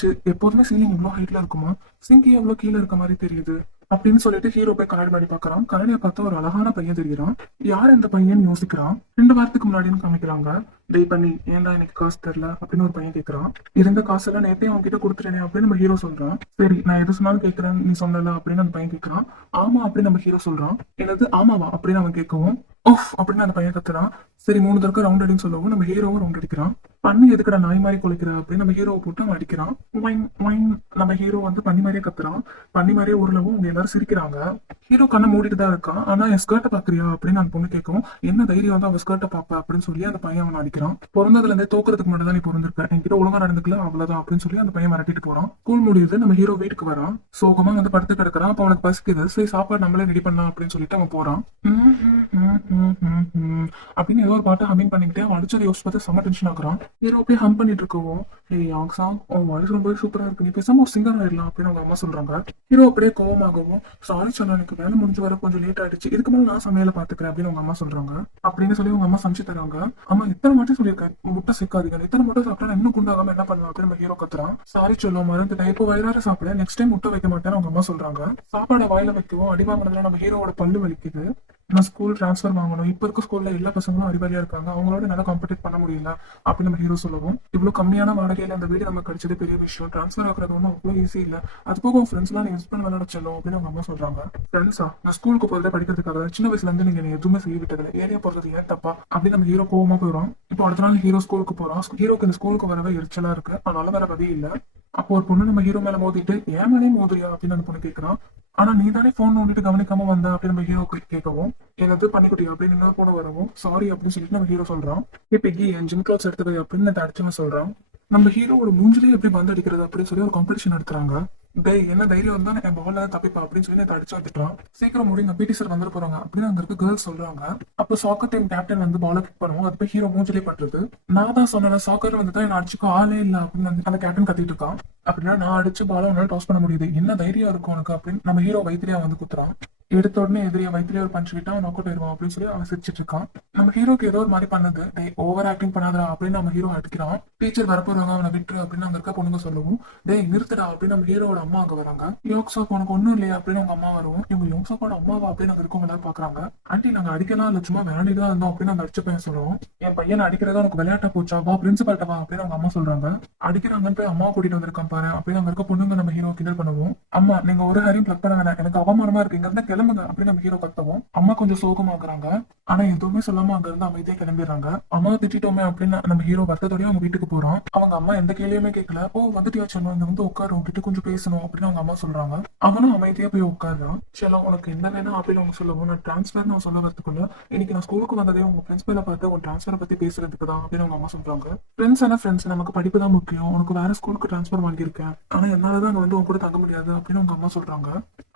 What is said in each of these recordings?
என்னாச்சு? எப்போதுமே சீலிங் இவ்வளோ ஹைட்ல இருக்குமா? சிங்கி எவ்வளோ கீழே இருக்க மாதிரி தெரியுது அப்படின்னு சொல்லிட்டு ஹீரோ போய் கண்ணாடி முன்னாடி பாக்குறான். கண்ணாடியை பார்த்தா ஒரு அழகான பையன் தெரியுறான். யார் இந்த பையன் யோசிக்கிறான். 2 வாரத்துக்கு முன்னாடின்னு காமிக்கிறாங்க. டேய் பண்ணி, ஏன்டா எனக்கு காசு தெரியல அப்படின்னு ஒரு பையன் கேட்கறான். இருந்த காசெல்லாம் நேத்தே அவங்க கிட்ட கொடுத்துட்டேனே அப்படின்னு நம்ம ஹீரோ சொல்றான். சரி, நான் எது சொன்னாலும் கேட்கறேன் நீ சொன்னல அப்படின்னு அந்த பையன் கேட்கறான். ஆமா அப்படின்னு நம்ம ஹீரோ சொல்றான். என்னது ஆமாவா அப்படின்னு அவன் கேட்கவும், ஓஃப் அப்படின்னு அந்த பையன் கத்துறான். சரி 3 தடவை ரவுண்ட் அடின்னு சொல்லவும் நம்ம ஹீரோவும் ரவுண்ட் அடிக்கிறான். பண்ணி எதுக்கடா நாய் மாதிரி குலைக்கிற அப்படின்னு நம்ம ஹீரோவை போட்டு அவன் அடிக்கிறான். Wine, wine. நம்ம ஹீரோ வந்து பண்ணி மாதிரியே கத்துறான். பண்ணி மாதிரியே உருளவும் அவங்க எல்லாரும் சிரிக்கிறாங்க. ஹீரோ கண்ணை மூடிட்டு தான் இருக்கான். ஆனா என் ஸ்கர்ட்டை பாக்குறியா அப்படின்னு அந்த பொண்ணு கேட்கவும், என்ன தைரியம் வந்து அவன் ஸ்கர்ட்டை பாப்ப அப்படின்னு சொல்லி அந்த பையன் அவன் அடிக்கிறான். பிறந்ததுல இருந்தே தோக்குறதுக்கு மட்டும் தான் நீ பிறந்திருக்க, என்கிட்ட ஒழுங்கா நடந்துக்கல அவ்வளவுதான் அப்படின்னு சொல்லி அந்த பையன் மிரட்டிட்டு போறான். ஸ்கூல் முடியுது. நம்ம ஹீரோ வீட்டுக்கு வரான். சோகமா வந்து படுத்து கிடக்குறான். அப்ப அவனுக்கு பசிக்குது. சரி சாப்பாடு நம்மளே ரெடி பண்ணலாம் அப்படின்னு சொல்லிட்டு அவன் போறான். அப்படின்னு ஏதோ ஒரு பாட்டு ஹம்மிங் பண்ணிக்கிட்டே அவன் அடிச்சதை யோசிச்சு பார்த்து செம்ம டென்ஷன் ஆகுறான். ஹீரோ போய் ஹம் பண்ணிட்டு இருக்கவும், ஏய் அவங்க சாங் உன் வாய்ஸ் ரொம்பவே சூப்பரா இருக்கு, நீ பேசாம ஒரு சிங்கர் ஆயிடலாம் அப்படின்னு அவங்க அம்மா சொல்றாங்க. ஹீரோ அப்படியே கோவமாகவும், சாரி சொன்னா எனக்கு வேலை முடிஞ்சு வர கொஞ்சம் லேட் ஆயிடுச்சு, இதுக்கு மேலே நான் சமையல பாத்துக்கிறேன் அப்படின்னு அவங்க அம்மா சொல்றாங்க. அப்படின்னு சொல்லி உங்க அம்மா சமைச்சு தராங்க. அம்மா இத்தனை மட்டும் சொல்லியிருக்கேன் முட்டை சேர்க்காதீங்க, இத்தனை மட்டும் சாப்பிட்டா இன்னும் குண்டாகாம என்ன பண்ணலாம் அப்படின்னு நம்ம ஹீரோ கத்துறான். சாரி சொல்லும் மறந்துட்டேன், இப்போ வயிறார சாப்பிட நெக்ஸ்ட் டைம் முட்டை வைக்க மாட்டேன்னு அவங்க அம்மா சொல்றாங்க. சாப்பாடை வாயில வைக்கவும் அடிவாங்கினதுல நம்ம ஹீரோவோட பல்லு வலிக்குது. நான் ஸ்கூல் டிரான்ஸ்ஃபர் வாங்கணும், இப்ப இருக்க ஸ்கூல்ல எல்லா பசங்களும் அறிவாளியா இருக்காங்க, அவங்களோட நல்லா காம்படிட் பண்ண முடியல அப்படின்னு நம்ம ஹீரோ சொல்லவும், இவ்வளவு கம்மியான வாடகையில அந்த வீடு நமக்கு கிடைச்சது பெரிய விஷயம், டிரான்ஸ்ஃபர் ஆகுறது ஒன்றும் அவ்வளோ ஈஸி இல்ல, அது போக ஃப்ரெண்ட்ஸ் எல்லாம் நீங்க பண்ண விளையாட செல்லும் அப்படின்னு அவங்க அம்மா சொல்றாங்க. ஃப்ரெண்ட்ஸா, நான் ஸ்கூலுக்கு போறதை படிக்கிறதுக்காக சின்ன வயசுல இருந்து நீங்க எதுவுமே செய்ய விட்டதில்லை, ஏரியா போறது ஏன் தப்பா அப்படின்னு நம்ம ஹீரோ கோவமா போயிடும். இப்போ அடுத்த நாள் ஹீரோ ஸ்கூலுக்கு போறான். ஹீரோக்கு இந்த ஸ்கூலுக்கு வரவே எரிச்சலா இருக்கு, அதனால வேற வழி இல்ல. அப்போ ஒரு பொண்ணு நம்ம ஹீரோ மேல மோதிட்டு, ஏன் மேலே மோதுறியா அப்படின்னு அந்த பொண்ணு கேட்கறான். ஆனா நீ தானே போன் நோண்டிட்டு கவனிக்காம வந்த அப்படின்னு நம்ம ஹீரோ கேட்கவும், எனது பண்ணிக்குட்டியா அப்படின்னு இன்னொரு போன வரவும், சாரி அப்படின்னு சொல்லிட்டு நம்ம ஹீரோ சொல்றான். இப்ப என் ஜிம் கிளாஸ் எடுத்துவை அப்படின்னு அடிச்சுன்னு சொல்றான். நம்ம ஹீரோட மூஞ்சிலே எப்படி பந்து அடிக்கிறது அப்படின்னு சொல்லி ஒரு காம்படிஷன் எடுத்துறாங்க. டேய் என்ன தைரியம் இருந்தா என் பால்ல தப்பிப்பா அப்படின்னு சொல்லி அடிச்சு வந்துட்டான். சீக்கிரம் முடியுங்க, பிடி சார் வந்துட்டு போறாங்க அப்படின்னு அங்க இருக்க கேர்ள்ஸ் சொல்றாங்க. அப்போ சாக்கர் டீம் கேப்டன் வந்து பால கிக் பண்ணுவோம், அது போய் ஹீரோ மூஞ்சிலே பண்றது. நான் தான் சொன்னேன் சாக்கர் வந்து தான் என்ன அடிச்சுக்கோ ஆளே இல்ல அப்படின்னு அந்த கேப்டன் கத்திட்டு இருக்கான். அப்படின்னா நான் அடிச்சு பால உன்னால டாஸ் பண்ண முடியுது, என்ன தைரியம் இருக்கும் உனக்கு அப்படின்னு நம்ம ஹீரோ வயிற்றுலயா வந்து குத்துறான். எடுத்த உடனே எதிரியா வயிற்றுலயே ஒரு பஞ்ச் விட்டா நாக் அவுட் ஆயிடுவான் அப்படின்னு சொல்லி அவன் சிரிச்சிட்டு இருக்கான். நம்ம ஹீரோக்கு ஏதோ ஒரு மாதிரி பண்ணது, டே ஓவர் ஆக்டிங் பண்ணாதா அப்படின்னு நம்ம ஹீரோ அடிக்கிறான். டீச்சர் வரப்போறாங்க, அவனை விட்டுரு அப்படின்னு அங்க இருக்க பொண்ணுங்க சொல்லவும், டேய் நிறுத்துடா அப்படின்னு நம்ம ஹீரோட அம்மா அங்க வராங்க. யோக்ஸாப் உனக்கு ஒண்ணும் இல்லையா அப்படின்னு அவங்க அம்மா வரும். இவங்க யோக்ஸாப்போட அம்மாவா அப்படின்னு அங்க இருக்கவங்க எல்லாரும் பாக்குறாங்க. ஆண்டி நாங்க அடிக்கலாம் இல்ல சும்மா விளையாடிதான் இருந்தோம் அப்படின்னு அந்த அடிச்ச பையன் சொல்லுவோம். என் பையனை அடிக்கிறதா உனக்கு விளையாட்டா போச்சா, வா பிரின்சிபால்ட்ட வா அப்படின்னு அவங்க அம்மா சொல்றாங்க. அடிக்கிறாங்கன்னு போய் அம்மா கூட்டிட்டு வந்திருக்கான் பாரு அப்படின்னு அங்க இருக்க பொண்ணுங்க நம்ம ஹீரோ கிண்டல் பண்ணுவோம். அம்மா நீங்க ஒரு ஹரியும் பிளக் பண்ண வேணாம், எனக்கு அவமானமா இருக்கு, இங்க இருந்தா கிளம்புங்க அப்படின்னு நம்ம ஹீரோ கத்தவும், அம்மா கொஞ்சம் சோகமாக்குறாங்க. ஆனா எதுவுமே சொல்லாம அங்க இருந்து அமைதியா கிளம்பிடுறாங்க. அம்மா திட்டோமே அப்படின்னு நம்ம ஹீரோ வருத்தத்தோடய அவங்க வீட்டுக்கு போறோம். அவங்க அம்மா எந்த கேள்வியுமே கேட்கல. ஓ வந்துட்டு சொன்னோம், இங்க வந்து உட்காரு உங்ககிட்ட கொஞ்சம் பேசணும் அப்படின்னு அவங்க அம்மா சொல்றாங்க. அவனும் அமைதியா போய் உட்காருறான். சரி உனக்கு என்ன வேணும் அப்படின்னு அவங்க சொல்லவும், நான் டிரான்ஸ்பர் நான் சொல்ல வரதுக்குள்ள இன்னைக்கு நான் ஸ்கூலுக்கு வந்ததே உங்க பிரின்சிபலை பார்த்து உங்க டிரான்ஸ்பரை பத்தி பேசுறதுக்கு தான் அப்படின்னு அவங்க அம்மா சொல்றாங்க. ஃப்ரெண்ட்ஸ் ஆனா ஃப்ரெண்ட்ஸ், நமக்கு படிப்பு தான் முக்கியம், உனக்கு வேற ஸ்கூலுக்கு டிரான்ஸ்பர் வாங்கியிருக்கேன், ஆனா என்னாலதான் அங்க வந்து உங்க கூட தங்க முடியாது அப்படின்னு அவங்க அம்மா சொல்றாங்க.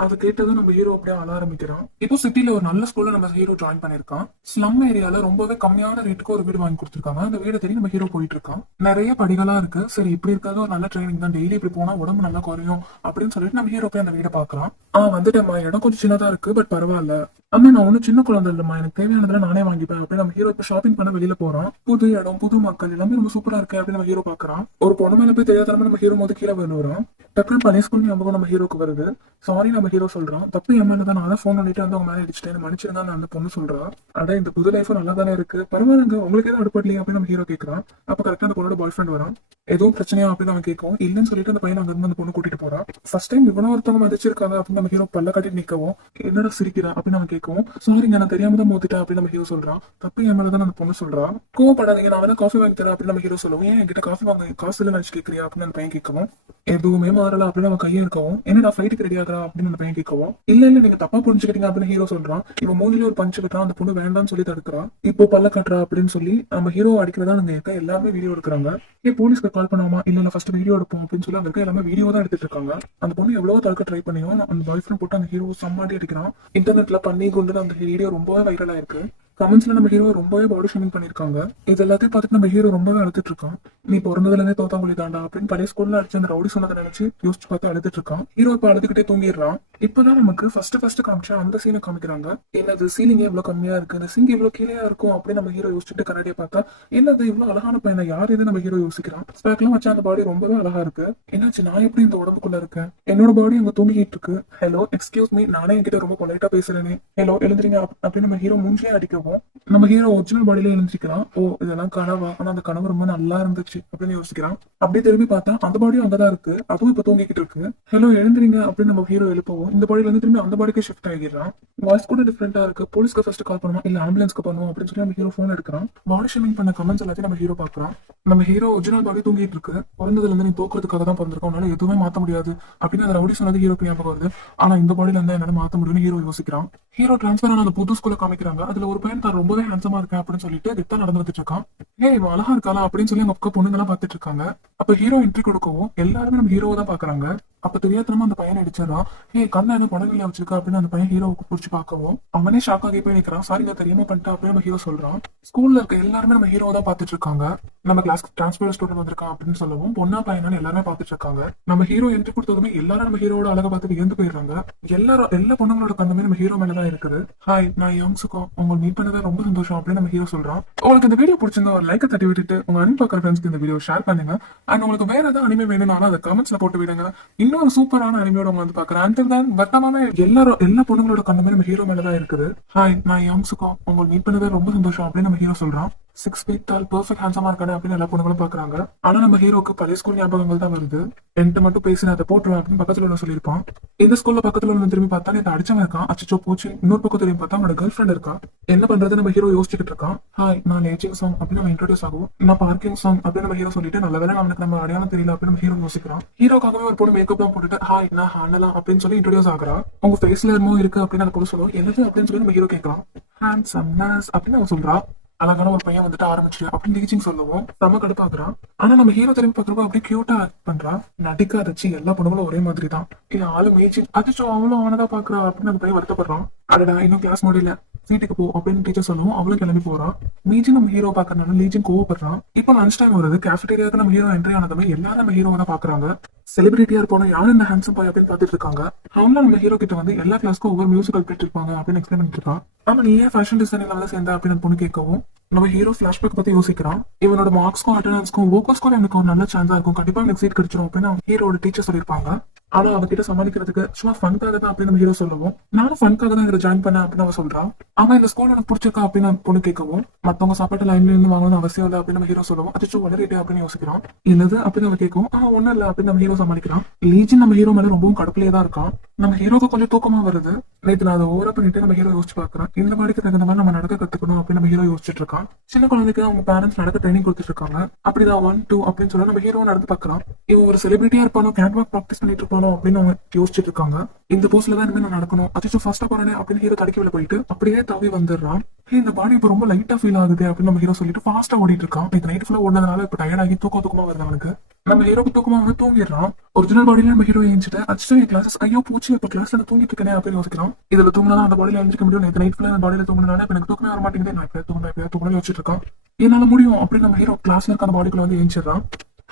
அதை கேட்டதும் நம்ம ஹீரோ அப்படியே அழ ஆரம்பிக்கிறான். இப்போ சிட்டில ஒரு நல்ல ஸ்கூல்ல நம்ம ஹீரோ ஜாயின் பண்ணிருக்கான். ஸ்லம் ஏரியால ரொம்பவே கம்மியான ரேட்டுக்கு ஒரு வீடு வாங்கி கொடுத்துருக்காங்க. அந்த வீடை தேடி நம்ம ஹீரோ போயிட்டு இருக்கான். நிறைய படிகளா இருக்கு. சரி இப்படி இருக்காது ஒரு நல்ல ட்ரைனிங் தான், டெய்லி இப்படி போனா உடம்பு நல்லா குறையும் அப்படின்னு சொல்லிட்டு நம்ம ஹீரோ போய் அந்த வீடை பாக்கலாம். வந்துட்டேம்மா, இடம் கொஞ்சம் சின்னதா இருக்கு பட் பரவாயில்ல. அம்மா நான் ஒன்னும் சின்ன குழந்தை இல்லம்மா, எனக்கு தேவையானதெல்லாம் நானே வாங்கிப்பேன் அப்படின்னு நம்ம ஹீரோ இப்ப ஷாப்பிங் பண்ண வெளியில போறோம். புது இடம் புது மக்கள் எல்லாமே ரொம்ப சூப்பரா இருக்கு அப்படின்னு நம்ம ஹீரோ பாக்குறான். ஒரு பொண்ணு மேல போய் தெரியாதனமா நம்ம ஹீரோ போது கீழே விழுவுறோம். டக்குனு பழைய ஸ்கூல் ஞாபகம் நம்ம ஹீரோக்கு வருது. சாரி நம்ம ஹீரோ சொல்றான். தப்பு என் மேலதான், நான் தான் போன் பண்ணிட்டு வந்து அவங்க மேல அடிச்சுட்டேன், மன்னிச்சிருந்தா அந்த பொண்ணு சொல்றா. அட இந்த புது லைஃபும் நல்லா தானே இருக்கு, பரவாயில்லைங்க உங்களுக்கு ஏதாவது அடுப்படலையா அப்படின்னு நம்ம ஹீரோ கேட்கறான். அப்ப கரெக்டா அந்த பொண்ணோட பாய் ஃப்ரெண்ட் வரான். எதுவும் பிரச்சனையா அப்படின்னு அவன் கேட்கும். இல்லன்னு சொல்லிட்டு அந்த பையன் அங்க இருந்து அந்த பொண்ணு கூட்டிட்டு போறான். ஃபர்ஸ்ட் டைம் இவனும் ஒருத்தவங்க மதிச்சிருக்காங்க அப்படின்னு நம்ம ஹீரோ பல்ல கட்டி நிக்கவும், என்னடா சிரிக்கிறான் அப்படின்னு அவன் கேட்கவும், சாரிங்க நான் தெரியாம தான் மோதிட்டேன் அப்படின்னு நம்ம ஹீரோ சொல்றான். தப்பு என் மேலதான் அந்த பொண்ணு சொல்றான். கோவப்படாதீங்க, நான் வேணா காஃபி வாங்கி தரேன் அப்படின்னு நம்ம ஹீரோ சொல்லுவோம். ஏன் என்கிட்ட காஃபி வாங்க காசு இல்ல நினைச்சு கேட்கறியா அப்படின்னு அந்த பையன் கேட்கவும், எதுவுமே மாறல அப்படின்னு அவன் கையை இருக்கவும், என்னடா ஃபிளைட்டுக்கு ரெடி ஆகிறா அப்படின்னு அந்த பையன் கேட்கவும், இல்ல நீங்க தப்பா புரிஞ்சுக்கிட்டீங்க அப்படின்னு ஹீரோ சொல்றான். இவன் மூஞ்சில ஒரு பஞ்சு விட்டான். அந்த பொண்ணு வேண்டாம்னு சொல்லி தடுக்கிறான். இப்போ பல்ல கட்டுறா அப்படின்னு சொல்லி நம்ம ஹீரோ அடிக்கிறதா அங்க இருக்க எல்லாருமே வீடியோ எடுக்கிறாங்க. போலீஸ்க்கு கால் பண்ணாமா, இல்ல ஃபர்ஸ்ட் வீடியோ எடுப்போம் அப்படின்னு சொல்லி அங்க இருக்க எல்லாமே வீடியோ தான் எடுத்துட்டு இருக்காங்க. அந்த பொண்ணு எவ்வளவு தடுக்க ட்ரை பண்ணியும் அந்த பாய் ஃப்ரெண்ட் போட்டு அந்த ஹீரோ சம்மாடி அடிக்கிறான். இன்டர்நெட்ல பண்ணி கொண்டு அந்த வீடியோ ரொம்பவே வைரல் ஆயிருக்கு. கமெண்ட்ஸ்ல நம்ம ஹீரோ ரொம்பவே பாடி ஷேமிங் பண்ணிருக்காங்க. இது எல்லாத்தையும் பார்த்துட்டு நம்ம ஹீரோ ரொம்பவே அழுத்துட்டு இருக்கான். நீ பிறந்ததுல இருந்தே தோத்தாங்குழி தாண்டா அப்படின்னு பழைய ஸ்கூல்ல அடிச்சு அந்த ரவுடி சொன்னதை நினைச்சு யோசிச்சு பார்த்து அழுதுட்டு இருக்கான். ஹீரோ இப்ப அழுதுகிட்டே தூங்கிடுறான். இப்பதான் நமக்கு ஃபர்ஸ்ட் காமிச்சா அந்த சீனை காமிக்கிறாங்க. என்னது சீலிங் எவ்வளவு கம்மியா இருக்கு, இந்த சிங்க் இவ்வளவு கீழேயா இருக்கும் அப்படின்னு நம்ம ஹீரோ யோசிச்சுட்டு கண்ணாடியை பார்த்தா என்னது இவ்வளவு அழகான பையனை யார் இது நம்ம ஹீரோ யோசிக்கிறான். ஸ்பெக்லாம் வச்சா அந்த பாடி ரொம்பவே அழகா இருக்கு. என்னாச்சு நான் எப்படி இந்த உடம்புக்குள்ள இருக்கேன், என்னோட பாடி அங்க தூங்கிட்டு இருக்கு. ஹலோ எக்ஸ்கியூஸ் மீ, நானே என்கிட்ட ரொம்ப பொலைட்டா பேசுறேனே, ஹலோ எழுந்துறீங்க அப்படின்னு நம்ம ஹீரோ மூஞ்சியே அடிக்கவும் நம்ம ஹீரோ ஒரிஜினல் பாடியில எழுந்திருக்கலாம். ஓ இதெல்லாம் கனவா, ஆனா அந்த கனவு ரொம்ப நல்லா இருந்துச்சு அப்படின்னு யோசிக்கிறான். அப்படியே திரும்பி பார்த்தா அந்த பாடியும் அங்கதான் இருக்கு, அதுவும் இப்ப தூங்கிக்கிட்டு இருக்கு. ஹலோ எழுந்துறீங்க அப்படின்னு நம்ம ஹீரோ எழுப்பவும் இந்த பாடியில இருந்து திரும்பி அந்த பாடிக்கு ஷிஃப்ட் ஆகிடுறான். வாய்ஸ் கூட டிஃபரெண்டா இருக்கு. போலீஸ்க்கு ஃபர்ஸ்ட் கால் பண்ணுவோம் இல்ல ஆம்புலன்ஸ்க்கு பண்ணுவோம் அப்படின்னு சொல்லி நம்ம ஹீரோ போன் எடுக்கிறான். பாடி ஷேமிங் பண்ண கமெண்ட்ஸ் எல்லாத்தையும் நம்ம ஹீரோ பாக்குறான். நம்ம ஹீரோ ஒரிஜினல் பாடி தூங்கிட்டு இருக்கு. பிறந்ததுல இருந்து நீ தோக்குறதுக்காக தான் பிறந்திருக்கோம், உன்னால எதுவுமே மாத்த முடியாது அப்படின்னு அந்த ரவுடி சொன்னது ஹீரோக்கு ஞாபகம் வருது. ஆனா இந்த பாடியில இருந்தா என்னால மாத்த முடியும்னு ஹீரோ யோசிக்கிறான். ஹீரோ டிரான்ஸ்பர் ஆன அந்த புது ஸ்கூல்ல காமிக்கிறாங்க. அதுல ஒரு பையன் தான் ரொம்பவே ஹேண்ட்ஸமா இருக்கேன் அப்படின்னு சொல்லிட்டு கெத்தா நடந்து வந்துட்டு இருக்கான். ஏய் இவன் அழகா இருக்காளா அப்படின்னு சொல்லி அவங்க அக்கா பொண்ணுங்க எல்லாம் பாத்துட்டு இருக்காங்க. அப்ப ஹீரோ என்ட்ரி கொடுக்கவும் எல்லாருமே நம்ம ஹீரோவை தான் பாக்குறாங்க. அப்ப தெரியாதனமா அந்த பையனை அடிச்சிடறான். ஏய் கண்ணா ஏதோ புடவையில வச்சிருக்கா அப்படின்னு அந்த பையன் ஹீரோவுக்கு பிடிச்சி பார்க்கவும் அவனே ஷாக் ஆகி போய் நிக்கிறான். சாரி நான் தெரியாம பண்ணிட்டேன் அப்படின்னு நம்ம ஹீரோ சொல்றான். ஸ்கூல்ல இருக்க எல்லாருமே நம்ம ஹீரோவை தான் பாத்துட்டு இருக்காங்க. நம்ம கிளாஸ்க்கு டிரான்ஸ்பர் ஸ்டூடெண்ட் வந்திருக்கான் அப்படின்னு சொல்லவும் பொண்ணா பையனான்னு எல்லாருமே பாத்துட்டு இருக்காங்க. நம்ம ஹீரோ என்ட்ரி கொடுத்ததுமே எல்லாரும் நம்ம ஹீரோட அழகை பார்த்துட்டு இருந்து போயிடுறாங்க. எல்லா பொண்ணுங்களோட கண்ணுமே நம்ம ஹீரோ மேலதான் இருக்குது. ஹாய் நான் யோங்ஸுக்கோ, உங்களை மீட் பண்ணதே ரொம்ப சந்தோஷம் அப்படின்னு நம்ம ஹீரோ சொல்றான். உங்களுக்கு இந்த வீடியோ பிடிச்சிருந்தா ஒரு லைக்கை தட்டி விட்டுட்டு உங்க அனிமே பார்க்குற ஃப்ரெண்ட்ஸ்க்கு இந்த வீடியோ ஷேர் பண்ணுங்க. அண்ட் உங்களுக்கு வேற ஏதாவது அனிமே வேணும்னாலும் அதை கமெண்ட்ஸ்ல போட்டு விடுங்க. இன்னொரு சூப்பரான அனிமையோட உங்க வந்து பாக்குறேன். அண்டில் தென் வர்த்தமானே எல்லா பொண்ணுங்களோட கண்ணுமே நம்ம ஹீரோ மேலதான் இருக்குது. ஹாய் நான் யோங்ஸுக்கோ, உங்களை மீட் பண்ணதே ரொம்ப சந்தோஷம் அப்படின்னு நம்ம ஹீரோ சொல்றான். 6 feet tall, perfect handsome இருக்கானே அப்படின்னு எல்லா பொண்ணுங்களும் பாக்குறாங்க. ஆனா நம்ம ஹீரோக்கு பழைய ஸ்கூல் ஞாபகங்கள் தான் வருது. என்கிட்ட மட்டும் பேசி நான் அதை போட்டுருவேன் அப்படின்னு பக்கத்துல உள்ள சொல்லியிருப்பான். இந்த ஸ்கூல்ல பக்கத்துல உள்ள திரும்பி பார்த்தா இதை அடிச்சவன் இருக்கான். அச்சோ போச்சு. இன்னொரு பக்கம் திரும்பி பார்த்தா அவனோட கேர்ள் ஃபிரெண்ட் இருக்கா. என்ன பண்றது நம்ம ஹீரோ யோசிச்சுட்டு இருக்கான். ஹாய் நான் லேச்சிங் சாங் அப்படின்னு நம்ம இன்ட்ரோடியூஸ் ஆகும். நான் பார்க்கிங் சாங் அப்படின்னு நம்ம ஹீரோ சொல்லிட்டு நல்ல வேலை அவனுக்கு நம்ம அடையாளம் தெரியல அப்படின்னு நம்ம ஹீரோ யோசிக்கிறான். ஹீரோக்காகவே ஒரு பொண்ணு மேக்கப் தான் போட்டுட்டு ஹாய் நான் ஹானலாம் அப்படின்னு சொல்லி இன்ட்ரோடியூஸ் ஆகுறா. உங்க ஃபேஸ்ல என்னமோ இருக்கு அப்படின்னு அந்த பொண்ணு சொல்லுவோம். என்னது அப்படின்னு சொல்லி நம்ம ஹீரோ கேட்கலாம். ஹேண்ட்ஸம்னஸ் அப்படின்னு அவன் சொல்றா. அழகான ஒரு பையன் வந்துட்டு ஆரம்பிச்சு அப்படின்னு டீச்சிங் சொல்லுவோம். செம்ம கடுப்பாக்குறான். ஆனா நம்ம ஹீரோ திரும்பி பாக்குறப்ப அப்படியே கியூட்டா ஆக்ட் பண்றான். நடிக்காதச்சு எல்லா பொண்ணுங்களும் ஒரே மாதிரி தான். இது ஆளு மேய்ச்சி அதிர்ச்சோ அவளும் அவனதான் பாக்குறா அப்படின்னு அந்த பையன் வருத்தப்படுறான். அடடா இன்னும் கிளாஸ் முடியல, வீட்டுக்கு போ அப்படின்னு டீச்சர் சொல்லுவோம். அவளும் கிளம்பி போறான். மீஜன் நம்ம ஹீரோ பாக்குறதுனால லீஜன் கோவப்படுறான். இப்போ லஞ்ச் டைம் வருது. கேஃபேட்டேரியாவுக்கு நம்ம ஹீரோ என்ட்ரி ஆனதுமே எல்லாரும் நம்ம ஹீரோவை தான் பாக்குறாங்க. செலிபிரிட்டியா இருப்போம் யாரு இந்த ஹேண்ட்ஸம் பாய் அப்படின்னு பாத்துட்டு இருக்காங்க. அவங்க நம்ம ஹீரோ கிட்ட வந்து எல்லா கிளாஸ்க்கும் ஒவ்வொரு மியூசிக்கல் போயிட்டு இருப்பாங்க அப்படின்னு எக்ஸ்பிளைன் பண்ணிட்டு இருக்கான். ஆமா நீ ஏன் ஃபேஷன் டிசைனிங்ல வந்து சேர்ந்த அப்படின்னு பொண்ணு கேட்கவும் நம்ம ஹீரோ பிளாஷ்பேக் பத்தி யோசிக்கிறான். இவனோட மார்க்ஸ்க்கும் அட்டண்டன்ஸ்க்கும் வோக்கஸ்க்கும் எனக்கு ஒரு நல்ல சான்ஸா இருக்கும், கண்டிப்பா எனக்கு சீட் கிடைச்சிடும் அப்படின்னு ஹீரோட டீச்சர் சொல்லியிருப்பாங்க. ஆனா அவகிட்ட சமாளிக்கிறதுக்கு சும்மா ஃபன்காக தான் அப்படின்னு நம்ம ஹீரோ சொல்லுவோம். நானும் ஃபன்காக தான் இதை ஜாயின் பண்ணேன் அப்படின்னு அவன் சொல்றான். அவன் இந்த ஸ்கூல் எனக்கு பிடிச்சிருக்கா அப்படின்னு பொண்ணு கேட்கவும் மத்தவங்க சாப்பாட்டு லைன்ல இருந்து வாங்கணும் அவசியம் இல்லை அப்படின்னு நம்ம ஹீரோ சொல்லுவோம். அச்சோ வளரிட்டே அப்படின்னு யோசிக்கிறான். என்னது அப்படின்னு அவன் கேட்கவும் ஒன்னும் இல்லை அப்படின்னு நம்ம ஹீரோ சமாளிக்கிறான். லீஜன் நம்ம ஹீரோ மேல ரொம்பவும் கடுப்புலயே தான் இருக்கான். நம்ம ஹீரோக்கு கொஞ்சம் தூக்கமா வருது. நேற்று நான் அதை ஓவரா பண்ணிட்டு நம்ம ஹீரோ யோசிச்சு பாக்குறேன். இந்த மாதிரிக்கு தகுந்த மாதிரி நம்ம நடக்க கத்துக்கணும் அப்படின்னு நம்ம ஹீரோ யோசிச்சுட்டு இருக்கான். சின்ன குழந்தைக்கு அவங்க பேரண்ட்ஸ் நடக்க ட்ரைனிங் கொடுத்துட்டு இருக்காங்க. அப்படிதான் 1 2 அப்படின்னு சொல்ல நம்ம ஹீரோ நடந்து பாக்குறான். இவன் ஒரு செலிபிரிட்டியா இருப்பானோ, கேட் வாக் ப்ராக்டிஸ் பண்ணிட்டு இருப்பானோ அப்படின்னு அவங்க யோசிச்சுட்டு இருக்காங்க. இந்த போஸ்ட்ல தான் இனிமே நான் நடக்கணும். அச்சோ ஃபர்ஸ்டா போறேன் அப்படின்னு ஹீரோ தடுக்கி போயிட்டு அப்படியே தவி வந்துடுறான். இந்த பாடி இப்போ ரொம்ப லைட்டா ஃபீல் ஆகுது அப்படின்னு நம்ம ஹீரோ சொல்லிட்டு ஃபாஸ்டா ஓடிட்டு இருக்கான். இது நைட் ஃபுல்லா ஓடுனதுனால இப்போ டயர்ட் ஆகி தூக்கமா வருது அவனுக்கு. நம்ம ஹீரோக்கு தூக்கமா வந்து தூங்கிடுறான். ஒரிஜினல் பாடியில நம்ம ஹீரோ எழுந்துட்டு அச்சோ என் கிளாஸஸ் ஐயோ பூச்சி இப்போ கிளாஸ்ல தூங்கிட்டு இருக்கேன் அப்படின்னு யோசிக்கிறான். இதுல தூங்கினா அந்த பாடியில எழுந்திருக்க முடியும். நேற்று நைட் ஃபுல்லா அந்த பாடியில தூங்கினால எனக்கு தூக்கமே வர மாட்டேங்குது. நான் எப்படியா தூங்கணும் யோசிச்சுட்டு இருக்கான். என்னால முடியும் அப்படின்னு நம்ம ஹீரோ கிளாஸ்ல இருக்க அந்த பாடிக்குள்ள வந்து எழுந்திடுறான்.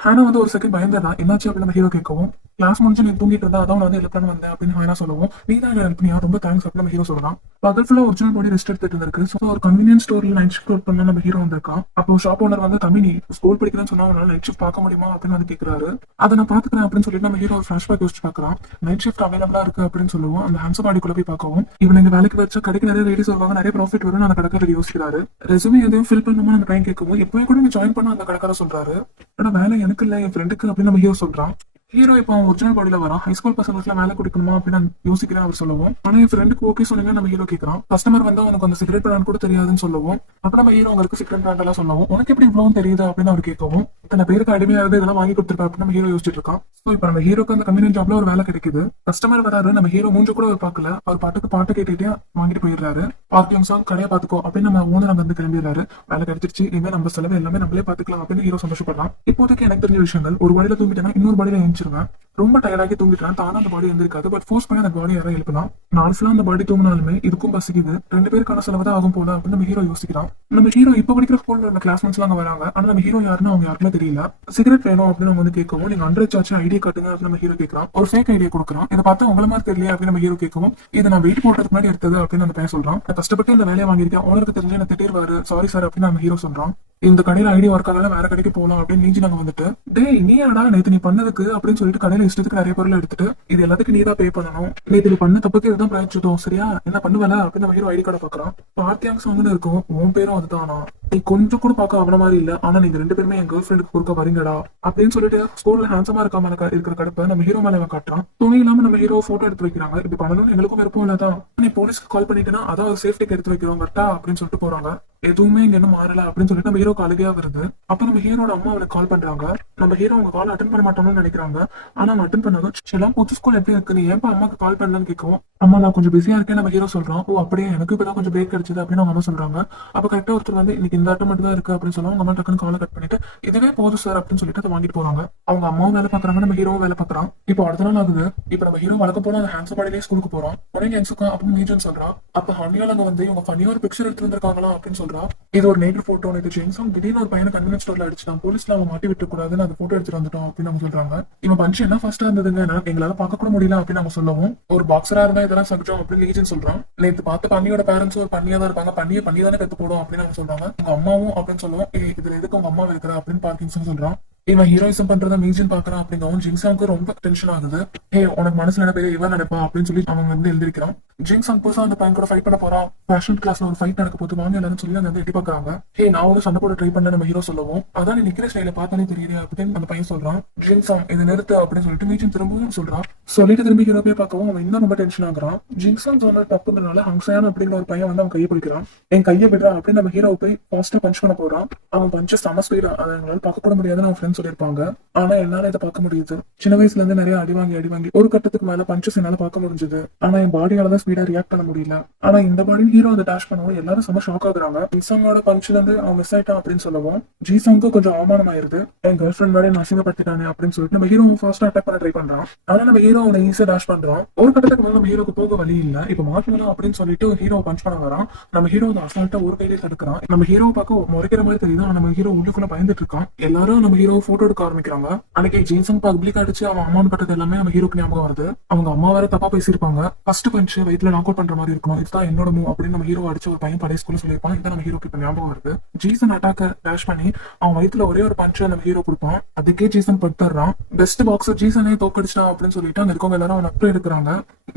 ஹானா வந்து ஒரு செகண்ட் பயந்துடுறான். என்னாச்சு அப்படின்னு நம்ம ஹீரோ கேட்கவும் கிளாஸ் முடிஞ்சு நீ தூங்கிட்டு இருந்தா அதான் வந்து எழுப்பலான்னு வந்தேன் அப்படின்னு ஹானா சொல்லுவோம். நீ தான் ஹெல்ப் பண்ணியா, ரொம்ப தேங்க்ஸ் அப்படின்னு நம்ம ஹீரோ சொல்லலாம். பகல் ஃபுல்லா ஒரிஜினல் பாடி ரெஸ்ட் எடுத்துட்டு இருக்கு. ஸோ ஒரு கன்வீனியன்ஸ் ஸ்டோர்ல நைட் ஷிஃப்ட் ஒர்க் பண்ண நம்ம ஹீரோ வந்திருக்கான். அப்போ ஷாப் ஓனர் வந்து தம்பி நீ ஸ்கூல் படிக்கிறேன்னு சொன்னா அவனால நைட் ஷிஃப்ட் பார்க்க முடியுமா அப்படின்னு வந்து கேட்கறாரு. அதை நான் பாத்துக்கிறேன் அப்படின்னு சொல்லிட்டு நம்ம ஹீரோ ஃபிளாஷ்பேக் யோசிச்சு பார்க்கறான். நைட் ஷிஃப்ட் அவைலபிளா இருக்கு அப்படின்னு சொல்லுவோம். அந்த ஹேண்ட்ஸம் பாடிக்குள்ள போய் பார்க்கவும் இவன் இந்த வேலைக்கு வச்சா கடைக்கு நிறைய லேடிஸ் வருவாங்க, நிறைய ப்ராஃபிட் வரும் அந்த கடைக்காரர் யோசிக்கிறாரு. ரெசுமே எதையும் ஃபில் பண்ணுமா அந்த பையன் கேட்கவும் எப்பவும் கூட நீ ஜாயின் பண்ண அந்த கடைக்காரர் சொல்றாரு. ஆனா வேலை எனக்கு இல்ல என் ஃப்ரெண்டுக்கு அப்படின்னு நம்ம ஹீரோ சொல்றான். ஹீரோ இப்போ ஒரிஜினல் பாடியில வரான். ஹைஸ்கூல் பசங்களுக்கு மேல குடிக்கணுமா அப்படின்னு யோசிக்கிறேன் அவர் சொல்லுவோம். ஆனா என் ஃப்ரெண்டுக்கு ஓகே சொன்னீங்க நம்ம ஹீரோ கேட்கறான். கஸ்டமர் வந்து அவனுக்கு அந்த சிகரெட் பிராண்ட் கூட தெரியாதுன்னு சொல்லுவோம். அப்ப நம்ம ஹீரோ அவங்களுக்கு சிகரெட் பிராண்ட் எல்லாம் சொல்லுவோம். உனக்கு எப்படி இவ்வளவு தெரியுது அப்படின்னு அவர் கேட்கவும் இத்தனை பேருக்கு அடிமையாவது இதெல்லாம் வாங்கி கொடுத்துருப்பா அப்படின்னு நம்ம ஹீரோ யோசிச்சுட்டு இருக்கான். ஸோ இப்போ நம்ம ஹீரோக்கு அந்த கம்பெனி ஜாப்ல ஒரு வேலை கிடைக்குது. கஸ்டமர் வராரு. நம்ம ஹீரோ மூஞ்சு கூட அவர் பார்க்கல. அவர் பாட்டுக்கு பாட்டு கேட்டுட்டே வாங்கிட்டு போயிடுறாரு. பார்க்கிங் சாங் கடையை பாத்துக்கோ அப்படின்னு நம்ம ஓனர் அங்க வந்து கிளம்பிடுறாரு. வேலை கிடைச்சிருச்சு, இனிமே நம்ம செலவு எல்லாமே நம்மளே பாத்துக்கலாம் அப்படின்னு ஹீரோ சந்தோஷப்படலாம். இப்போதைக்கு எனக்கு தெரிஞ்ச விஷயங்கள், ஒரு பாடியில தூங்கிட்டேன்னா இன்னொரு பாடியில எழுந்திருவேன். ரொம்ப டயர்டாகி தூங்கிட்டேன், தானா அந்த பாடி எழுந்திருக்காது. பட் ஃபோர்ஸ் பண்ணி அந்த பாடி யாரும் எழுப்பலாம். நாலு ஃபுல்லா அந்த பாடி தூங்கினாலுமே இதுக்கும் பசிக்குது, 2 பேருக்கான செலவு தான் ஆகும் போல அப்படின்னு நம்ம ஹீரோ யோசிக்கிறான். நம்ம ஹீரோ இப்ப படிக்கிற ஸ்கூல்ல இருந்த கிளாஸ்மேட்ஸ் எல்லாம் அங்க வராங்க. ஆனா நம்ம ஹீரோ யாருன்னு அவங்க யாருக்குமே தெரியல. சிகரெட் வேணும் அப்படின்னு நம்ம வந்து கேட்கவும், நீங்க அண்டர் சார்ஜ் ஐடியா காட்டுங்க அப்படின்னு நம்ம ஹீரோ கேட்கறான். ஒரு ஃபேக் ஐடியா கொடுக்குறான். இதை பார்த்தா உங்கள மாதிரி தெரியல அப்படின்னு நம்ம ஹீரோ கேட்கவும், இதை நான் வெயிட் போடுறதுக்கு முன்னாடி எடுத்தது அப்படின்னு அந்த பையன் சொல்றான். நான் கஷ்டப்பட்டு இந்த வேலையை வாங்கியிருக்கேன், ஓனருக்கு தெரிஞ்சு என்ன திட்டிருவாரு, சாரி சார் அப்படின்னு நம்ம ஹீரோ சொல்றான். இந்த கடையில ஐடி ஒர்க் ஆகல, வேற கடைக்கு போகலாம் அப்படின்னு நீஞ்சி நாங்க வந்துட்டு, டேய் நீ ஆடா நேத்து நீ பண்ணதுக்கு அப்படின்னு சொல்லிட்டு கடையில இஷ்டத்துக்கு நிறைய பொருள் எடுத்துட்டு, இது எல்லாத்துக்கும் நீ தான் பே பண்ணணும், நேத்து நீ பண்ண தப்புக்கு இதுதான் பிராய்ச்சிட்டோம் சரியா, என்ன பண்ணுவல அப்படின்னு நம்ம ஹீரோ ஐடி கார்டை பாக்குறான். பார்த்தியாங்க சாங்னு இருக்கும், உன் பேரும் அதுதானா, நீ கொஞ்சம் கூட பார்க்க அவன மாதிரி இல்ல, ஆனா நீங்க 2 பேருமே என் கேர்ள் ஃபிரெண்டுக்கு கொடுக்க வரீங்கடா அப்படின்னு சொல்லிட்டு ஸ்கூல்ல ஹேண்ட்ஸமா இருக்காம இருக்கிற கடுப்பை நம்ம ஹீரோ மேல காட்டுறான். துணி இல்லாம நம்ம ஹீரோ போட்டோ எடுத்து வைக்கிறாங்க. இப்படி பண்ணணும் எங்களுக்கும் விருப்பம் இல்லாதான், நீ போலீஸ்க்கு கால் பண்ணிட்டேன்னா அதான் சேஃப்டிக்கு எடுத்து வைக்கிறோம் கரெக்டா அப்படின்னு சொல்லிட்டு போறாங்க. எதுவுமே இங்க இன்னும் மாறல அப்படின்னு சொல்லிட்டு நம்ம ஹீரோ அழுகையா வருது. அப்ப நம்ம ஹீரோட அம்மா அவளுக்கு கால் பண்றாங்க. நம்ம ஹீரோ அவங்க கால் அட்டன் பண்ண மாட்டோம்னு நினைக்கிறாங்க. ஆனா அவன் அட்டன் பண்ணாலும், எல்லாம் புது ஸ்கூல் எப்படி இருக்கு, நீ ஏன்பா அம்மாக்கு கால் பண்ணலன்னு கேட்கும். அம்மா நான் கொஞ்சம் பிஸியா இருக்கேன் நம்ம ஹீரோ சொல்றான். ஓ அப்படியே, எனக்கு இப்பதான் கொஞ்சம் பிரேக் கிடைச்சது அப்படின்னு அவங்க அம்மா சொல்றாங்க. அப்ப கரெக்டா ஒருத்தர் வந்து இன்னைக்கு இந்த அட்டம் மட்டும் தான் இருக்கு அப்படின்னு சொல்லுவாங்க. அவங்க அம்மா டக்குன்னு காலை கட் பண்ணிட்டு, இதுவே போதும் சார் அப்படின்னு சொல்லிட்டு அதை வாங்கிட்டு போறாங்க. அவங்க அம்மாவும் வேலை பாக்குறாங்க, நம்ம ஹீரோவும் வேலை பாக்குறான். இப்போ அடுத்த நாள் ஆகுது. இப்ப நம்ம ஹீரோ வழக்க போல அந்த ஹேண்ட்ஸம் பாடியிலே ஸ்கூலுக்கு போறோம். உடனே என்சுக்கா அப்படின்னு நீஜன் சொல்றான். அப்ப ஹனியால் அங்க வந்து இவங்க ஃபனியா ஒரு பிக்சர் எடுத்து வந்திருக்காங்களா அப்படின்னு சொல்றா. இது ஒரு நெகட்டிவ் போட்டோ, இது ஜெயின்ஸும் திடீர்னு ஒரு பையனை கன்வென்ஸ் ஸ்டோர்ல அடிச்சுட்டான், போலீஸ்ல அவன் மாட்டி விட்டு கூடாதுன்னு அந்த போட்டோ எடுத்துட்டு வந்துட்டோம் அப்படின்னு அவங்க சொல்றாங்க. இவன் பஞ்ச் என்ன ஃபர்ஸ்டா இருந்ததுங்க, எங்களால பார்க்க கூட முடியல அப்படின்னு அவங்க சொல்லவும், ஒரு பாக்ஸரா இருந்தா இதெல்லாம் சகஜம் அப்படின்னு லீஜன் சொல்றான். நேத்து பார்த்து பண்ணியோட பேரண்ட்ஸ் ஒரு பண்ணியா தான் இருப்பாங்க, பண்ணி தானே கத்து போடும் அப்படின்னு அவங்க சொல்றாங்க. உங்க அம்மாவும் அப்படின்னு சொல்லுவோம், இதுல எதுக்கு உங்க அம்மா இருக்கிற அப்படின்னு பார்க்கிங்ஸும் சொல்றான். இவன் ஹீரோயிசம் பண்றத மீஜன் பாக்குறான் அப்படிங்கவும் ஜிங்சாங்க்கு ரொம்ப டென்ஷன் ஆகுது. ஹே உனக்கு மனசு நினைப்பே இவன் நினைப்பா அப்படின்னு சொல்லி அவன் வந்து எழுந்திருக்கிறான். ஜிங்சாங் புதுசா அந்த பையன் கூட ஃபைட் பண்ண போறான். ஃபேஷன் கிளாஸ்ல ஒரு ஃபைட் நடக்க போது வாங்க எல்லாரும் சொல்லி அந்த எட்டி பாக்குறாங்க. ஹே நான் ஒரு சண்டை போட ட்ரை பண்ண நம்ம ஹீரோ சொல்லவும், அதான் நீ நிக்கிற ஸ்டைல பார்த்தாலே தெரியுது அப்படின்னு அந்த பையன் சொல்றான். ஜிங்சாங் இதை நிறுத்து அப்படின்னு சொல்லிட்டு மீஜன் திரும்பவும் சொல்றான். சொல்லிட்டு திரும்பி ஹீரோ போய் பார்க்கவும் அவன் இன்னும் ரொம்ப டென்ஷன் ஆகுறான். ஜிங்சாங் சொன்ன தப்புனால ஹங்ஸான் அப்படிங்கிற ஒரு பையன் வந்து அவன் கையை பிடிக்கிறான். என் கையை விடுறா அப்படின்னு நம்ம ஹீரோ போய் ஃபாஸ்டா பஞ்ச் பண்ண போறான். அவன் பஞ்சு செம ஸ்பீடா, அதை எங்களால பார்க்க கூட முடியாதுன்னு அவன் ஃப்ரெண்ட் சொல்லியிருப்பாங்க. ஆனா என்னால இதை பார்க்க முடியுது. சின்ன வயசுல இருந்து நிறைய அடி வாங்கி ஒரு கட்டத்துக்கு மேல பஞ்சஸ் என்னால பார்க்க முடிஞ்சது. ஆனா என் பாடியால தான் ஸ்பீடா ரியாக்ட் பண்ண முடியல. ஆனா இந்த பாடி ஹீரோ அந்த டேஷ் பண்ணவும் எல்லாரும் செம ஷாக் ஆகுறாங்க. ஜிசாங்கோட பஞ்சுல இருந்து அவன் மிஸ் ஆயிட்டான் அப்படின்னு சொல்லவும் ஜிசாங்கு கொஞ்சம் அவமானம் ஆயிருது. என் கேர்ள் ஃபிரெண்ட் மாதிரி அசிங்கப்படுத்திட்டானே அப்படின்னு சொல்லிட்டு நம்ம ஹீரோ ஃபாஸ்டா அட்டாக் பண்ண ட்ரை பண்றான். ஆனா நம்ம ஹீரோ அவனை ஈஸியா டேஷ் பண்றான். ஒரு கட்டத்துக்கு மேல நம்ம ஹீரோக்கு போக வழி இல்ல. இப்ப மாட்டலாம் அப்படின்னு சொல்லிட்டு ஹீரோ பஞ்ச் பண்ண வரான். நம்ம ஹீரோ அந்த அசால்ட்டா ஒரு கையிலே தடுக்கிறான். நம்ம ஹீரோ பார்க்க முறைக்கிற மாதிரி தெரியுது. நம்ம ஹீரோ உள்ளுக்குள்ள பயந்துட்டு இருக்கான். எல்லாரும் நம்ம ஹீரோ போட்டோ எடுக்க ஆரம்பிக்கிறாங்க. அன்னைக்கு ஜீன்சன் பப்ளிக் அடிச்சு அவன் அம்மா பட்டது எல்லாமே நம்ம ஹீரோக்கு ஞாபகம் வருது. அவங்க அம்மா வேற தப்பா பேசியிருப்பாங்க. ஃபர்ஸ்ட் பஞ்ச் வயிற்றுல நாக் அவுட் பண்ற மாதிரி இருக்கணும், இதுதான் என்னோட மூவ் அப்படின்னு நம்ம ஹீரோ அடிச்ச ஒரு பையன் பழைய ஸ்கூல்ல சொல்லியிருப்பான். இதான் நம்ம ஹீரோக்கு இப்ப ஞாபகம் வருது. ஜீசன் அட்டாக்க டேஷ் பண்ணி அவன் வயிற்றுல ஒரே ஒரு பஞ்ச் நம்ம ஹீரோ கொடுப்பான். அதுக்கே ஜீசன் படுத்துறான். பெஸ்ட் பாக்ஸர் ஜீசனே தோக்கடிச்சிட்டான் அப்படின்னு சொல்லிட்டு அங்க இருக்கவங்க எல்லாரும் அவன் அப்புறம் எடுக்கிறாங்க.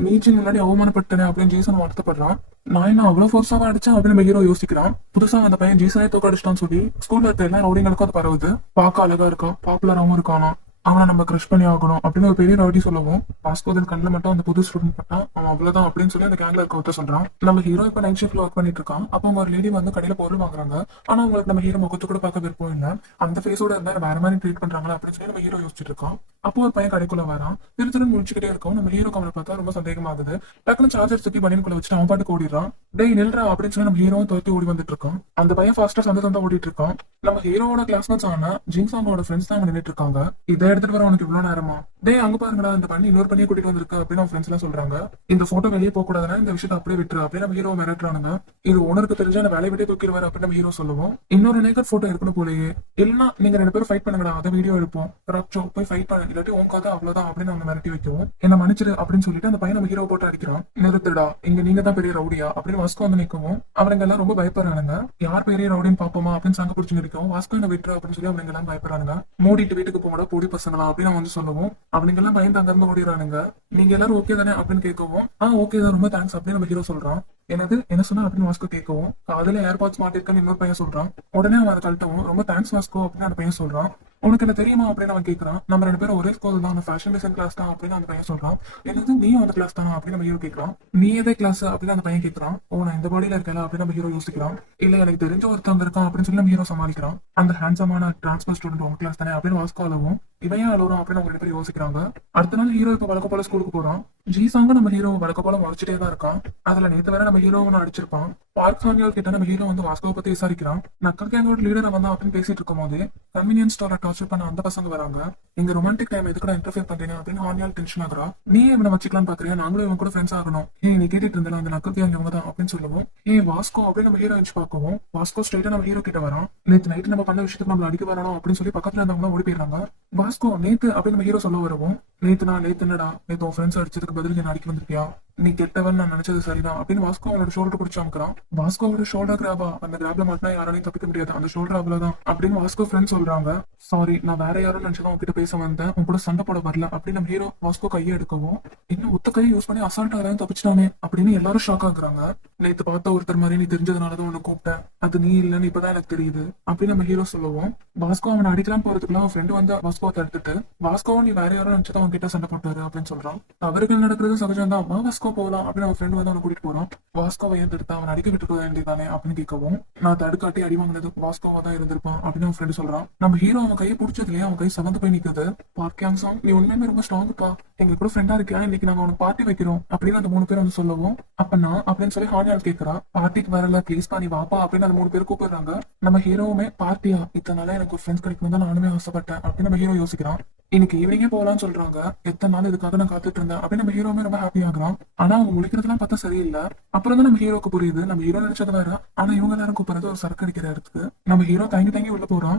மீச்சின் முன்னாடி அவமானப்பட்டனே அப்படின்னு ஜீசன் வருத்தப்படுறான். நான் என்ன அவ்வளவு ஃபோர்ஸாவா அடிச்சேன் அப்படின்னு நம்ம ஹீரோ யோசிக்கிறான். புதுசா அந்த பையன் ஜீசனே தோக்கடிச்சிட்டான்னு சொல்லி ஸ்கூல்ல இருக்க எல்லா ரவுடிங்களுக்கும் அது பரவுது. பார்க்க அழகா இருக்கான், பாப்புலராகவும் இருக்கானா, அவனை நம்ம கிரஷ் பண்ணி ஆகணும் அப்படின்னு ஒரு பெரிய ரவுடி சொல்லவும், பாஸ்கோதன் கண்ணில் மட்டும் அந்த புது ஸ்டூடெண்ட் பட்டா அவன் அவ்வளவுதான் அப்படின்னு சொல்லி அந்த கேங்ல இருக்க ஒருத்தர் சொல்றான். நம்ம ஹீரோ இப்ப நைட் ஷிஃப்ட்ல ஒர்க் பண்ணிட்டு இருக்கான். அப்ப அவங்க ஒரு லேடி வந்து கடையில பொருள் வாங்குறாங்க. ஆனா அவங்களுக்கு நம்ம ஹீரோ முகத்து கூட பார்க்க விருப்பம் இல்லை. அந்த ஃபேஸோட இருந்தா வேற மாதிரி ட்ரீட் பண்றாங்களா அப்படின்னு சொல்லி நம்ம ஹீரோ யோசிச்சுட்டு இருக்கோம். அப்போ ஒரு பையன் கடைக்குள்ள வரான். திருத்திரு முடிச்சுக்கிட்டே இருக்கும். நம்ம ஹீரோ அவனை பார்த்தா ரொம்ப சந்தேகமாகுது. டக்குனு சார்ஜர் தூக்கி பனியனுக்குள்ள வச்சுட்டு அவன் பாட்டுக்கு ஓடிடுறான். டேய் நில்றா அப்படின்னு சொல்லி நம்ம ஹீரோவும் துரத்தி ஓடி வந்துட்டு இருக்கோம். அந்த பையன் ஃபாஸ்டா சந்தா ஓடிட்டு இருக்கான். நம்ம ஹீரோவோட கிளாஸ்மேட்ஸ் ஆனா ஜிங்சாங்கோட ஃப்ரெண்ட்ஸ் தான் நின்றுட்டு இருக்காங்க. இதை எடுத்துட்டு வர உனக்கு இவ்வளவு நேரமா? டேய் அங்க பாருங்கடா, இந்த பண்ணி இன்னொரு பண்ணியை கூட்டிட்டு வந்திருக்கு அப்படின்னு அவங்க ஃப்ரெண்ட்ஸ் எல்லாம் சொல்றாங்க. இந்த போட்டோ வெளியே போக கூடாதுன்னா இந்த விஷயத்தை அப்படியே விட்டுரு அப்படின்னு நம்ம ஹீரோ மிரட்டுறானுங்க. இது ஓனருக்கு தெரிஞ்சா அந்த வேலையை விட்டே தூக்கிடுவாரு அப்படின்னு நம்ம ஹீரோ சொல்லுவோம். இன்னொரு நேக்கர் போட்டோ இருக்கணும் போலயே, இல்லைன்னா நீங்க 2 பேரும் ஃபைட் பண்ணுங்கடா, அதை வீடியோ எடுப்போம், ராச்சோ போய் ஃபைட் பண்ண, இல்லாட்டி உன் கதை அவ்வளவுதான் அப்படின்னு அவங்க மிரட்டி வைக்கவும், என்ன மன்னிச்சிரு அப்படின்னு சொல்லிட்டு அந்த பையன் நம்ம ஹீரோ போட்டு அடிக்கிறான். நிறுத்துடா, இங்க நீங்க தான் பெரிய ரவுடியா அப்படின்னு வாஸ்கோ வந்து நிற்கவும் அவனுங்க எல்லாம் ரொம்ப பயப்படுறானுங்க. யார் பெரிய ரவுடின்னு பாப்போமா அப்படின்னு சங்க பிடிச்சு நிற்கவும், வாஸ்கோ என்ன விட்டுரு அப்படின்னு சொல்லி அவனுங்க எல்லாம் பயப்படுறானுங்க. மூடிட்டு வீட்டுக்கு போங்கடா பொடி பசங்களா அப்படின்னு அவன் வந்து சொல்லவும் அவனுங்க எல்லாம் பயந்து அங்க இருந்து ஓடிடுறானுங்க. நீங்க எல்லாரும் ஓகே தானே அப்படின்னு கேட்கவும், ஓகே தான் ரொம்ப தேங்க்ஸ் அப்படின்னு நம்ம ஹீரோ சொல்றான். என்னது என்ன சொன்னா அப்படின்னு வாஸ்கோ கேட்கவும், அதுல ஏர்பாட்ஸ் மாட்டிருக்கான்னு இன்னொரு பையன் சொல்றான். உடனே அவன் அதை கழட்டவும், ரொம்ப தேங்க்ஸ் வாஸ்கோ அப்படின்னு அந்த பையன் சொல்றான். உனக்கு என்ன தெரியுமா அப்படின்னு அவன் கேட்கறான். நம்ம 2 பேரும் ஒரே ஸ்கூல் தான், ஃபேஷன் டிசைன் கிளாஸ் தான் அப்படின்னு அந்த பையன் சொல்றான். என்னது நீயும் அந்த கிளாஸ் தானா அப்படின்னு நம்ம ஹீரோ கேட்கறான். நீ எதே கிளாஸ் அப்படின்னு அந்த பையன் கேட்கறான். நான் இந்த பாடியில இருக்கல அப்படின்னு நம்ம ஹீரோ யோசிக்கிறான். இல்ல எனக்கு தெரிஞ்ச ஒருத்தவங்க இருக்கான் அப்படின்னு சொல்லி நம்ம ஹீரோ சமாளிக்கிறான். அந்த ஹேண்ட்ஸமான டிரான்ஸ்பர் ஸ்டூடெண்ட் உங்க கிளாஸ் தானே அப்படின்னு வாஸ்கோ அளவும், இவன் ஏன் அழுறான் அப்படின்னு அவங்க 2 பேரும் யோசிக்கிறாங்க. அடுத்த நாள் ஹீரோ இப்ப வழக்கம் போல ஸ்கூலுக்கு போறான். ஜிசாங்க நம்ம ஹீரோ வழக்கம் போல முறைச்சிட்டே தான் இருக்கான். அதுல நேத்து வேற நம்ம ஹீரோ ஒன்று அடிச்சிருப்பான். பார்க் சானியால் கிட்ட நம்ம ஹீரோ வந்து வாஸ்கோவை பத்தி விசாரிக்கிறான். நக்கல் கேங்கோட லீடரை வந்தா அப்படின்னு பேசிட்டு இருக்கும் போது கன்வீனியன்ஸ் ஸ்டோரை டார்ச்சர் பண்ண அந்த பசங்க வராங்க. எங்க ரொமான்டிக் டைம் எதுக்குடா இன்டர்ஃபியர் பண்றீங்க அப்படின்னு ஹானியால் டென்ஷன் ஆகுறா. நீ இவனை வச்சுக்கலாம் பாக்குறியா, நாங்களும் இவன் கூட ஃப்ரெண்ட்ஸ் ஆகணும். நீ கேட்டுட்டு இருந்தா அந்த நக்கல் கேங் இவங்க தான் அப்படின்னு சொல்லுவோம். வாஸ்கோ அப்படின்னு நம்ம ஹீரோ பார்க்கவும் வாஸ்கோ ஸ்ட்ரைட்டா நம்ம ஹீரோ கிட்ட வரான். நேத்து நைட்டு நம்ம பண்ண விஷயத்துக்கு நம்ம அடிக்க வரணும் அப்படின்னு சொல்லி பக்கத்துல இருந்தவங்க ஓடி போயிடுறாங்க. வாஸ்கோ நேத்து அப்படின்னு நம்ம ஹீரோ சொல்ல வருவோம். நேத்து என்னடா நேத்து உன் ஃப்ரெண்ட்ஸ் அடிச்சதுக்கு பதில் என்ன அடிக்க வந்திருக்கியா, நீ கெட்டவன் நான் நினைச்சது சரிதான் அப்படின்னு வாஸ்கோ அவனோட ஷோல்டர் பிடிச்சு அமுக்குறான். வாஸ்கோவோட ஷோல்டர் கிராபா, அந்த கிராப்ல மாட்டினா யாராலையும் தப்பிக்க முடியாது, அந்த ஷோல்டர் அவ்வளவுதான் அப்படின்னு வாஸ்கோ ஃப்ரெண்ட் சொல்றாங்க. சாரி, நான் வேற யாரும் நினைச்சதான் உங்ககிட்ட பேச வந்தேன், உன் கூட சண்டை போட வரல அப்படின்னு நம்ம ஹீரோ வாஸ்கோ கையை எடுக்கவும் இன்னும் ஒத்த கையை யூஸ் பண்ணி அசால்ட் ஆகிறான் தப்பிச்சிட்டானே அப்படின்னு எல்லாரும் ஷாக் ஆகுறாங்க. நேத்து பார்த்த ஒருத்தர் மாதிரி நீ தெரிஞ்சதுனாலதான் உன்னை கூப்பிட்டேன், அது நீ இல்லன்னு இப்பதான் எனக்கு தெரியுது அப்படின்னு நம்ம ஹீரோ சொல்லுவோம். வாஸ்கோ அவனை அடிக்கலாம் போறதுக்குள்ள அவன் ஃப்ரெண்டு வந்து வாஸ்கோ தடுத்துட்டு வாஸ்கோ நீ வேற யாரும் நினைச்சதான் அவன் கிட்ட சண்டை போட்டாரு அப்படின்னு சொல்றான். தவறுகள் நடக்கிறது சகஜம் தான், வாஸ்கோ போகலாம் அப்படின்னு அவன் ஃப்ரெண்டு வந்து அவனை கூட்டிட்டு போறான். வாஸ்கோவை ஏன் தடுத்தா, அவன் அடிக்க விட்டு போக வேண்டியதானே அப்படின்னு கேட்கவும் நான் தடுக்காட்டி அடி வாங்கினது வாஸ்கோவா தான் இருந்திருப்பான் அப்படின்னு அவன் ஃப்ரெண்டு சொல்றான். நம்ம ஹீரோ அவன் கையை பிடிச்சதுலயே அவன் கை சவந்து போய் நிக்குது. பார்க்கியாங் சாங் நீ உண்மையுமே ரொம்ப ஸ்ட்ராங்குப்பா, எங்க கூட ஃப்ரெண்டா இருக்கியா, இன்னைக்கு நாங்க உனக்கு பார்ட்டி வைக்கிறோம் அப்படின்னு அந்த 3 பேர் வந்து சொல்லவும் அப்ப நான் அப்படின்னு சொல்லி ஹானியால் கேட்கறா. பார்ட்டிக்கு வரல ப்ளீஸ் பா நீ வாப்பா அப்படின்னு அந்த 3 பேர் கூப்பிடுறாங்க. நம்ம ஹீரோவுமே பார்ட்டியா, இத்தனால எனக்கு ஒரு ஃப்ரெண்ட்ஸ் கிடைக்கணும் தான் நானுமே ஆசைப்பட்டேன் அப்படின்னு நம்ம ஹீரோ யோசிக்கிறான். இன்னைக்கு ஈவினிங்கே போகலாம்னு சொல்றாங்க. எத்தனை நாள் இதுக்காக நான் காத்துட்டு இருந்தேன் அப்படின்னு நம்ம ஹீரோமே ரொம்ப ஹாப்பி ஆகுறான். ஆனா அவங்க முழிக்கிறதுலாம் பார்த்தா சரியில்லை. அப்புறம் தான் நம்ம ஹீரோக்கு புரியுது நம்ம ஹீரோ நினைச்சது வேற, ஆனா இவங்க எல்லாரும் கூப்பிடுறது ஒரு சரக்கு அடிக்கிற இடத்துக்கு. நம்ம ஹீரோ தங்கி உள்ள போறான்.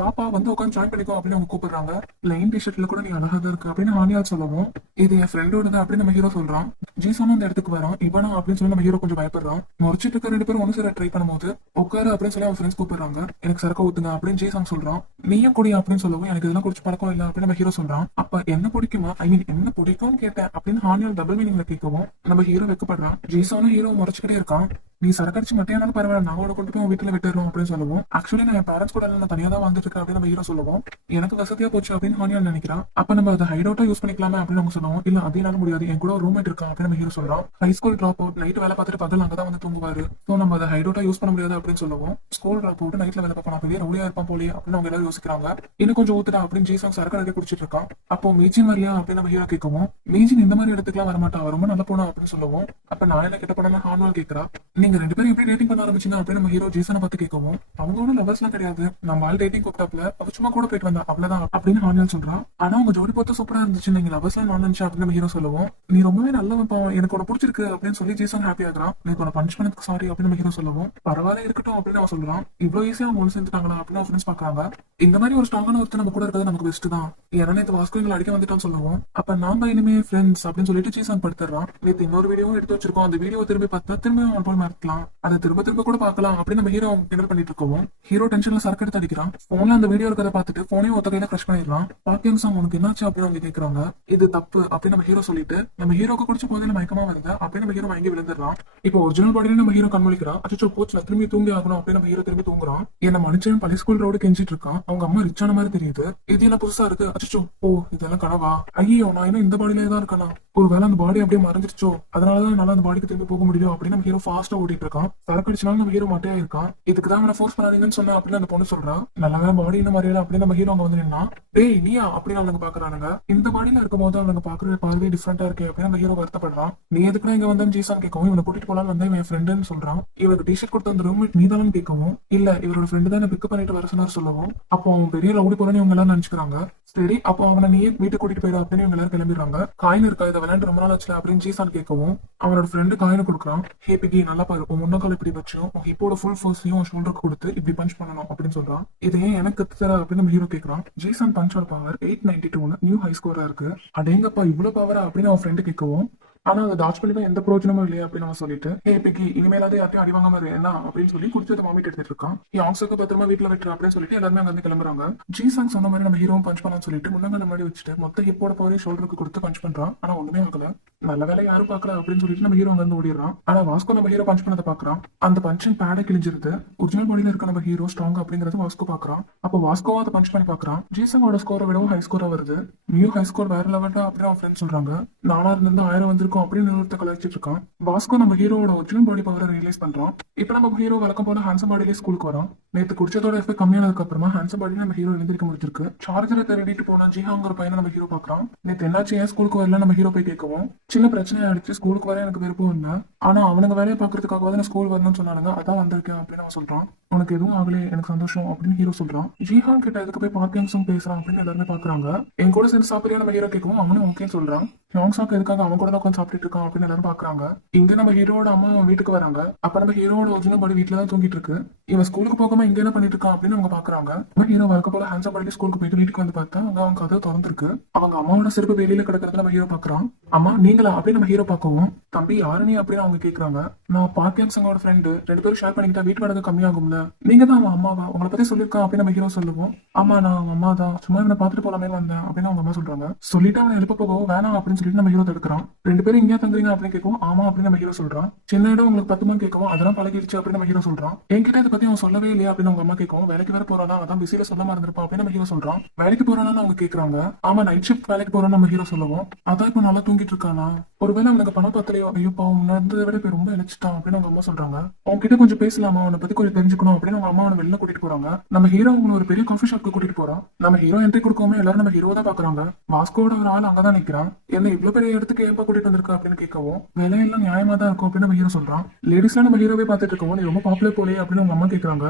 வாப்பா வந்து உட்காந்து ஜாயின் பண்ணிக்கோ அப்படின்னு அவங்க கூப்பிடுறாங்க. லைன் டிஷர்ட்ல கூட நீ அழகா தான் இருக்கு அப்படின்னு ஹானியால் சொல்லவும் இது என் ஃப்ரெண்டோட அப்படின்னு நம்ம ஹீரோ சொல்றான். ஜீசானும் அந்த இடத்துக்கு வரான். இவனா அப்படின்னு சொல்லி நம்ம ஹீரோ கொஞ்சம் பயப்படுறான். முறைச்சிட்டு இருக்க 2 பேரும் ஒன்னு சேர ட்ரை பண்ணும்போது உட்காரு அப்படின்னு சொல்லி அவன் ஃப்ரெண்ட்ஸ் கூப்பிடுறாங்க. எனக்கு சரக்கு ஊத்துங்க அப்படின்னு ஜீசான் சொல்றான். நீயும் குடி அப்படின்னு சொல்லவும் எனக்கு இதெல்லாம் குடிச்சு பழக்கம் இல்லை அப்படின்னு நம்ம ஹீரோ சொல்றான். அப்ப என்ன பிடிக்குமா, ஐ மீன் என்ன பிடிக்கும்னு கேட்டேன் அப்படின்னு ஹானியால் டபுள் மீனிங்ல கேட்கவும் நம்ம ஹீரோ வெக்கப்படுறான். ஜீசானும் ஹீரோ முறைச்சுக்கிட்டே இருக்கான். நீ சரக்கடிச்சு மட்டையானாலும் பரவாயில்ல, நான் கொண்டு போய் வீட்டுல விட்டுறோம் அப்படின்னு சொல்லுவோம். ஆக்சுவலி நான் என் பேரண்ட்ஸ் கூட நான் தனியா தான் வந்துட்டு இருக்கேன் அப்படின்னு நம்ம ஹீரோ சொல்லுவோம். எனக்கு வசதியா போச்சு அப்படின்னு ஹானியால் நினைக்கிறான். அப்ப நம்ம அதை ஹைட் அவுட்டா யூஸ் பண்ணிக்கலாமே அப்படின்னு அவங்க சொல்லுவோம். இல்ல அதேனால முடியாது, என் கூட ஒரு ரூம்மேட் இருக்கான் அப்படின்னு நம்ம ஹீரோ சொல்றான். High school drop out, night வேலை பார்த்துட்டு பகல் அங்கதான் வந்து தூங்குவாரு. ஸோ நம்ம அதை ஹைட் அவுட்டா யூஸ் பண்ண முடியாது அப்படின்னு சொல்லுவோம். ஸ்கூல் டிராப் அவுட் நைட்ல வேலை பார்ப்பான், பெரிய ரவுடியா இருப்பான் போலயே அப்படின்னு அவங்க எல்லாரும் யோசிக்கிறாங்க. இன்னும் கொஞ்சம் ஊத்துடா அப்படின்னு ஜீசன் சரக்கு குடிச்சிட்டு இருக்கான். அப்போ மீச்சின் வரலையா அப்படின்னு நம்ம ஹீரோ கேட்கவும் மீச்சின் இந்த மாதிரி இடத்துக்குலாம் வரமாட்டான், ரொம்ப நல்ல போனா அப்படின்னு சொல்லுவோம். அப்ப நான் என்ன கிட்ட பண்ணலாம் ஹானியால் கேட்கறா. நீங்க 2 பேரும் எப்படி டேட்டிங் பண்ண ஆரம்பிச்சீங்க அப்படின்னு நம்ம ஹீரோ ஜீசனை பார்த்து கேட்கவும் அவங்க ஒன்றும் லவர்ஸ் எல்லாம் கிடையாது, நம்ம ஆள் டேட்டிங் கூப்பிட்டாப்ல அவ சும்மா கூட போயிட்டு வந்தா அவ்வளவுதான் அப்படின்னு ஹானியால் சொல்றான். ஆனா அவங்க ஜோடி பார்த்து சூப்பரா இருந்துச்சு, நீங்க லவர்ஸ் எல்லாம் நான் நினைச்சா அப்படின்னு நம்ம ஹீரோ சொல்லுவோம். நீ ரொம்பவே நல்லவன்ப்பா, எனக்கு உன பிடிச்சிருக்கு அப்படின்னு சொல்லி ஜீசன் ஹாப்பி ஆகுறான். நீ உன பஞ்ச் பண்ணதுக்கு சாரி அப்படின்னு நம்ம ஹீரோ சொல்லுவோம். பரவாயில்ல இருக்கட்டும் அப்படின்னு அவன் சொல்றான். இவ்வளவு ஈஸியா அவங்க ஒன்று சேர்ந்துட்டாங்களா அப்படின்னு அவன் ஃப்ரெண்ட்ஸ் பாக்குறாங்க. இந்த மாதிரி ஒரு ஸ்ட்ராங்கான ஒருத்தர் நம்ம கூட இருக்கிறது நமக்கு பெஸ்ட் தான், ஏன்னா நேற்று வாஸ்கோ எங்களை அடிக்க வந்துட்டோம்னு சொல்லுவோம். அப்ப நாம இனிமே ஃப்ரெண்ட்ஸ் அப்படின்னு சொல்லிட்டு ஜீசன் படுத்துறான். நேற்று இன்னொரு வீடியோவும் எடுத்து வச்சிருக்கோம், அந்த வீடியோ திரும்பி பார்த்தா திரும்பி அவன் போய் மறக்கலாம், அதை திரும்ப கூட பார்க்கலாம் அப்படின்னு நம்ம ஹீரோ கிண்டல் பண்ணிட்டு இருக்கோம். ஹீரோ டென்ஷன்ல சரக்கு எடுத்து அடிக்கிறான். போன்ல அந்த வீடியோ இருக்கிறத பார்த்துட்டு போனையும் ஒத்த கையில கிரஷ் பண்ணிடலாம். பாக்கியம் சாங் உனக்கு என்னாச்சு அப்படின்னு அவங்க கேட்கறாங்க. இது தப்பு அப்படின்னு நம்ம ஹீரோ சொல்லிட்டு நம்ம ஹீரோக்கு குடிச்ச போதையில மயக்கமா வருது அப்படின்னு நம்ம ஹீரோ மயங்கி விழுந்துடுறான். இப்போ ஒரிஜினல் பாடியில நம்ம ஹீரோ கண்மொழிக்கிறான். அச்சோ போச்சு நான் திரும்பி தூங்கி ஆகணும் அப்படின்னு நம்ம ஹீரோ திரும்பி தூங்குறான். என்ன மனுஷன் பழைய ஸ்கூல் ரோடு கெஞ்சிட்டு இருக்கான். அவங்க அம்மா ரிச்சான மாதிரி தெரியுது. இது என்ன புதுசா இருக்கு, அச்சோ ஓ இதெல்லாம் கனவா, ஐயோ நான் இன்னும் இந்த பாடியிலே தான் இருக்கேனா, ஒருவேளை அந்த பாடி அப்படியே மறைஞ்சிருச்சோ அதனாலதான் என்னால அந்த பாடிக்கு திரும்பி போக முடியும் அப்படின்னு நம்ம ஹீரோ ஃபாஸ்டா ஓடிட்டு இருக்கான். சரக்கு அடிச்சனால நம்ம ஹீரோ மட்டையா இருக்கான். இதுக்கு தான் அவனை ஃபோர்ஸ் பண்ணாதீங்கன்னு சொன்னா அப்படின்னு அந்த பொண்ணு சொல்றான். நல்லாவே பாடி இன்னும் மறையல அப்படின்னு நம்ம ஹீரோ அங்க வந்து நின்னா. டேய் நீயா அப்படின்னு அவனுக்கு பாக்குறானுங்க. இந்த பாடியில இருக்கும் போது அவனுக்கு பாக்குற பார்வை டிஃப்ரெண்டா இருக்கு அப்படின்னு நம்ம ஹீரோ வருத்தப்படுறான். நீ எதுக்குன்னா இங்க வந்தேன்னு ஜீசான் கேட்கவும் இவனை கூட்டிட்டு போலான்னு வந்தா இவன் ஃப்ரெண்டுன்னு சொல்றான். இவருக்கு டிஷர்ட் கொடுத்த அந்த ரூம்மேட் நீதானு கேட்கவும் இல்ல இவரோட ஃப்ரெண்டு தான் பிக்கப் பண்ணிட்டு வர சொன்னார் சொல்லவும் அப்போ அவன் பெரிய ரவுடி போலன்னு இவங்க எல்லாம் நினைச்சுக்கிறாங்க. சரி அப்போ அவனை நீ வீட்டுக்கு கூட்டிட்டு போயிடு அப்படின்னு இவங்க எல்லாரும் கிளம்பிடுறாங்க. காயின் இருக்கா இதை விளையாண்டு ரொம்ப நாள் ஆச்சுல அப்படின்னு ஜீசான் கேட்கவும் அவனோட ஃப்ரெண்டு காயினை கொடுக்குறான். ஹே பிகி நல்லா பாரு, உன் முன்னக்கால் இப்படி வச்சும் உன் ஹிப்போட ஃபுல் ஃபோர்ஸையும் ஷோல்டருக்கு கொடுத்து இப்படி பஞ்ச் பண்ணணும் அப்படின்னு சொல்றான். இது ஏன் எனக்கு கத்து தர அப்படின்னு நம்ம ஹீரோ கேட்கறான். ஜீசான் பஞ்சோட பவர் 892 நியூ ஹை ஸ்கோரா இருக்கு. அடேங்கப்பா இவ்வளவு பவரா அப்படின்னு அவன் ஃப்ரெண்டு கேட்கவும் ஆனா அதை டாச் பண்ணி தான் எந்த பிரோஜனமும் இல்லையா அப்படின்னு அவன் சொல்லிட்டு பிகி இனிமேலாவது யார்ட்டையும் அடி வாங்காம என்ன அப்படின்னு சொல்லி குடிச்சதை வாமிட் எடுத்துட்டு இருக்கான். யாங்ஸுக்கு பத்திரமா வீட்டுல வைக்கிற அப்படின்னு சொல்லிட்டு எல்லாருமே அங்க வந்து கிளம்புறாங்க. ஜீசாங் சொன்ன மாதிரி நம்ம ஹீரோவும் பஞ்ச் பண்ணலாம்னு சொல்லிட்டு முன்னங்கால முன்னாடி வச்சுட்டு மொத்த ஹிப்போட பவரையும் ஷோல்டருக்கு கொடுத்து பஞ்ச் பண்றான். ஆனா ஒண்ணுமே ஆகல. நல்ல வேலை யாரும் பாக்கல அப்படின்னு சொல்லிட்டு நம்ம ஹீரோ அங்க இருந்து ஓடிடுறான். ஆனா வாஸ்கோ நம்ம ஹீரோ பஞ்ச் பண்ணதை பாக்குறான். அந்த பஞ்சிங் பேட கிழிஞ்சிருது. ஒரிஜினல் பாடியில இருக்க நம்ம ஹீரோ ஸ்ட்ராங் அப்படிங்கறது வாஸ்கோ பாக்குறான். அப்போ வாஸ்கோவா அதை பஞ்ச் பண்ணி பாக்குறான். ஜீசங்கோட ஸ்கோரை விடவும் ஹை ஸ்கோரா வருது. நியூ ஹை ஸ்கோர் வேற லெவல்டா அப்படின்னு அவன் ஃப்ரெண்ட் சொல்றாங்க. நானா இருந்து 1000 வந்திருக்கும் இருக்கும் அப்படின்னு நிறுவனத்தை கலாய்ச்சிட்டு இருக்கான். வாஸ்கோ நம்ம ஹீரோவோட ஒரிஜினல் பாடி பவரை ரியலைஸ் பண்றோம். இப்ப நம்ம ஹீரோ வழக்கம் போல ஹேண்ட்ஸம் பாடியிலே ஸ்கூலுக்கு வரோம். நேத்து குடிச்சதோட எஃபெக்ட் கம்மியானதுக்கு அப்புறமா ஹேண்ட்ஸம் பாடியில நம்ம ஹீரோ எழுந்திருக்க முடிச்சிருக்கு. சார்ஜரை திருடிட்டு போன ஜிஹாங்கிற பையனை நம்ம ஹீரோ பாக்குறான். நேத்து என்னாச்சு ஏன் ஸ்கூலுக்கு வரல நம்ம ஹீரோ போய் கேட்கவும், சின்ன பிரச்சனை ஆயிடுச்சு, ஸ்கூலுக்கு வர எனக்கு விருப்பம் இல்லை, ஆனா அவனுங்க வேலையை பாக்குறதுக்காக நான் ஸ்கூல் வரணும்னு சொன்னானுங்க, அதான் வந்திருக்கேன் அப்படின்னு அவன் சொல்றான். உனக்கு எதுவும் ஆகலே, எனக்கு சந்தோஷம் அப்படின்னு ஹீரோ சொல்றான். ஜிஹாங் கிட்ட எதுக்கு போய் பார்க்கிங்ஸும் பேசுறான் அப்படின்னு எல்லாருமே பாக்குறாங்க. என் கூட சேர்ந்து சாப்பிடுறியா நம்ம ஹீரோ கேட்கவும் அவனும் ஓகேன்னு சொல்றான். ஹியோங்சாக் எதுக்காக அவன் கூட தான் உட்காந்து சாப்பிட்டுட்டு இருக்கான் அப்படின்னு எல்லாரும் பாக்குறாங்க. இங்க நம்ம ஹீரோட அம்மா வீட்டுக்கு வராங்க. அப்ப நம்ம ஹீரோட ஒரிஜினல் பாடி வீட்டுல தான் தூங்கிட்டு இருக்கு. இவன் ஸ்கூலுக்கு போகாம இங்க என்ன பண்ணிட்டு இருக்கான் அப்படின்னு அவங்க பாக்குறாங்க. ஹீரோ வழக்க போல ஹேண்ட்ஸம் பாடி ஸ்கூலுக்கு போயிட்டு வீட்டுக்கு வந்து பார்த்தா அவங்க கதை திறந்துருக்கு. அவங்க அம்மாவோட செருப்பு வெளியில கிடக்கிறத நம்ம ஹீரோ பாக்குறான். அம்மா நீங்களா அப்படின்னு நம்ம ஹீரோ பார்க்கவும், தம்பி யாரு நீ அப்படின்னு அவங்க கேக்குறாங்க. நான் பார்க்கிங்ஸோட ஃப்ரெண்டு, 2 பேரும் ஷேர் பண்ணிக்கிட்டா வீட்டு வாடகை கம்மியாகும்ல, நீங்க தான் அவன் அம்மாவா, உங்களை பத்தி சொல்லியிருக்கான் அப்படின்னு நம்ம ஹீரோ சொல்லுவோம். ஆமா நான் அவங்க அம்மா தான், சும்மா இவனை பார்த்துட்டு போலாமே வந்தேன் அப்படின்னு அவங்க அம்மா சொல்றாங்க. சொல்லிட்டு அவனை எழுப்ப போகவும் வேணாம் அப்படின்னு சொல்லிட்டு நம்ம ஹீரோ தடுக்கிறான். 2 பேரும் இங்கே தங்குறீங்க அப்படின்னு கேட்கவும் ஆமா அப்படின்னு நம்ம ஹீரோ சொல்றான். சின்ன இடம் உங்களுக்கு 10 கேட்கவும் அதெல்லாம் பழகிடுச்சு அப்படின்னு நம்ம ஹீரோ சொல்றான். என்கிட்ட இதை பத்தி அவன் சொல்லவே இல்லையா அப்படின்னு அவங்க அம்மா கேட்கவும், வேலைக்கு வேற போறானா அதான் பிஸியில சொல்ல மறந்துருப்பான் அப்படின்னு நம்ம ஹீரோ சொல்றான். வேலைக்கு போறானு அவங்க கேட்கறாங்க. ஆமா நைட் ஷிஃப்ட் வேலைக்கு போறான்னு நம்ம ஹீரோ சொல்லுவோம். அதான் இப்ப நல்லா தூங்கிட்டு இருக்கானா, ஒருவேளை அவனுக்கு பணம் பத்திரையோ, ஐயோ பாவம் முன்னாடி விட இப்ப ரொம்ப இழைச்சிட்டான் அப்படின்னு அவங்க அம்மா சொல்றாங்க. அவங்க கிட்ட கொஞ்சம் பேசலாமா, அவனை பத்தி கொஞ்சம் தெரிஞ்சுக்கணும் அப்படின்னு அவங்க அம்மா அவனை வெளில கூட்டிட்டு போறாங்க. நம்ம ஹீரோ அவங்களை ஒரு பெரிய காஃபி ஷாப்க்கு கூட்டிட்டு போறான். நம்ம ஹீரோ என்ட்ரி கொடுக்காம எல்லாரும் நம்ம ஹீரோ தான் பாக்குறாங்க. வாஸ்கோட ஒரு ஆள் அங்கதான் நிக்கிறான். என்ன இவ்வளவு பெரிய இடத்துக்கு ஏப்பா கூட்டிட்டு வந்திருக்கா அப்படின்னு கேட்கவும், விலையெல்லாம் நியாயமா தான் இருக்கும் அப்படின்னு நம்ம ஹீரோ சொல்றான். லேடிஸ்லாம் நம்ம ஹீரோவே பார்த்துட்டு இருக்கவும், நீ ரொம்ப பாப்புலர் போலே அப்படின்னு அவங்க அம்மா கேட்கறாங்க.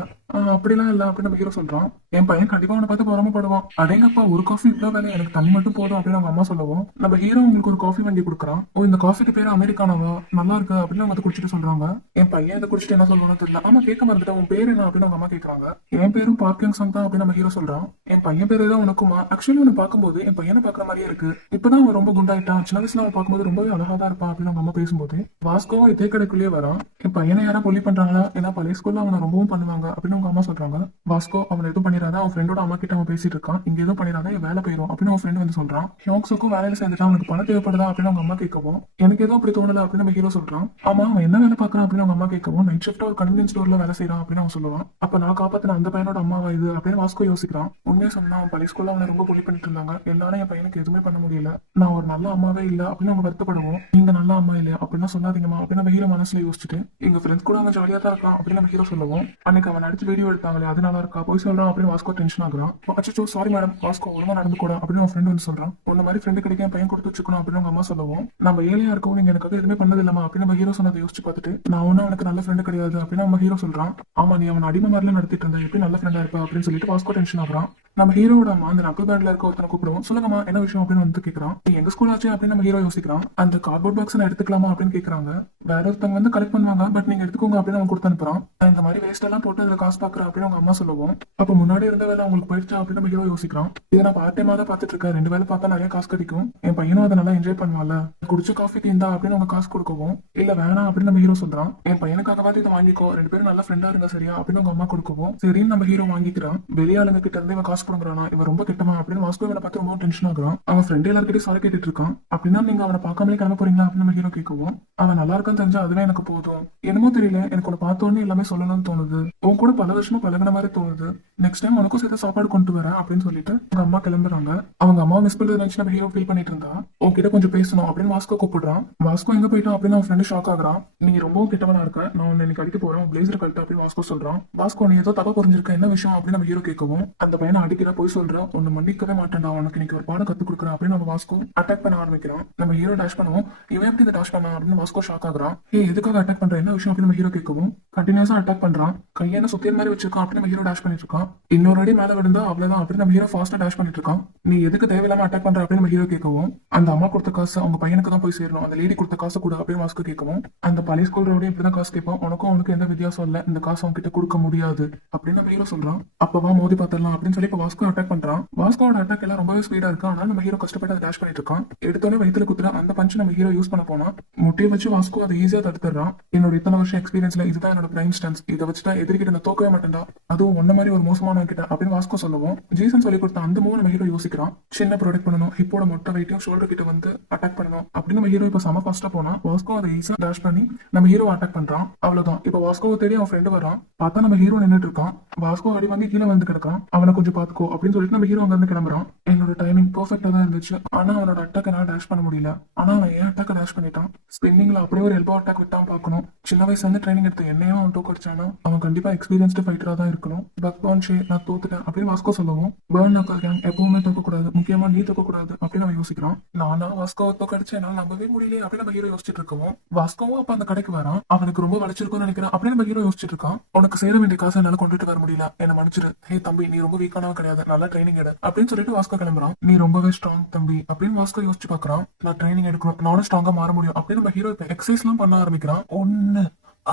அப்படிலாம் இல்ல அப்படின்னு நம்ம ஹீரோ சொல்றான். என் பையன் கண்டிப்பா அவனை பார்த்து பொறாமப்படுவான். அடேங்கப்பா ஒரு காஃபி இவ்வளவு வேலை, எனக்கு தண்ணி மட்டும் போதும் அப்படின்னு அவங்க அம்மா சொல்லவும், நம்ம ஹீரோ உங்களுக்கு ஒரு காஃபி வண்டி கொடுக்குறான். ஓ இந்த காஃபிக்கு பேரு அமெரிக்கானவா, நல்லா இருக்கு அப்படின்னு அவங்க குடிச்சிட்டு சொல்றாங்க. என் பையன் இதை குடிச்சிட்டு என்ன சொல்லுவான்னு தெரியல. ஆமா கேட்க மறந்துட்டேன், உன் பேரு என்ன அப்படின்னு அவங்க அம்மா கேட்கறாங்க. என் பேரும் பார்க்கிங்ஸாங் தான் அப்படின்னு நம்ம ஹீரோ சொல்றான். என் பையன் பேரு தான் உனக்குமா, ஆக்சுவலி உன்னை பார்க்கும்போது என் பையனை பாக்குற மாதிரியே இருக்கு, இப்பதான் அவன் ரொம்ப குண்டாயிட்டான், சின்ன வயசுல அவன் பார்க்கும்போது ரொம்பவே அழகா தான் இருப்பான் அப்படின்னு அவங்க அம்மா பேசும்போது, வாஸ்கோவும் இதே கடைக்குள்ளேயே வரான். என் பையனை யாரா பொல்லி பண்றாங்களா, ஏன்னா பழைய ஸ்கூல்ல அவனை ரொம்பவும் பண்ணுவாங்க அப்படின்னு அவங்க அம்மா சொல்றாங்க. வாஸ்கோ அவன் எதுவும் பண்ணிடாத, அவன் ஃப்ரெண்டோட அம்மா கிட்ட அவன் பேசிட்டு இருக்கான், இங்க எதுவும் பண்ணிடாத என் வேலை போயிடும் அப்படின்னு அவன் ஃப்ரெண்ட் வந்து சொல்றான். ஹியோங்ஸுக்கும் வேலையில சேர்ந்துட்டான், அவனுக்கு பணம் தேவைப்படுதா அப்படின்னு அவங்க அம்மா கேட்கவும், எனக்கு எதுவும் அப்படி தோணல அப்படின்னு நம்ம ஹீரோ சொல்றான். ஆமா அவன் என்ன வேலை பாக்குறான் அப்படின்னு அவங்க அம்மா கேட்கவும், நைட் ஷிஃப்ட் ஒரு கன்வீனியன்ஸ் ஸ்டோர்ல வேலை செய்யறான் அப்படின்னு அவன் சொல்லுவான். அப்ப நான் காப்பாத்தின அந்த பையனோட அம்மாவா இது அப்படின்னு வாஸ்கோ யோசிக்கிறான். உண்மையை சொன்னா அவன் பழைய ஸ்கூல்ல அவனை ரொம்ப பொலி பண்ணிட்டு இருந்தாங்க, எல்லாரும் என் பையனுக்கு எதுவுமே பண்ண முடியல, நான் ஒரு நல்ல அம்மாவே இல்ல அப்படின்னு அவங்க வருத்தப்படுவோம். நீங்க நல்ல அம்மா இல்லையா அப்படின்னு சொல்லாதீங்கம்மா அப்படின்னு நம்ம ஹீரோ மனசுல யோசிச்சுட்டு, எங்க ஃப்ரெண்ட்ஸ் கூட அவன் ஜாலியா தான் இருக்கான் அப்படின்னு நம்ம ஹீரோ சொல்லுவோம். அன்னைக்கு அவன் நடிச்சு வீடியோ எடுத்தாங்களே அது நல்லா இருக்கா, போய் சொல்றான் அப்படின்னு வாஸ்கோ டென்ஷன் ஆகுறான். அச்சோ சாரி மேடம், வாஸ்கோ ஒழுங்கா நடந்து கூட அப்படின்னு அவன் ஃப்ரெண்ட் வந்து சொல்றான். உன்ன மாதிரி ஃப்ரெண்டு கிடைக்க பையன் கொடுத்து வச்சுக்கணும் அப்படின்னு அவங்க அம்மா சொல்லுவோம். நம்ம ஏழையா இருக்கவும் நீங்க எனக்கு எதுவுமே பண்ணது இல்லாமா அப்படின்னு நம்ம ஹீரோ சொன்னதை யோசிச்சு பார்த்துட்டு, நான் ஒன்னும் அவனுக்கு நல்ல ஃப்ரெண்டு கிடையாது அப்படின்னு நம்ம ஹீரோ சொல்றான். ஆமா நீ அவன் அடிமை மாதிரிலாம் நடத்திட்டு இருந்த, எப்படி நல்ல ஃப்ரெண்டா இருப்பா அப்படின்னு சொல்லிட்டு வாஸ்கோ டென்ஷன் ஆகுறான். நம்ம ஹீரோட அம்மா அந்த நக்கல் பேண்ட்ல இருக்க ஒருத்தனை கூப்பிடுவோம். சொல்லுங்கம்மா என்ன விஷயம் அப்படின்னு வந்து கேட்கறான். நீ எங்க ஸ்கூல் ஆச்சு அப்படின்னு நம்ம ஹீரோ யோசிக்கிறான். அந்த கார்ட்போர்ட் பாக்ஸ் நான் எடுத்துக்கலாமா அப்படின்னு கேட்கறாங்க. வேற ஒருத்தவங்க வந்து கலெக்ட் பண்ணுவாங்க, பட் நீங்க எடுத்துக்கோங்க அப்படின்னு அவங்க கொடுத்து அனுப்புறான். இந்த மாதிரி வேஸ்ட் எல்லாம் போட்டு அதுல காசு பாக்குறேன் அப்படின்னு அவங்க அம்மா சொல்லுவோம். அப்ப முன்னாடி இருந்த வேலை அவங்களுக்கு போயிடுச்சா அப்படின்னு நம்ம ஹீரோ யோசிக்கிறான். இதை நான் பார்ட் டைமா தான் பார்த்துட்டு இருக்கேன், 2 வேலை பார்த்தா நிறைய காசு கிடைக்கும், என் பையனும் அதை நல்லா என்ஜாய் பண்ணுவான்ல, குடிச்ச காஃபிக்கு இந்தா அப்படின்னு அவங்க காசு கொடுக்கவும், இல்ல வேணாம் அப்படின்னு நம்ம ஹீரோ சொல்றான். என் பையனுக்காகவாது இதை வாங்கிக்கோ, 2 பேரும் நல்ல ஃப்ரெண்டா இருங்க சரியா அப்படின்னு அவங்க அம்மா கொடுக்கவும், சரின்னு நம்ம ஹீரோ வாங்கிக்கிறான். வெளியாளுங்க கிட்ட இருந்து இவன் காசு கொடுக்குறானா, இவன் ரொம்ப கிட்டமா அப்படின்னு வாஸ்கோ இவனை பார்த்து ரொம்ப டென்ஷன் ஆகுறான். அவன் ஃப்ரெண்ட் எல்லாருக்கிட்டையும் சாரி கேட்டுட்டு இருக்கான். அப்படின்னா நீங்க அவனை பார்க்காமலே கிளம்ப போறீங்களா அப்படின்னு நம்ம ஹீரோ கேட்கவும், அவன் நல்லா இருக்கான்னு தெரிஞ்சா அதுவே எனக்கு போதும், என்னமோ தெரியல எனக்கு உன்னை பார்த்தோன்னே எல்லாமே சொல்லணும்னு தோணுது, உன் கூட பல வருஷமா பழகின மாதிரி தோணுது, நெக்ஸ்ட் டைம் உனக்கும் சேர்த்து சாப்பாடு கொண்டு வரேன் அப்படின்னு சொல்லிட்டு அவங்க அம்மா கிளம்புறாங்க. அவங்க அம்மா மிஸ் பண்றது நினைச்சு நம்ம ஹீரோ ஃபீல் பண்ணிட்டு இருந்தா, உன்கிட்ட கொஞ்சம் பேசணும் அப்படின்னு வாஸ்கோ கூப்பிடுறான். வாஸ்கோ எங்க போயிட்டான் அப்படின்னு அவன் ஃப்ரெண்டு ஷாக் ஆகுறான். நீ ரொம்பவும் கிட்டவனா இருக்க, நான் உன்னை இன்னைக்கு அடிக்க போறேன், பிளேசர் கழட்டு அப்படின்னு வாஸ்கோ சொல்றான். வாஸ்கோ நீ ஏதோ தப்பா புரிஞ்சிருக்க, என்ன விஷயம் அப்படின்னு நம்ம ஹீரோ கேட்கவும், அந்த பையனை அடிக்கிற போய் சொல்றான், உன்னை மன்னிக்கவே மாட்டேன்டா, உனக்கு இன்னைக்கு ஒரு பாடம் கத்து கொடுக்குறேன் அப்படின்னு நம்ம வாஸ்கோ அட்டாக் பண்ண ஆரம்பிக்கிறான். நம்ம ஹீரோ டேஷ் பண்ணுவோம். இவன் எப்படி இதை டேஷ் பண்ணா அப்படின்னு வாஸ்கோ ஷாக் ஆகுறான். எதுக்காக அட்டாக் பண்ற, என்ன விஷயம் அப்படின்னு நம்ம ஹீரோ கேட்கவும், கண்டினியூஸா அட்டாக் பண்றான், கையான சுத்தியல் மாதிரி வச்சிருக்கான் அப்படின்னு நம்ம ஹீரோ டேஷ் பண்ணிட்டு இருக்கான். இன்னொரு அடி மேல விழுந்தா அவ்வளவுதான் அப்படின்னு நம்ம ஹீரோ ஃபாஸ்டா டேஷ் பண்ணிட்டு இருக்கான். நீ எதுக்கு தேவையில்லாம அட்டாக் பண்ற அப்படின்னு நம்ம ஹீரோ கேட்கவும், அந்த அம்மா கொடுத்த காசு அவங்க பையனுக்கு தான் போய் சேரணும், அந்த லேடி கொடுத்த காசு கூட அப்படின்னு வாஸ்கோ கேட்கவும், அந்த பழைய ஸ்கூல் ரவுடி இப்படிதான் காசு கேட்பான், உனக்கும் அவனுக்கு எந்த வித்தியாசம் இல்ல, இந்த காசு அவங்க கிட்ட கொடுக்க முடியாது அப்படின்னு நம்ம ஹீரோ சொல்றான். அப்பவா மோதி பாத்திரலாம் அப்படின்னு சொல்லி இப்ப வாஸ்கோ அட்டாக் பண்றான். வாஸ்கோட அட்டாக் எல்லாம் ரொம்பவே ஸ்பீடா இருக்கு, ஆனால் நம்ம ஹீரோ கஷ்டப்பட்டு அதை டேஷ் பண்ணிட்டு இருக்கான். எடுத்தோடனே வயிற்றுல குத்துற அந்த பஞ்ச் நம்ம ஹீரோ யூஸ் பண்ண போனா முட்டியை வச்சு வாஸ்கோ அதை ஈஸியா தடுத்துறான். என்னோட இத்தனை வருஷம் எக்ஸ்பீரியன்ஸ்ல இதுதான் என்னோட என்னோட பிரைம் ஸ்டான்ஸ். இதை வச்சுட்டா எதிர்கிட்ட நான் தோக்கவே மாட்டேன்டா, அதுவும் ஒன்ன மாதிரி ஒரு மோசமான கிட்ட அப்படின்னு வாஸ்கோ சொல்லவும், ஜீசன் சொல்லி கொடுத்த அந்த மூவ் நம்ம ஹீரோ யோசிக்கிறான். சின்ன ப்ரொடெக்ட் பண்ணணும், ஹிப்போட மொட்டை வெயிட்டையும் ஷோல்டர் கிட்ட வந்து அட்டாக் பண்ணணும் அப்படின்னு நம்ம ஹீரோ இப்ப செம ஃபாஸ்டா போனா வாஸ்கோ அதை ஈஸியா டேஷ் பண்ணி நம்ம ஹீரோ அட்டாக் பண்றான். அவ்வளவுதான். இப்ப வாஸ்கோவை தேடி அவன் ஃப்ரெண்டு வரான். பார்த்தா நம்ம ஹீரோ நின்னுட்டு இருக்கான். வாஸ்கோ அடி வாங்கி கீழே வந்து கிடக்கான். அவனை கொஞ்சம் பாத்துக்கோ அப்படின்னு சொல்லிட்டு நம்ம ஹீரோ அங்க இருந்து கிளம்புறான். என்னோட டைமிங் பெர்ஃபெக்டா தான் இருந்துச்சு, ஆனா அவனோட அட்டாக் என்னால டேஷ் பண்ண முடியல. ஆனா அவன் ஏன் அட்டாக் டேஷ் பண்ணிட்டான்? ஸ்பின்னிங்ல அப்படியே ஒரு எல்போ அட்டாக் விட்டான் பார்க்கணும். சின்ன வயசுல இருந்து ட்ரைனிங் எடுத்த என்னையும் அவன் தோக்கடிச்சானா அவன் கண்டிப்பா எக்ஸ்பீரியன்ஸ்டு ஃபைட்டரா தான் இருக்கணும். பக்வான் ஷே நான் தோத்துட்டேன் அப்படின்னு வாஸ்கோ சொல்லவும், பர்ன் நக்கல் கேங் எப்பவுமே தோக்கக்கூடாது, முக்கியமா நீ தோக்கக்கூடாது அப்படின்னு அவன் யோசிக்கிறான். நானா வாஸ்கோவை தோக்கடிச்சு என்னால நம்பவே முடியல அப்படின்னு நம்ம ஹீரோ யோசிச்சுட்டு இருக்கவும், வாஸ்கோவும் அப்ப அந்த கடைக்கு வரான். அவனுக்கு ரொம்ப வளைச்சிருக்கும்னு நினைக்கிறேன் அப்படின்னு நம்ம ஹீரோ யோசிச்சுட்டு இருக்கான். உனக்கு சேர வேண்டிய காசை என்னால கொண்டுட்டு வர முடியல, என்ன மன்னிச்சிரு. ஹே தம்பி, நீ ரொம்ப வீக்கானவன் கிடையாது, நல்லா ட்ரைனிங் எடு அப்படின்னு சொல்லிட்டு வாஸ்கோ கிளம்புறான். நீ ரொம்பவே ஸ்ட்ராங் தம்பி அப்படின்னு வாஸ்கோ யோசிச்சு பாக்குறான். நான் ட்ரைனிங் எடுக்கணும், நானும் ஸ்ட்ராங்கா மாற முடியும் அப்படின்னு நம்ம ஹீரோ இப்ப எக்ஸசைஸ் எல்லாம் பண்ண ஆரம்பிக்கிறான். ஒன்னு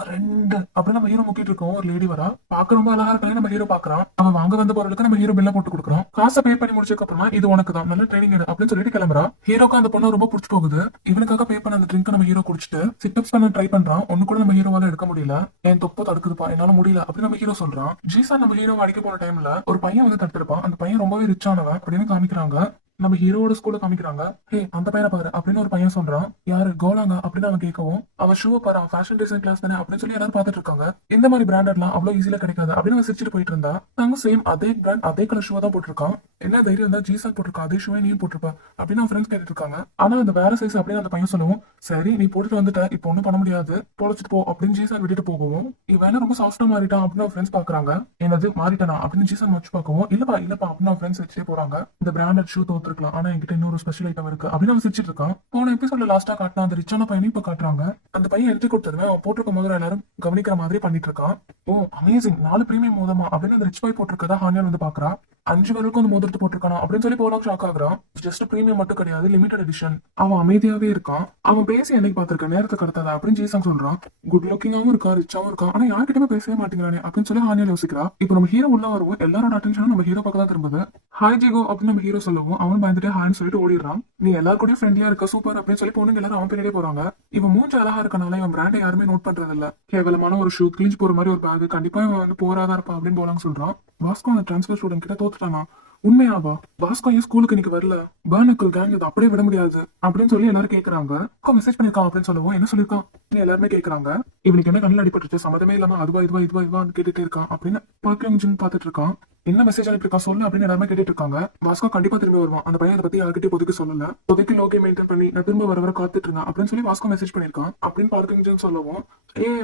ரெண்டு அப்படின்னு நம்ம ஹீரோ முக்கிட்டு இருக்கோம். ஒரு லேடி வரா, பாக்க ரொம்ப அழகா இருக்காங்க. நம்ம ஹீரோ பாக்குறான். அவன் வாங்க வந்த பொருளுக்கு நம்ம ஹீரோ பில்ல போட்டு கொடுக்குறோம். காசை பே பண்ணி முடிச்சதுக்கு அப்புறமா இது உனக்கு தான், நல்ல ட்ரைனிங் எடு அப்படின்னு சொல்லிட்டு கிளம்புறான். ஹீரோக்கு அந்த பொண்ணு ரொம்ப பிடிச்சி போகுது. இவனுக்காக பே பண்ண அந்த ட்ரிங்க் நம்ம ஹீரோ குடிச்சிட்டு சிட்டப்ஸ் பண்ண ட்ரை பண்றான். ஒண்ணு கூட நம்ம ஹீரோவால எடுக்க முடியல. என் தொப்பை தடுக்குதுப்பா, என்னால முடியல அப்படின்னு நம்ம ஹீரோ சொல்றான். ஜீசா நம்ம ஹீரோ அடிக்க போன டைம்ல ஒரு பையன் வந்து தடுத்திருப்பான். அந்த பையன் ரொம்பவே ரிச் ஆனவன் அப்படின்னு காமிக்கிறாங்க. நம்ம ஹீரோட ஸ்கூல்ல காமிக்கிறாங்க. ஹே அந்த பையனை பாரு அப்படின்னு ஒரு பையன் சொல்றான். யாரு கோலாங்க அப்படின்னு அவன் கேட்கவும், அவன் ஷூ பாரு, ஃபேஷன் டிசைன் கிளாஸ் தானே அப்படின்னு சொல்லி எல்லாரும் பாத்துட்டு இருக்காங்க. இந்த மாதிரி பிராண்டட்லாம் அவ்வளவு ஈஸியா கிடைக்காது அப்படின்னு அவன் சிரிச்சுட்டு போயிட்டு இருந்தா. நாங்க சேம் அதே பிராண்ட் அதே கலர் ஷூ தான் போட்டிருக்கான். என்ன தைரியம் இருந்தா ஜீசா போட்டிருக்கா, அதே ஷூவே நீயும் போட்டிருப்ப அப்படின்னு அவன் ஃப்ரெண்ட்ஸ் கேட்டுட்டு இருக்காங்க. ஆனா அந்த வேற சைஸ் அப்படின்னு அந்த பையன் சொல்லுவோம். சரி நீ போட்டுட்டு வந்துட்ட, இப்போ ஒண்ணும் பண்ண முடியாது, பொழைச்சிட்டு போ அப்படின்னு ஜீசா விட்டுட்டு போகவும், இவன் ரொம்ப சாஃப்டா மாறிட்டான் அப்படின்னு அவன் ஃப்ரெண்ட்ஸ் பாக்குறாங்க. என்னது மாறிட்டானா அப்படின்னு ஜீசா வச்சு பார்க்கவும், இல்லப்பா இல்லப்பா அப்படின்னு அவன் ஃப்ரெண்ட்ஸ் வச்சுட்டே போறாங்க. இந்த பிராண்டட் ஷூ தோத்துருக்கலாம், ஆனா என்கிட்ட இன்னொரு ஸ்பெஷல் ஐட்டம் இருக்கு அப்படின்னு அவன் சிரிச்சிட்டு இருக்கான். போன எபிசோட்ல லாஸ்டா காட்டின அந்த ரிச்சான பையனையும் இப்ப காட்டுறாங்க. அந்த பையன் எடுத்து கொடுத்ததுமே அவன் போட்டிருக்கும் போது எல்லாரும் கவனிக்கிற மாதிரி பண்ணிட்டு இருக்கான். ஓ அமேசிங், 4 பிரீமியம் மோதமா அப்படின்னு அந்த ரிச் பாய் போட்டிருக்கதா ஹானியான் வந்து பாக்குறான். 5 பேருக்கும் அந்த மோதிரத்து போட்டிருக்கானா அப்படின்னு சொல்லி போலாம் ஷாக் ஆகுறான். ஜஸ்ட் பிரீமியம் மட்டும் கிடையாது, லிமிடெட் எடிஷன். அவன் அமைதியாவே இருக்கான். அவன் பேசி என்னைக்கு பாத்திருக்க, நேரத்தை கடத்தாதா அப்படின்னு ஜீசன் சொல்றான். குட் லுக்கிங்காவும் இருக்கா, ரிச்சாவும் இருக்கான், ஆனா யார்கிட்டயுமே பேசவே மாட்டேங்கிறானே அப்படின்னு சொல்லி ஹானியான் யோசிக்கிறா. இப்போ நம்ம ஹீரோ உள்ள வருவோம், எல்லாரோட அட்டென்ஷனும் நம்ம ஹீரோ பக்கம் தான் திரும்புது. ஹாய் ஜிகோ அப்படின்னு நம்ம ஹீரோ சொல்லுவோம். அவன் பயந்துட்டு ஹாய்னு சொல்லிட்டு ஓடிடுறான். நீ எல்லாரும் கூட ஃப்ரெண்ட்லியா இருக்க, சூப்பர் அப்படின்னு சொல்லி பொண்ணுங்க எல்லாரும் அவன் பின்னாடியே போறாங்க. இவன் மூஞ்சி அழகா இருக்கனால இவன் பிராண்டை யாருமே நோட் பண்றது இல்ல. கேவலமான ஒரு ஷூ, கிழிஞ்சு போற மாதிரி ஒரு பேக், கண்டிப்பா இவன் வந்து போராதான் இருப்பான் அப்படின்னு போலான்னு சொல்றான். வாஸ்கோ அந்த டிரான்ஸ்பர் ஸ்டூடெண்ட் கிட்ட தோத்துட்டானா? உண்மையாவா? வாஸ்கோ ஏன் ஸ்கூலுக்கு இன்னைக்கு வரல? பர்னக்கல் கேங் இது அப்படியே விட முடியாது அப்படின்னு சொல்லி எல்லாரும் கேக்குறாங்க. மெசேஜ் பண்ணிருக்கான் அப்படின்னு சொல்லுவோம். என்ன சொல்லிருக்கான் எல்லாருமே கேக்குறாங்க. இவனுக்கு என்ன கண்ணில் அடிபட்டுச்சு, சம்மதமே இல்லாம அதுவா இதுவா இதுவா இதுவான்னு கேட்டுட்டே இருக்கான் அப்படின்னு பாத்துட்டு இருக்கான். என்ன மெசேஜ் அனுப்பிருக்கா சொல்லு அப்படின்னு எல்லாருமே கேட்டுட்டு இருக்காங்க. வாஸ்கோ கண்டிப்பா திரும்பி வருவான். அந்த பையன் அதை பத்தி யார்கிட்டயும் பொதுக்கு சொல்லல. பொதுக்கு லோகே மெயின்டைன் பண்ணி நான் திரும்ப வர காத்துட்டு இருந்தேன் அப்படின்னு சொல்லி வாஸ்கோ மெசேஜ் பண்ணிருக்கான் அப்படின்னு பார்க்கிங்னு சொல்லவும்,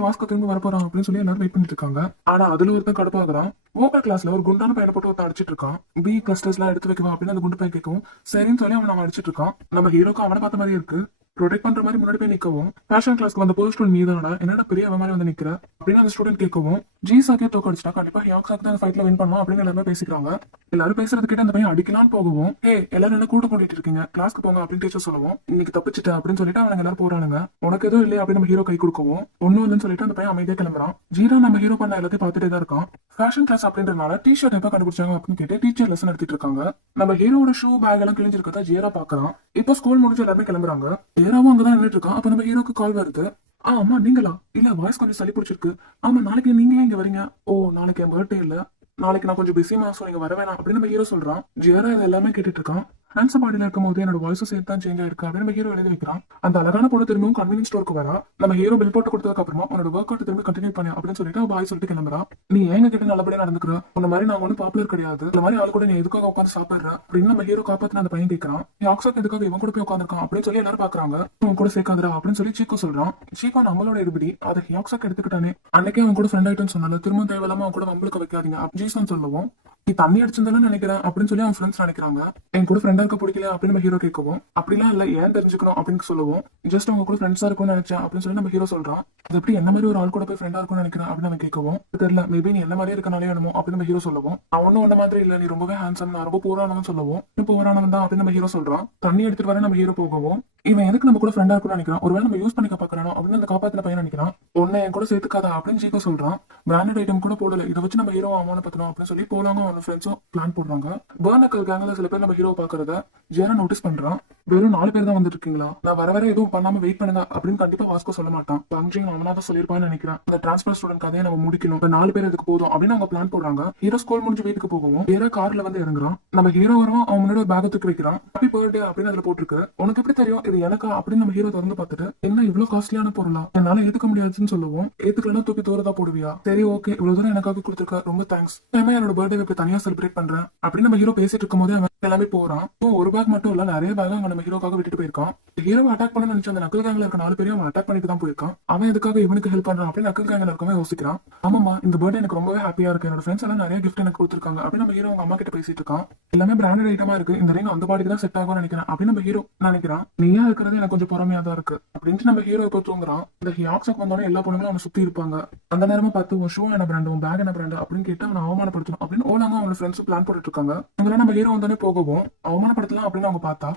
வாஸ்கோ திரும்ப வரப்போறான் அப்படின்னு சொல்லி எல்லாரும் வெயிட் பண்ணிட்டு இருக்காங்க. ஆனா அதுல ஒருத்தன் கடுப்பாகிறான். ஓபர் கிளாஸ்ல ஒரு குண்டான பையனை போட்டு ஒருத்தன் அடிச்சிட்டு இருக்கான். பி கிளஸ்டர்ஸ் எல்லாம் எடுத்து வைக்கவா அப்படின்னு அந்த குண்டு பையன் கேட்கவும், சரின்னு சொல்லி அவன் அடிச்சிட்டு இருக்கான். நம்ம ஹீரோக்கு அவனை பார்த்த மாதிரி இருக்கு. ப்ரொடெக்ட் பண்ற மாதிரி முன்னாடி போய் நிக்கவும், ஃபேஷன் கிளாஸ்க்கு வந்த புது ஸ்டூடெண்ட் நீதானடா, என்னடா பெரிய மாதிரி வந்து நிக்கிற அப்படின்னு அந்த ஸ்டூடெண்ட் கேட்கவும், ஜீசாக்கே தோக்கடிச்சிட்டா கண்டிப்பா ஹியாக்ஸாக்கு தான் ஃபைட்ல வின் பண்ணுவோம் அப்படின்னு எல்லாருமே பேசிக்கிறாங்க. எல்லாரும் பேசுறது கிட்ட அந்த பையன் அடிக்கலான்னு போகவும், எல்லாரும் என்ன கூட்ட கூட்டிட்டு இருக்கீங்க, கிளாஸ்க்கு போங்க அப்படின்னு டீச்சர் சொல்லுவோம். இன்னைக்கு தப்பிச்சுட்டு அப்படின்னு சொல்லிட்டு அவங்க எல்லாரும் போறானுங்க. உனக்கு எதுவும் இல்லையா அப்படின்னு நம்ம ஹீரோ கை கொடுக்கவும், ஒன்னும் இல்லைன்னு சொல்லிட்டு அந்த பையன் அமைதியா கிளம்புறான். ஜீரா நம்ம ஹீரோ பண்ண எல்லாத்தையும் பார்த்துட்டே தான் இருக்கான். ஃபேஷன் கிளாஸ் அப்படின்றனால டிஷர்ட் எப்ப கண்டுபிடிச்சாங்க அப்படின்னு கேட்டு டீச்சர் லெசன் எடுத்துட்டு இருக்காங்க. நம்ம ஹீரோட ஷூ பேக் எல்லாம் கிழிஞ்சிருக்கா ஜீரா பாக்குறான். இப்போ ஸ்கூல் முடிஞ்சு எல்லாருமே கிளம்புறாங்க. ஜீராவும் அங்கதான் நின்றுட்டு இருக்கான். அப்ப நம்ம ஹீரோக்கு கால் வருது. ஆமா நீங்களா? இல்ல வாய்ஸ் கொஞ்சம் சளி பிடிச்சிருக்கு. ஆமா நாளைக்கு நீங்க இங்க வரீங்க? ஓ நாளைக்கு என் பர்த்டே இல்ல, நாளைக்கு நான் கொஞ்சம் பிஸிமா, சோ நீங்க வர வேணாம் அப்படின்னு நம்ம ஹீரோ சொல்றான். ஜியரா இது எல்லாமே கேட்டுட்டு இருக்கான். ஹேண்ட்ஸம் பாடியில இருக்கும் போது என்னோட வாய்ஸும் சேர்த்து தான் சேஞ்ச் ஆயிருக்கு அப்படின்னு நம்ம ஹீரோ எழுதி வைக்கிறான். அந்த அழகான பொண்ணு திரும்பவும் கன்வீனியன்ஸ் ஸ்டோருக்கு வரா. நம்ம ஹீரோ பில் போட்டு கொடுத்ததுக்கு அப்புறமா உன்னோட ஒர்க் அவுட் திரும்பி கண்டினியூ பண்ணி அப்படின்னு சொல்லிட்டு பாய் சொல்லிட்டு கிளம்புறான். நீ எங்க கிட்ட நல்லபடியா நடந்துக்கிற, உன்ன மாதிரி நான் ஒன்னும் பாப்புலர் கிடையாது, இந்த மாதிரி ஆள் கூட நீ எதுக்காக உட்காந்து சாப்பிடுற அப்படின்னு நம்ம ஹீரோ காப்பாத்தின அந்த பையன் கேட்கறான். ஆக்சாக் எதுக்காக இவன் கூட போய் உட்காந்துருக்கான் அப்படின்னு சொல்லி எல்லாரும் பாக்குறாங்க. அவன் கூட சேர்க்காதரா அப்படின்னு சொல்லி சீக்கோ சொல்றான். சீக்கோ நம்மளோட எடுபடி அதை ஹியாக்ஸாக் எடுத்துக்கிட்டானே, அன்னைக்கே அவன் கூட ஃப்ரெண்ட் ஆயிட்டுன்னு சொன்னால திரும்ப தேவையில்லாம அவன் கூட வம்பளுக்க வைக்காதீங்க அப்படின்னு சொல்லுவோம். நீ தண்ணி அடிச்சிருந்தாலும் நினைக்கிறேன் அப்படின்னு சொல்லி அவன் ஃப்ரெண்ட்ஸ் நினைக்கிறாங்க. என் கூட ஃப்ரெண்டா இருக்க பிடிக்கல அப்படின்னு நம்ம ஹீரோ கேட்கவும், அப்படிலாம் இல்ல ஏன் தெரிஞ்சுக்கணும் அப்படின்னு சொல்லுவோம். ஜஸ்ட் அவங்க கூட ஃப்ரெண்ட்ஸா இருக்கும்னு நினைச்சேன் அப்படின்னு சொல்லி நம்ம ஹீரோ சொல்றான். அது எப்படி என்ன மாதிரி ஒரு ஆள் கூட போய் ஃப்ரெண்டா இருக்கும்னு நினைக்கிறேன் அப்படின்னு நம்ம கேட்கவும், தெரியல மேபி நீ என்ன மாதிரியே இருக்கனாலே வேணுமோ அப்படின்னு நம்ம ஹீரோ சொல்லுவோம். நான் ஒன்னும் ஒன்ன மாதிரி இல்ல, நீ ரொம்பவே ஹேண்ட்ஸம், நான் ரொம்ப போரானவன் சொல்லுவோம். போரானவன் தான் அப்படின்னு நம்ம ஹீரோ சொல்றான். தண்ணி எடுத்துட்டு வர நம்ம ஹீரோ போகவும், இவன் எதுக்கு நம்ம கூட ஃப்ரெண்டா இருக்கும்னு நினைக்கிறான், ஒருவேளை நம்ம யூஸ் பண்ணிக்க பாக்குறானோ அப்படின்னு அந்த காப்பாத்தின பையன் நினைக்கிறான். உன்னை என் கூட சேர்த்துக்காதா அப்படின்னு ஜீகோ சொல்றான். பிராண்டட் ஐட்டம் கூட போடல, இதை வச்சு நம்ம ஹீரோ அவமானப்படுத்தணும் அப்படின்னு சொல்லி போலாங்க அவன் ஃப்ரெண்ட்ஸும் பிளான் போடுறாங்க. பர்னக்கல் கேங்ல சில பேர் நம்ம ஹீரோ பாக்குறத ஜேரா நோட்டீஸ் பண்றான். வெறும் 4 பேர் தான் வந்துட்டு இருக்கீங்களா, நான் வர எதுவும் பண்ணாம வெயிட் பண்ணுங்க அப்படின்னு கண்டிப்பா வாஸ்கோ சொல்ல மாட்டான். பங்க்ஜிங் அவனா தான் சொல்லிருப்பான்னு நினைக்கிறேன். அந்த டிரான்ஸ்பர் ஸ்டூடெண்ட் கதையை நம்ம முடிக்கணும், இந்த 4 பேர் இதுக்கு போதும் அப்படின்னு அவங்க பிளான் போடுறாங்க. ஹீரோ ஸ்கூல் முடிஞ்சு வீட்டுக்கு போகவும் ஹீரோ கார்ல வந்து இறங்குறான். நம்ம ஹீரோ வரும், அவன் முன்னாடி ஒரு பேக் தூக்கி வைக்கிறான். ஹாப்பி பர்த்டே அப்படின்னு அதுல போட்டுருக்கு. உனக்கு எப்படி தெரியும் இது எனக்கா அப்படின்னு நம்ம ஹீரோ திறந்து பார்த்துட்டு, என்ன இவ்வளவு காஸ்ட்லியான பொருளா, என்னால ஏத்துக்க முடியாதுன்னு சொல்லுவோம். ஏத்துக்கலன்னா தூக்கி தூரதா போடுவியா, சரி ஓகே இவ்வளவு தூரம் எனக்காக கொடுத்துருக்க ரொம்ப தேங்க்ஸ், என்னோட பர்த்டே இப்ப தனியா செலிப்ரேட் பண்றேன் அப்படின்னு நம்ம ஹீரோ பேசிட்டு இருக்கும் போது அவன் எல்லாமே போறான். ஒரு பேக் மட்டும் இல்ல, நிறைய பேக் அங்க நம்ம ஹீரோக்காக விட்டுட்டு போயிருக்கான். ஹீரோவை அட்டாக் பண்ண நினைச்ச அந்த நக்கல் கேங்ல இருக்க 4 பேரையும் அவன் அட்டாக் பண்ணிட்டு தான் போயிருக்கான். அவன் எதுக்காக இவனுக்கு ஹெல்ப் பண்றான் அப்படின்னு நக்கல் கேங்ல இருக்கவே யோசிக்கிறான். ஆமாமா இந்த பர்த்டே எனக்கு ரொம்பவே ஹாப்பியா இருக்கு, என்னோட ஃப்ரெண்ட்ஸ் எல்லாம் நிறைய கிஃப்ட் எனக்கு கொடுத்துருக்காங்க அப்படின்னு நம்ம ஹீரோ அவங்க அம்மா கிட்ட பேசிட்டு இருக்கான். எல்லாமே பிராண்டட் ஐட்டமா இருக்கு, இந்த ரிங் அந்த பாடிக்கு தான் செட் ஆகும் நினைக்கிறேன் அப்படின்னு நம்ம ஹீரோ நினைக்கிறான். நீயா இருக்கிறது எனக்கு கொஞ்சம் பொறுமையா தான் இருக்கு அப்படின்னு நம்ம ஹீரோ இப்போ தூங்குறான். இந்த ஹியாக்ஸுக்கு வந்தோடனே எல்லா பொண்ணுங்களும் அவனை சுத்தி இருப்பாங்க. அந்த நேரமா பார்த்து உன் ஷூ என்ன பிராண்ட், உன் பேக் என்ன பிராண்ட் அப்படின்னு கேட்டு அவனை அவமானப்படுத்தணும் அப்படின்னு ஓலாங்க அவங்க ஃப்ரெண்ட்ஸ் பிளான் போட்டுட்டு இருக்காங்க. அதெல்லாம் நம்ம ஹீரோ வந்தோடனே போகவும் அவமானப்படுத்தலாம் அப்படின்னு அவங்க பார்த்தா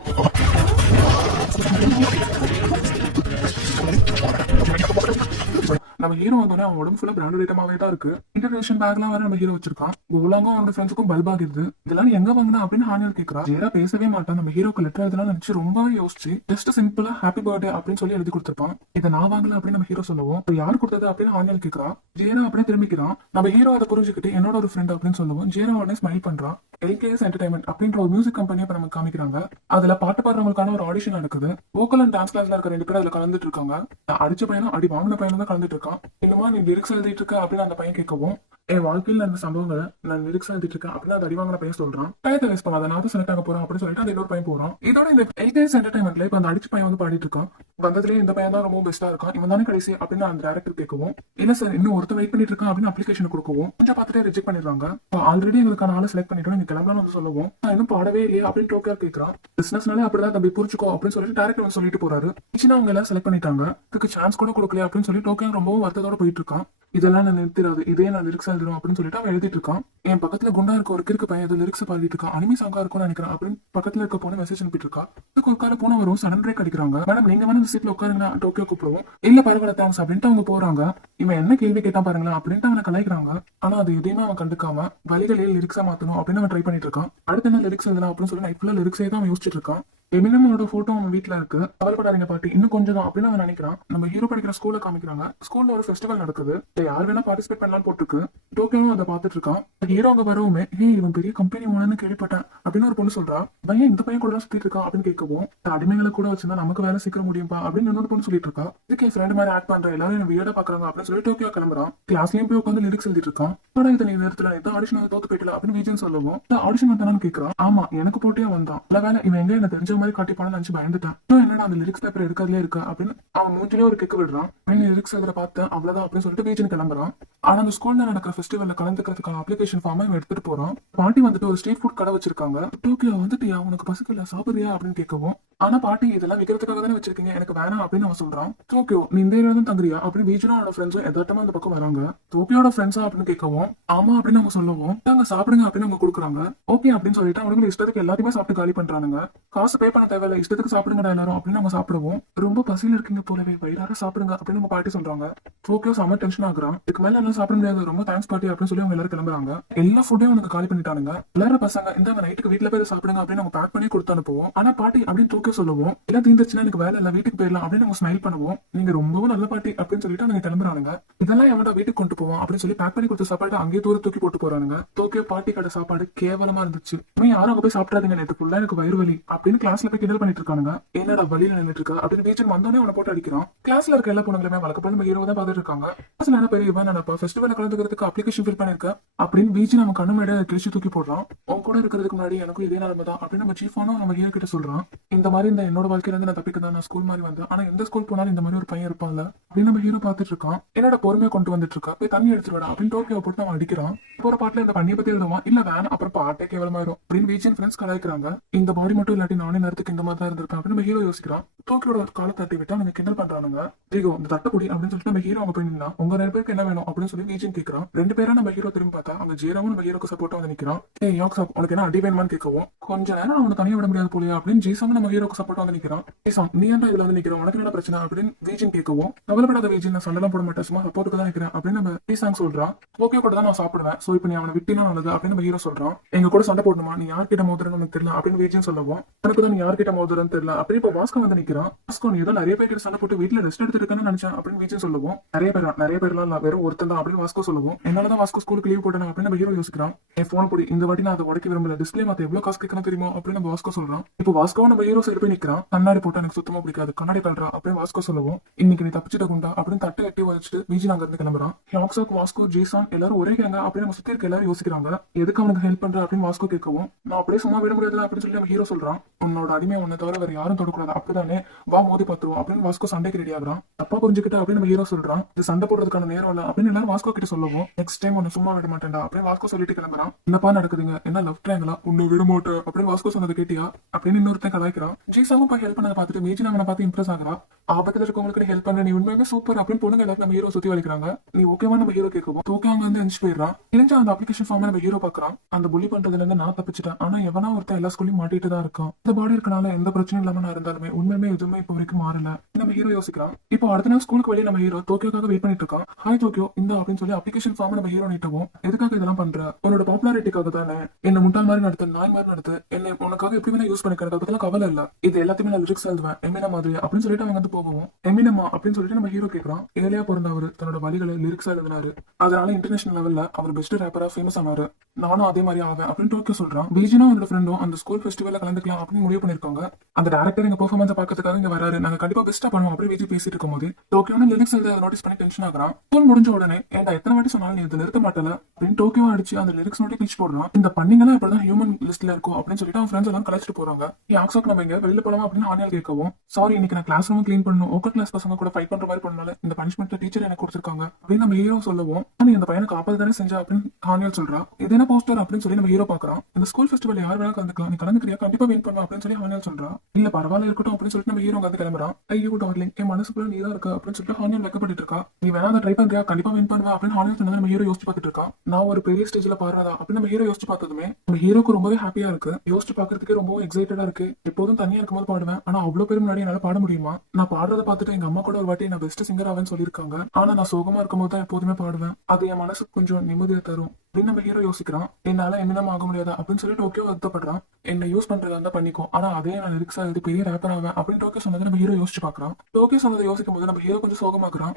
நம்ம ஹீரோ வந்தோடனே அவன் உடம்பு ஃபுல்லா பிராண்டட் ஐட்டமாவே தான் இருக்கு. இன்டர்நேஷனல் பேக்லாம் வேற நம்ம ஹீரோ வச்சிருக்கான். கோலாங்கும் அவனோட ஃப்ரெண்ட்ஸுக்கும் பல்ப் ஆகிடுது. இதெல்லாம் எங்க வாங்கினா அப்படின்னு ஹானியல் கேட்கறா. ஜேரா பேசவே மாட்டான். நம்ம ஹீரோக்கு லெட்டர் எழுதலாம் நினைச்சு ரொம்பவே யோசிச்சு ஜஸ்ட் சிம்பிளா ஹாப்பி பர்த்டே அப்படின்னு சொல்லி எழுதி கொடுத்துருப்பான். இதை நான் வாங்கல அப்படின்னு நம்ம ஹீரோ சொல்லுவோம். யார் கொடுத்தது அப்படின்னு ஹானியல் கேட்கறா. ஜேரா அப்படியே திரும்பிக்கிறான். நம்ம ஹீரோ அதை புரிஞ்சுக்கிட்டு என்னோட ஒரு ஃப்ரெண்ட் அப்படின்னு சொல்லுவோம். ஜேரா உடனே ஸ்மைல் பண்றான். LKS என்டர்டைன்மெண்ட் அப்படின்ற ஒரு மியூசிக் கம்பெனியை இப்ப நமக்கு காமிக்கிறாங்க. அதுல பாட்டு பாடுறவங்களுக்கான ஒரு ஆடிஷன் நடக்குது. வோக்கல் அண்ட் டான்ஸ் கிளாஸ்ல இருக்க 2 பேர் அதுல கலந்துட்டு இருக்காங்க. அடிச்ச பையனும் அடி வாங்கின பையனும் தான் கலந்துட்டு இருக்கான். இன்னுமா நீ லிரிக்ஸ் எழுதிட்டு இருக்க அப்படின்னு அந்த பையன் கேட்கவும், என் வாழ்க்கையில் நடந்த சம்பவங்களை நான் லிரிக்ஸ் எழுதிட்டு இருக்கேன் அப்படின்னு அந்த அடிவாங்கின பையன் சொல்றான். டயத்தை வேஸ்ட் பண்ணாத, நான் தான் செலக்ட் ஆக போறேன் அப்படின்னு சொல்லிட்டு அந்த இன்னொரு பையன் போறான். இதோட இந்த LKS என்டர்டைன்மெண்ட்ல இப்ப அந்த அடிச்ச பையன் வந்து பாடிட்டு இருக்கான். வந்ததுலேயே இந்த பையன் தான் ரொம்ப பெஸ்டா இருக்கான், இவன் தானே கடைசி அப்படின்னு அந்த டேரக்டர் கேட்கவும், இல்ல சார் இன்னும் ஒருத்தர் வெயிட் பண்ணிட்டு இருக்கான் அப்படின்னு அப்ளிகேஷன் கொடுக்கவும் கொஞ்சம் பார்த்துட்டே ரிஜெக்ட் பண்ணிடுறாங்க. ஆல்ரெடி எங்களுக்கான ஆளை செலக்ட் பண்ணிட்டோம், நீங்க கிளம்பலாம் வந்து சொல்லுவோம். நான் இன்னும் பாடவே இல்லையே அப்படின்னு டோக்கியா கேட்கறான். பிசினஸ்னாலே அப்படிதான் தம்பி புரிச்சுக்கோ அப்படின்னு சொல்லிட்டு டேரக்டர் வந்து சொல்லிட்டு போறாரு. அவங்க எல்லாம் செலக்ட் பண்ணிட்டாங்க, இதுக்கு சான்ஸ் கூட கொடுக்கல அப்படின்னு சொல்லி டோக்கியா ரொம்பவும் வருத்தத்தோட போயிட்டு இருக்கான். இதெல்லாம் நான் நிறுத்திடாது, இதே நான் லிரிக்ஸ் எழுதுறோம் அப்படின்னு சொல்லிட்டு அவன் எழுதிட்டு இருக்கான். என் பக்கத்துல குண்டா இருக்க ஒரு கிறுக்கு பையன் லிரிக்ஸ் பாடிட்டு இருக்கான், அனிமி சாங்கா இருக்கும்னு நினைக்கிறேன் அப்படின்னு பக்கத்துல இருக்க போன மெசேஜ் அனுப்பிட்டு இருக்கா. இதுக்கு உட்கார போன வரும், சடன் பிரேக் அடிக்கிறாங்க. மேடம் நீங்க வேணும் இந்த சீட்ல உட்காருங்க டோக்கியோ கூப்பிடுவோம். இல்ல பரவாயில்ல தேங்க்ஸ் அப்படின்ட்டு அவங்க போறாங்க. இவன் என்ன கேள்வி கேட்டா பாருங்களா அப்படின்ட்டு அவனை கலாய்க்கிறாங்க. ஆனா அது எதையுமே அவன் கண்டுக்காம வழிகளில் லிரிக்ஸா மாத்தணும் அப்படின்னு அவன் ட்ரை பண்ணிட்டு இருக்கான். அடுத்து என்ன லிரிக்ஸ் எழுதலாம் அப்படின்னு சொல்லி நைட் ஃபுல்லா லிரிக்ஸே தான் அவன் யோசிச்சுட்டு இருக்கான். எமினமோட போட்டோ அவன் வீட்டுல இருக்கு. கவலைப்படாதீங்க பாட்டி, இன்னும் கொஞ்சம் தான் அப்படின்னு அவன் நினைக்கிறான். நம்ம ஹீரோ படிக்கிற ஸ்கூல்ல காமிக்கிறாங்க. ஸ்கூல்ல ஒரு ஃபெஸ்டிவல் நடக்குது, யார் வேணா பார்ட்டிசிபேட் பண்ணலாம் போட்டுருக்கு. டோக்கியோவும் அதை பார்த்துட்டு இருக்கான். ஹீரோ அங்க வரவுமே, ஹே இவன் பெரிய கம்பெனி ஓனர்னு கேள்விப்பட்டேன் அப்படின்னு ஒரு பொண்ணு சொல்றா. பையன் இந்த பையன் கூட சுத்திட்டு இருக்கான் அப்படின்னு கேட்கவும், அடிமைகளை கூட வச்சிருந்தா நமக்கு வேலை சீக்கிரம் முடியும்பா அப்படின்னு இன்னொரு பொண்ணு சொல்லிட்டு இருக்கா. இதுக்கு என் ஃப்ரெண்ட் மாதிரி ஆக்ட் பண்ற எல்லாரும் என்ன வியர்டா பாக்குறாங்க அப்படின்னு சொல்லி டோக்கியோ கிளம்புறான். கிளாஸ்லயும் போய் உட்காந்து லிரிக்ஸ் எழுதிட்டு இருக்கான். ஆனா இதை நீ நேரத்துல இந்த ஆடிஷன் தோத்து போயிட்டல அப்படின்னு விஜயன் சொல்லுவோம். ஆடிஷன் வந்தானு கேட்கறான். ஆமா எனக்கு போட்டியா வந்தான், இல்ல வேலை இவன் எங்க என்ன தெரிஞ்ச மாதிரி காட்டிப்பானு நினைச்சு பயந்துட்டான். என்னடா அந்த லிரிக்ஸ் பேப்பர் எடுக்கிறதுலே இருக்கா அப்படின்னு அவன் மூஞ்சிலே ஒரு கிக்கு விடுறான். லிரிக்ஸ் எழுதுற பார்த்து அவ்வளவுதான் அப்படின்னு சொல்லிட்டு விஜயன் கிளம்புறான். ஆனா அந்த ஸ்கூல்ல நடக்கிற ஃபெஸ்டிவல்ல கலந்துக்கிறதுக்கான அப்ளிகேஷன் ஃபார்மை எடுத்துட்டு போறான். பாட்டி வந்துட்டு ஒரு ஸ்ட்ரீட் ஃபுட் கடை வச்சிருக்காங்க. டோக்கியோ வந்துட்டியா, உனக்கு பசிக்கல சாப்பிடுறியா அப்படின்னு கேட்கவும், ஆனா பாட்டி இதெல்லாம் விற்கிறதுக்காக தானே வச்சிருக்கீங்க, எனக்கு வேணாம் அப்படின்னு அவன் சொல்றான். டோக்கியோ நீ இந்த ஏரியா தான் தங்குறியா அப்படின்னு விஜயனும் அவனோட ஃப்ரெண்ட்ஸும் எதார்த்தமா அந்த பக்கம் வராங்க. டோக்கியோட ஃப்ரெண்ட்ஸா அப்படின்னு கேட்கவும், ஆமா அப்படின்னு அவங்க சொல்லுவோம். நாங்க சாப்பிடுங்க அப்படின்னு அவங்க கொடுக்குறாங்க. ஓகே அப்படின்னு சொல்லிட்டு அவனுக்கு இஷ்டத்துக்கு எல்லாத்தையுமே சாப்பிட்டு காலி பண்றானுங்க. காசு பே பண்ண தேவையில்ல, இஷ்டத்துக்கு சாப்பிடுங்கடா எல்லாரும் அப்படின்னு நம்ம சாப்பிடுவோம். ரொம்ப பசியில இருக்கீங்க போலவே, வயிறார சாப்பிடுங்க அப்படின்னு நம்ம பாட்டி சொல்றாங்க. டோக்கியோ செம டென்ஷன் ஆகுறான். இதுக்கு மேல என்ன சாப்பிட முடியாது, ரொம்ப தேங்க்ஸ் பாட்டி அப்படின்னு சொல்லி அவங்க எல்லாரும் கிளம்புறாங்க. எல்லா ஃபுட்டையும் அவனுக்கு காலி பண்ணிட்டானுங்க. எல்லாரும் பசங்க இந்த நைட்டுக்கு வீட்டுல போய் சாப்பிடுங்க அப்படின்னு நம்ம பேக் பண்ணி கொடுத்து அனுப்புவோம். ஆனா பாட்டி அப்படின்னு டோக்கியோ சொல்லுவோம், எல்லாம் தீர்ந்துச்சுன்னா எனக்கு வேலை இல்ல வீட்டுக்கு போயிடலாம் அப்படின்னு நம்ம ஸ்மைல் பண்ணுவோம். நீங்க ரொம்பவும் நல்ல பாட்டி அப்படின்னு சொல்லிட்டு அவங்க கிளம்புறானுங்க. இதெல்லாம் எவன்டா வீட்டுக்கு கொண்டு போவோம் அப்படின்னு சொல்லி பேக் பண்ணி கொடுத்த சாப்பாடு அங்கேயே தூர தூக்கி போட்டு போறானுங்க. டோக்கியோ பாட்டி கடை சாப்பாடு கேவலமா இருந்துச்சு, யாரும் அங்க போய் சாப்பிடாதீங்க, நேற்று ஃபுல்லா எனக்கு வயிறு வலி அப்படின்னு கிளாஸ்ல போய் கிண்டல் பண்ணிட்டு இருக்கானுங்க. என்னடா வழியில நின்றுட்டு இருக்கா அப்படின்னு விஜயன் வந்தோடனே அவனை போட்டு அடிக்கிறான். கிளாஸ்ல இருக்க எல்லா பொண்ணுங்களுமே வழக்கப்போல நம்ம ஹீரோ தான் பார்த்துட்டு இருக்காங்க. கிளாஸ்ல என்ன பெரியவன் நினைப்பா, ஃபெஸ்டிவல் கலந்துக்கிறதுக்கு அப்ளிகேஷன் ஃபில் பண்ணிருக்க அப்படின்னு விஜய் நம்ம கண்ணு மேட கிழிச்சு தூக்கி போடுறான். உன் கூட இருக்கிறதுக்கு முன்னாடி எனக்கும் இதே நிலைமை தான் அப்படின்னு நம்ம சீஃபானும் நம்ம ஹீரோ கிட்ட சொல்றான். இந்த மாதிரி இந்த என்னோட வாழ்க்கையில இருந்து நான் தப்பிக்க தான் நான் ஸ்கூல் மாதிரி வந்தேன், ஆனா எந்த ஸ்கூல் போனாலும் இந்த மாதிரி ஒரு பையன் இருப்பான்ல அப்படின்னு நம்ம ஹீரோ பார்த்துட்டு இருக்கான். என்னோட பொறுமையை கொண்டு வந்துட்டு இருக்கா, போய் தண்ணி எடுத்துருவாடா அப்படின்னு டோக்கியோ போட்டு அவன் அடிக்கிறான். போற பாட்டுல இந்த பண்ணியை பத்தி எழுதுவான், இல்ல வேணாம் அப்புறம் பாட்டே கேவலமாயிரும் அப்படின்னு விஜயன் ஃப்ரெண்ட்ஸ் கலாய்க்கிறாங்க. இந்த பாடி மட்டும் இல்லாட்டி நானே நேரத்துக்கு இந்த மாதிரி தான் இருந்திருப்பேன் அப்படின்னு நம்ம ஹீரோ யோசிக்கிறான். டோக்கியோட காலை தட்டி விட்டு அவங்க கிண்டல் பண்றானுங்க. ஜிகோ இந்த தட்டக்குடி அப்படின்னு சொல்லிட்டு நம்ம ஹீரோ அங்க போய் நின்னா உங்க 2 பேருக்கு என்ன வேணும் அப்படின்னு சொல்லி வீஜின் கேட்கறான். 2 பேரும் நம்ம ஹீரோ திரும்பி பார்த்தா அங்க ஜீரோவும் நம்ம ஹீரோக்கு சப்போர்ட்டா வந்து நிக்கிறான். ஏய் யாக்ஸாப் உனக்கு என்ன அடி வேணுமான்னு கேட்கவும் கொஞ்ச நேரம் அவனை தனியா விட முடியாது போலியா அப்படின்னு ஜீசாவும் நம்ம ஹீரோக்கு சப்போர்ட்டா வந்து நிக்கிறான். ஜீசான் நீ ஏன்டா இதுல வந்து நிக்கிற உனக்கு என்ன பிரச்சனை அப்படின்னு வீஜின் கேட்கவும் கவலைப்படாத வீஜின் நான் சண்டெல்லாம் போட மாட்டேன் சும்மா சப்போர்ட்டுக்கு தான் நிக்கிறேன் அப்படின்னு நம்ம ஜீசாங் சொல்றான். டோக்கியோ கூட தான் நான் சாப்பிடுவேன் சோ இப்போ நீ அவனை விட்டினா நல்லது அப்படின்னு நம்ம ஹீரோ சொல்றான். எங்க கூட சண்டை போடணுமா நீ யார்கிட்ட மோதுறன்னு எனக்கு தெரியல அப்படின்னு வீஜின் சொல்லவும் எனக்கு தான் நீ யார்கிட்ட மோதுறன்னு தெரியல அப்படின்னு இப்போ வாஸ்கோ வந்து நிக்கிறான். வாஸ்கோ நீ ஏதோ நிறைய பேர் சண்டை போட்டு வீட்டுல ரெஸ்ட் எடுத்துட்டு இருக்கேன்னு நினைச்சேன் அப்படின்னு வீஜின் சொல்லுவோம். நிறைய பேர்லாம் இல்ல வெறும் ஒருத்தன் தான் அப்படின்னு வாஸ்கோ சொல்லுவோம். என்னாலதான் வாஸ்கோ ஸ்கூலுக்கு லீவ் போட்டேன் அப்படின்னு நம்ம ஹீரோ யோசிக்கிறான். என் போன் போடி இந்த வாட்டி நான் அதை உடைக்க விரும்பல டிஸ்பிளே மாத்த எவ்வளவு காசு கேட்கணும் தெரியுமா அப்படின்னு நம்ம வாஸ்கோ சொல்றான். இப்போ வாஸ்கோ நம்ம ஹீரோ சைடு போய் நிக்கிறான். கண்ணாடி போட்டு எனக்கு சுத்தமா பிடிக்காது கண்ணாடி கல்றா அப்படின்னு வாஸ்கோ சொல்லுவோம். இன்னைக்கு நீ தப்பிச்சிட்ட குண்டா அப்படின்னு தட்டு கட்டி வச்சுட்டு வீஜின் அங்க இருந்து கிளம்புறான். யாக்ஸாக் வாஸ்கோ ஜீசான் எல்லாரும் ஒரே கேங்க அப்படின்னு நம்ம சுத்தி இருக்க எல்லாரும் யோசிக்கிறாங்க. எதுக்கு அவனுக்கு ஹெல்ப் பண்ற அப்படின்னு வாஸ்கோ கேட்கவும் நான் அப்படியே சும்மா விட முடியாது அப்படின்னு சொல்லி நம்ம ஹீரோ சொல்றான். உன்னோட அடிமை உன்னை தவிர வேற யாரும் தொடக்கூடாது அப்படிதானே வா மோதி பார்த்துருவோம் அப்படின்னு வாஸ்கோ சண்டைக்கு ரெடி ஆகுறான். தப்பா புரிஞ்சுக்கிட்ட அப்படின்னு நம்ம ஹீரோ சொல்றான். இது சண்டை போடுறதுக்கான நேரம் இல்ல அப்படின்னு எல்லாரும் வாஸ்கோ கிட்ட சொல்லுவோம். நெக்ஸ்ட் டைம் உன்னை சும்மா விட மாட்டேன்டா அப்படின்னு வாஸ்கோ சொல்லிட்டு கிளம்புறான். என்னப்பா நடக்குதுங்க என்ன லவ் ட்ரையாங்களா உன்னை விட மாட்டேன் அப்படின்னு வாஸ்கோ சொன்னதை கேட்டியா அப்படின்னு இன்னொருத்தன் கலாய்க்கிறான். ஜீசாவும் போய் ஹெல்ப் பண்ணதை பார்த்துட்டு மீஜின் அவனை பார்த்து இம்ப்ரெஸ் ஆகுறா. ஆபத்துல இருக்கவங்களுக்கு ஹெல்ப் பண்ண நீ உண்மையுமே சூப்பர் அப்படின்னு பொண்ணுங்க எல்லாரும் நம்ம ஹீரோ சுத்தி வலிக்கிறாங்க. நீ ஓகேவா நம்ம ஹீரோ கேட்கவும் ஓகே அவங்க வந்து எஞ்சி போயிடுறான். இழிஞ்சா அந்த அப்ளிகேஷன் ஃபார்ம் நம்ம ஹீரோ பாக்குறான். அந்த புள்ளி பண்றதுல இருந்து நான் தப்பிச்சிட்டேன் ஆனா எவனா ஒருத்தன் எல்லா ஸ்கூலையும் மாட்டிட்டு தான் இருக்கான். இந்த பாடி இருக்கனால எந்த பிரச்சனையும் இல்லாம நான் இருந்தாலுமே உண்மையுமே எதுவுமே இப்போ வரைக்கும் மாறல நம்ம ஹீரோ யோசிக்கிறான். இப்போ அடுத்த நாள் ஸ்கூலுக்கு வெளியே நம்ம ஹீரோ டோக்கியோக்காக வெயிட் பண்ணிட்டு இருக்கான். ஹாய் டோக்கியோ இந்த அப்படின்னு சொல்லி அப்ளிகேஷன் ஃபார்ம் நம்ம ஹீரோ நீட்டவும் எதுக்காக இதெல்லாம் பண்ற உன்னோட பாப்புலாரிட்டிக்காக தானே என்ன முட்டாள் மாதிரி நடத்து நாய் மாதிரி நடத்து என்ன உனக்காக எப்படி வேணா யூஸ் பண்ணிக்கிறத பத்திலாம் கவலை இல்ல இது எல்லாத்தையுமே நான் லிரிக்ஸ் எழுதுவேன் எமினா மாதிரி அப்படின்னு சொல்லிட்டு அவங்க வந்து போகவும் எமினமா அப்படின்னு சொல்லிட்டு நம்ம ஹீரோ கேட்கறான். ஏழையா பிறந்தவர் தன்னோட வழிகளை லிரிக்ஸா எழுதினாரு அதனால இன்டர்நேஷனல் லெவல்ல அவர் பெஸ்ட் ரேப்பரா ஃபேமஸ் ஆனாரு நானும் அதே மாதிரி ஆவேன் அப்படின்னு டோக்கியோ சொல்றான். வீஜினும் அவனோட ஃப்ரெண்டும் அந்த ஸ்கூல் ஃபெஸ்டிவல்ல கலந்துக்கலாம் அப்படின்னு முடிவு பண்ணிருக்காங்க. அந்த டேரக்டர் எங்க பெர்ஃபார்மன்ஸ் பாக்கிறதுக்காக இங்க வராரு நாங்க கண்டிப்பா பெஸ்டா பண்ணுவோம் அப்படின்னு வீஜி பேசிட்டு இருக்கும்போது டோக்கியோன்னு லிரிக்ஸ் எழுத நோட்டீஸ் பண்ணி டென்ஷன் ஆகுறான். ஸ்கூல் முடிஞ்ச உடனே ஏன்டா எத்தனை வாட்டி சொன்னாலும் நீ இதை நிறுத்த மாட்டல அப்படின்னு டோக்கியோ அடிச்சு அந்த லிரிக்ஸ் நோட்டி கிழிச்சு போடுறான். இந்த பண்ணிங்கெல்லாம் இப்பதான் ஹியூமன் லிஸ்ட்ல இருக்கும் அப்படின்னு சொல்லிட்டு அவன் ஃப்ரெண்ட்ஸ் எல்லாம் கலைச்சிட்டு போறாங்க. யாக்ஸாக் நம்ம இங்க வெளியில போலாமா அப்படின்னு ஆனியல் கேட்கவும் சாரி இன்னைக்கு நான் கிளாஸ் ரூம் கிளீன் பண்ணணும் ஓக்கல் கிளாஸ் பசங்க கூட ஃபைட் பண்ற மாதிரி பண்ணனால இந்த பனிஷ்மெண்ட் டீச்சர் எனக்கு கொடுத்துருக்காங்க அப்படின்னு நம்ம ஹீரோ சொல்லவும் நீ இந்த பையனுக்கு ஆப்பது தானே செஞ்சா அப்படின்னு ஆனியல் சொல்றா. இது என்ன போஸ்டர் அப்படின்னு சொல்லி நம்ம ஹீரோ பாக்குறான். இந்த ஸ்கூல் ஃபெஸ்டிவல் யார் வேணா கலந்துக்கலாம் நீ கலந்துக்கிறியா கண்டிப்பா வின் பண்ணுவா அப்படின்னு சொல்லி ஆனியல் சொல்றா. இல்ல பரவாயில்ல இருக்கட்டும் அப்படின்னு சொல்லிட்டு நம்ம ஹீரோ வந்து கிளம்புறான். ஐயோ டார்லிங் என் மனசுக்குள்ள நீ தான் இருக்க அப்படின்னு சொல்லிட்டு ஆனியல் வைக்கப்பட்டு இருக்கா. நீ வேணா அதை ட்ரை பண்றியா கண்டிப்பா வின் பண்ணுவா அப்படின்னு ஆனியல் சொன்னது நம்ம ஹீரோ யோசிச்சு பார்த்துட்டு இருக்கா. நான் ஒரு பெரிய ஸ்டேஜ்ல பாடுறதா அப்படின்னு நம்ம ஹீரோ யோசிச்சு பார்த்ததுமே நம்ம ஹீரோக்கு ரொம்பவே ஹாப்பியா இருக்கு. யோசிச்சு பாக்குறதுக்கே ரொம்ப எக்ஸைட்டடா இருக்கு. எப்போதும் தனியா இருக்கும்போது பாடுவேன் ஆனா அவ்வளவு பேர் முன்னாடி என்னால பாட முடியுமா நான் பாடுறத பார்த்துட்டு எங்க அம்மா கூட ஒரு வாட்டி நான் பெஸ்ட் சிங்கர் ஆவேன்னு சொல்லியிருக்காங்க ஆனா நான் சோகமா இருக்கும்போது தான் எப்போதுமே பாடுவேன் அது என் மனசுக்கு கொஞ்சம் நிம்மதியா தரும் அப்படின்னு நம்ம ஹீரோ யோசிக்கிறான். என்னால என்னென்ன ஆக முடியாதா அப்படின்னு சொல்லி டோக்கியோ வருத்தப்படுறான். என்ன யூஸ் பண்றதா இருந்தா பண்ணிக்கோ ஆனா அதே நான் லிரிக்ஸா எழுதி பெரிய ரேப்பர் ஆவேன் அப்படின்னு டோக்கியோ சொன்னதை நம்ம ஹீரோ யோசிச்சு பாக்குறான். டோக்கியோ சொன்னதை யோசிக்கும் போது நம்ம ஹீரோ கொஞ்சம் சோகமாக்குறான்.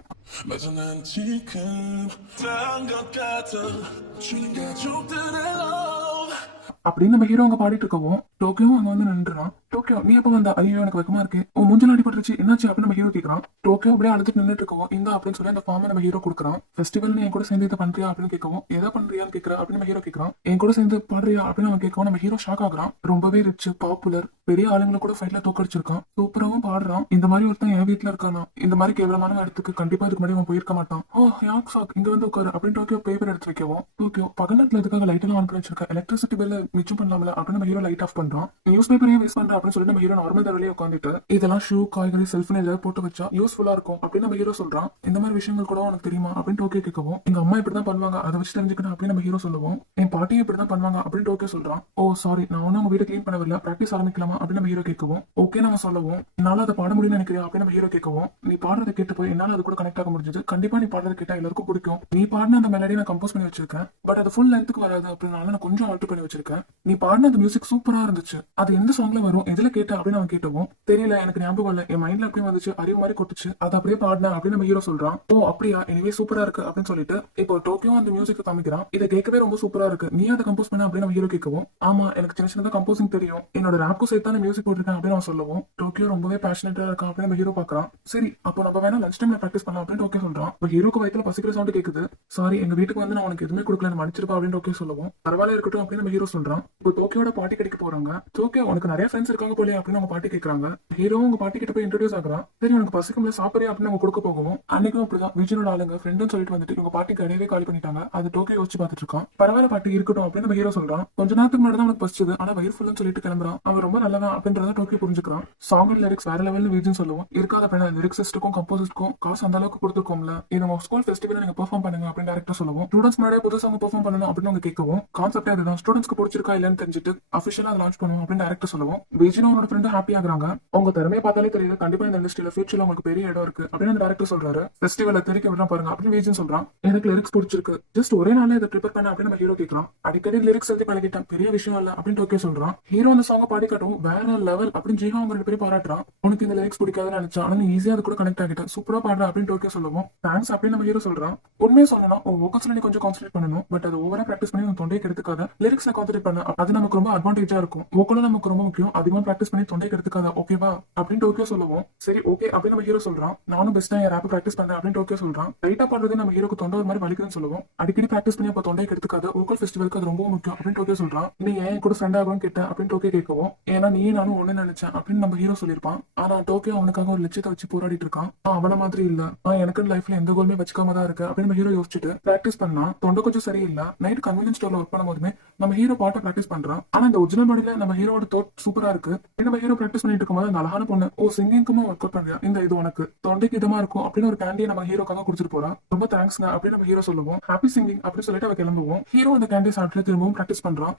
அப்படின்னு நம்ம ஹீரோ அங்க பாடிட்டு இருக்கவும் டோக்கியோ அங்க வந்து நின்றுறான். டோக்கியோ நீ எப்ப வந்த ஐயோ எனக்கு வெக்கமா இருக்கு உன் மூஞ்சில அடிபட்டுருச்சு என்னாச்சு அப்படின்னு நம்ம ஹீரோ கேட்கறான். டோக்கியோ அப்படியே அழுதுட்டு நின்றுட்டு இருக்கவும் இந்த அப்படின்னு சொல்லி அந்த ஃபார்மை நம்ம ஹீரோ கொடுக்குறான். ஃபெஸ்டிவல் என் கூட சேர்ந்து இதை பண்றியா அப்படின்னு கேட்கவும் எதை பண்றியான்னு கேட்கற அப்படின்னு நம்ம ஹீரோ கேட்கறான். என் கூட சேர்ந்து பாடுறியா அப்படின்னு அவன் கேட்கவும் நம்ம ஹீரோ ஷாக் ஆகுறான். ரொம்பவே ரிச் பாப்புலர் பெரிய ஆளுங்களை கூட ஃபைட்ல தோக்கடிச்சிருக்கான் சூப்பராவும் பாடுறான். இந்த மாதிரி ஒருத்தன் என் வீட்டுல இருக்கானா இந்த மாதிரி கேவலமான இடத்துக்கு கண்டிப்பா இதுக்கு முன்னாடி அவன் போயிருக்க மாட்டான். ஓ யாக்ஸாக் இங்க வந்து உட்காரு அப்படின்னு டோக்கியோ பேப்பர் எடுத்து வைக்கவும் டோக்கியோ பகல் நேரத்துல இதுக்காக லைட் எல்லாம் ஆன் பண்ணி வச்சிருக்கேன் எலக்ட்ரிசிட்டி பில்ல மிச்சம் பண்ணலாம்ல அப்படின்னு நம்ம ஹீரோ லைட் ஆஃப் பண்றான். நியூஸ் பேப்பரையே வேஸ்ட் பண்றான் அப்படின்னு சொல்லி நம்ம ஹீரோ நார்மல் தடவையே உட்காந்துட்டு இதெல்லாம் ஷூ காய்கறி செல்ஃபோன் ஏதாவது போட்டு வச்சா யூஸ்ஃபுல்லா இருக்கும் அப்படின்னு நம்ம ஹீரோ சொல்றான். இந்த மாதிரி விஷயங்கள் கூட உனக்கு தெரியுமா அப்படின்னு டோக்கியோ கேட்கவும் எங்க அம்மா இப்படிதான் பண்ணுவாங்க அதை வச்சு தெரிஞ்சுக்கணும் அப்படின்னு நம்ம ஹீரோ சொல்லுவோம். என் பாட்டியும் இப்படிதான் பண்ணுவாங்க அப்படின்னு டோக்கியோ சொல்றான். ஓ சாரி நான் ஒன்னும் உங்க வீட்டை கிளீன் பண்ணவில்லை பிராக்டிஸ் ஆரம்பிக்கலாமா அப்படின்னு நம்ம ஹீரோ கேட்கவும் ஓகே நம்ம சொல்லுவோம். என்னால அதை பாட முடியும்னு நினைக்கிறியா அப்படின்னு நம்ம ஹீரோ கேட்கவும் நீ பாடுறதை கேட்டு போய் என்னால அது கூட கனெக்ட் ஆக முடிஞ்சது கண்டிப்பா நீ பாடுறதை கேட்டா எல்லாருக்கும் பிடிக்கும். நீ பாடின அந்த மெலடி நான் கம்போஸ் பண்ணி வச்சிருக்கேன் பட் அது ஃபுல் லென்த்துக்கு வராது அப்படின்னால நான் கொஞ்சம் ஆல்டர் பண்ணி வச்சிருக்கேன். நீ பாடின அந்த மியூசிக் சூப்பரா இருந்துச்சு அது எந்த சாங்ல வரும் எதுல கேட்ட அப்படின்னு அவன் கேட்டவும் தெரியல எனக்கு ஞாபகம் இல்ல என் மைண்ட்ல அப்படியே வந்துச்சு அறிவு மாதிரி கொட்டுச்சு அது அப்படியே பாடினேன் அப்படின்னு நம்ம ஹீரோ சொல்றான். ஓ அப்படியா எனிவே சூப்பரா இருக்கு அப்படின்னு சொல்லிட்டு இப்போ டோக்கியோ அந்த மியூசிக் காமிக்கிறான். இதை கேட்கவே ரொம்ப சூப்பரா இருக்கு நீ அதை கம்போஸ் பண்ண அப்படின்னு நம்ம ஹீரோ கேட்கவும் ஆமா எனக்கு சின்ன சின்னதா கம்போசிங் தெரியும் என்னோட ராப்க்கும் சேர்த்தான மியூசிக் போட்டிருக்கேன் அப்படின்னு அவன் சொல்லுவோம். டோக்கியோ ரொம்பவே பேஷனேட்டா இருக்கான் அப்படின்னு நம்ம ஹீரோ பாக்குறான். சரி அப்போ நம்ம வேணா லஞ்ச் டைம்ல பிராக்டிஸ் பண்ணலாம் அப்படின்னு டோக்கியோ சொல்றான். இப்போ ஹீரோக்கு வயித்துல பசிக்கிற சவுண்ட் கேக்குது. சாரி எங்க வீட்டுக்கு வந்து நான் உனக்கு எதுவுமே கொடுக்கல மன்னிச்சிருப்பா அப்படின்னு டோக்கியோ சொல்லுவோம். பரவாயில்ல இருக்கட்டும் அப்படின்னு நம்ம ஹீரோ சொல்றான். இப்போ டோக்கியோட பாட்டி கடைக்கு போறாங்க. டோக்கியோ உனக்கு நிறைய ஃப்ரெண்ட்ஸ் இருக்காங்க இருக்காங்க போலே அப்படின்னு அவங்க பாட்டி கேட்கறாங்க. ஹீரோ உங்க பாட்டி கிட்ட போய் இன்ட்ரோடியூஸ் ஆகுறான். சரி உனக்கு பசிக்கும்ல சாப்பிடுறியா அப்படின்னு அவங்க கொடுக்க போகவும் அன்னைக்கும் அப்படிதான் விஜயனோட ஆளுங்க ஃப்ரெண்டுன்னு சொல்லிட்டு வந்துட்டு இவங்க பாட்டி கடையவே காலி பண்ணிட்டாங்க. அது டோக்கியோ யோசிச்சு பார்த்துட்டு இருக்கான். பரவாயில்ல பாட்டி இருக்கட்டும் அப்படின்னு நம்ம ஹீரோ சொல்றான். கொஞ்ச நேரத்துக்கு முன்னாடி தான் அவனுக்கு பசிச்சது, ஆனா வயிறு ஃபுல்லுன்னு சொல்லிட்டு கிளம்புறான். அவன் ரொம்ப நல்லவன் அப்படின்றத டோக்கியோ புரிஞ்சுக்கிறான். சாங் அண்ட் லிரிக்ஸ் வேற லெவல்ல விஜயன் சொல்லுவோம். இருக்காத பையன் லிரிக்ஸிஸ்டுக்கும் கம்போசிஸ்டுக்கும் காசு அந்த அளவுக்கு கொடுத்துருக்கோம்ல, இது உங்க ஸ்கூல் ஃபெஸ்டிவல் நீங்க பெர்ஃபார்ம் பண்ணுங்க அப்படின்னு டேரக்டர் சொல்லுவோம். ஸ்டூடெண்ட்ஸ் முன்னாடியே புது சாங் பெர்ஃபார்ம் பண்ணணும் அப்படின்னு அவங்க கேட்கவும் கான்செப்டே அதுதான். ஸ்டூடெண்ட்ஸ்க்கு பிடிச்சிருக்கா இல்லன்னு தெரிஞ்சுட்டு அஃபிஷியலா லான்ச் பண்ணுவோம் அப்படின்னு டேரக்டர் சொல்லுவோம். விஜயனும் அவனோட ஃப்ரெண்டு ஹாப்பி ஆகுறாங்க. உங்க திறமையை பார்த்தாலே தெரியுது கண்டிப்பா இந்த இண்டஸ்ட்ரியில ஃபியூச்சர்ல உங்களுக்கு பெரிய இடம் இருக்கு அப்படின்னு டேரக்டர் சொல்றாரு. ஃபெஸ்டிவலை தெரிவிக்க விடலாம் பாருங்க அப்படின்னு விஜயன் சொல்றான். எனக்கு லிரிக்ஸ் பிடிச்சிருக்கு, ஜஸ்ட் ஒரே நாளே இதை ப்ரிப்பேர் பண்ண அப்படின்னு நம்ம ஹீரோ கேட்கறான். அடிக்கடி லிரிக்ஸ் எழுதி பழகிட்டேன், பெரிய விஷயம் இல்ல அப்படின்னு டோக்கியோ சொல்றான். ஹீரோ அந்த சாங் பாடி காட்டும் வேற லெவல் அப்படின்னு ஜீவா அவங்க ரெண்டு பேரும் பாராட்டுறான். உனக்கு இந்த லிரிக்ஸ் பிடிக்காதுன்னு நினைச்சா ஆனா ஈஸியா அது கூட கனெக்ட் ஆகிட்டேன், சூப்பரா பாடுற அப்படின்னு டோக்கியோ சொல்லுவோம். தேங்க்ஸ் அப்படின்னு நம்ம ஹீரோ சொல்றான். உண்மையை சொல்லணும் உன் வோக்கல்ஸ்ல நீ கொஞ்சம் கான்சென்ட்ரேட் பண்ணணும், பட் அது ஓவரா பிராக்டிஸ் பண்ணி உன் தொண்டையை கெடுத்துக்காத, லிரிக்ஸ்ல கான்சென்ட்ரேட் பண்ண, அது நமக்கு ரொம்ப அட்வான்டேஜா இருக்கும். வோக்கலும் நமக்கு ரொம்ப முக்கியம், அதிகமா பிராக்டிஸ் பண்ணி தொண்டையை கெடுத்துக்காத ஓகேவா அப்படின்னு டோக்கியோ சொல்லுவோம். சரி ஓகே அப்படின்னு நம்ம ஹீரோ சொல்றான். நானும் பெஸ்டா என் ரேப் பிராக்டிஸ் பண்றேன் அப்படின்னு டோக்கியோ சொல்றான். ரைட்டா பாடுறது நம்ம ஹீரோக்கு தொண்டை ஒரு மாதிரி வலிக்குதுன்னு சொல்லுவோம். அடிக்கடி பிராக்டிஸ் பண்ணி அப்ப தொண்டையை கெடுத்துக்காத, வோக்கல் ஃபெஸ்டிவலுக்கு அது ரொம்ப முக்கியம் அப்படின்னு டோக்கியோ சொல்றான். நீ ஏன் கூட ஃப்ரெண்ட் ஆகும் கேட்ட அப்படின்னு டோக்கியோ கேட்கவும் ஏன்னா நீ நானும் ஒண்ணு நினைச்சேன் அப்படின்னு நம்ம ஹீரோ சொல்லியிருப்பான். ஆனா டோக்கியோ அவனுக்காக ஒரு லட்சியத்தை வச்சு போராடிட்டு இருக்கான். அவன மாதிரி இல்ல, எனக்கு லைஃப்ல எந்த கோலுமே வச்சுக்காம தான் இருக்கு அப்படின்னு நம்ம ஹீரோ யோசிச்சுட்டு பிராக்டிஸ் பண்ணா தொண்டை கொஞ்சம் சரியில்லை. நைட் கன்வீனியன்ஸ் ஸ்டோர்ல ஒர்க் பண்ணும் போதுமே நம்ம ஹீரோ பாட்டை பிராக்டிஸ் பண்றான். ஆனா இந்த ஒரிஜினல் பாடியில நம்ம ஹீரோட தோட் சூப்பரா இருக்கு. நம்ம ஹீரோ பிராக்டிஸ் பண்ணிட்டு இருக்கும்போது அந்த அழகான பொண்ணு ஓ சிங்கிங்குமா ஒர்க் அவுட் பண்றியா, இந்த இது உனக்கு தொண்டைக்கு இதமா இருக்கும் அப்படின்னு ஒரு கேண்டியை நம்ம ஹீரோக்காக குடிச்சிட்டு போறா. ரொம்ப தேங்க்ஸ்ங்க அப்படின்னு நம்ம ஹீரோ சொல்லுவோம். ஹாப்பி சிங்கிங் அப்படின்னு சொல்லிட்டு அவ கிளம்புவோம். ஹீரோ அந்த கேண்டியை சாப்பிட்டு திரும்பவும் பிராக்டிஸ் பண்றான்.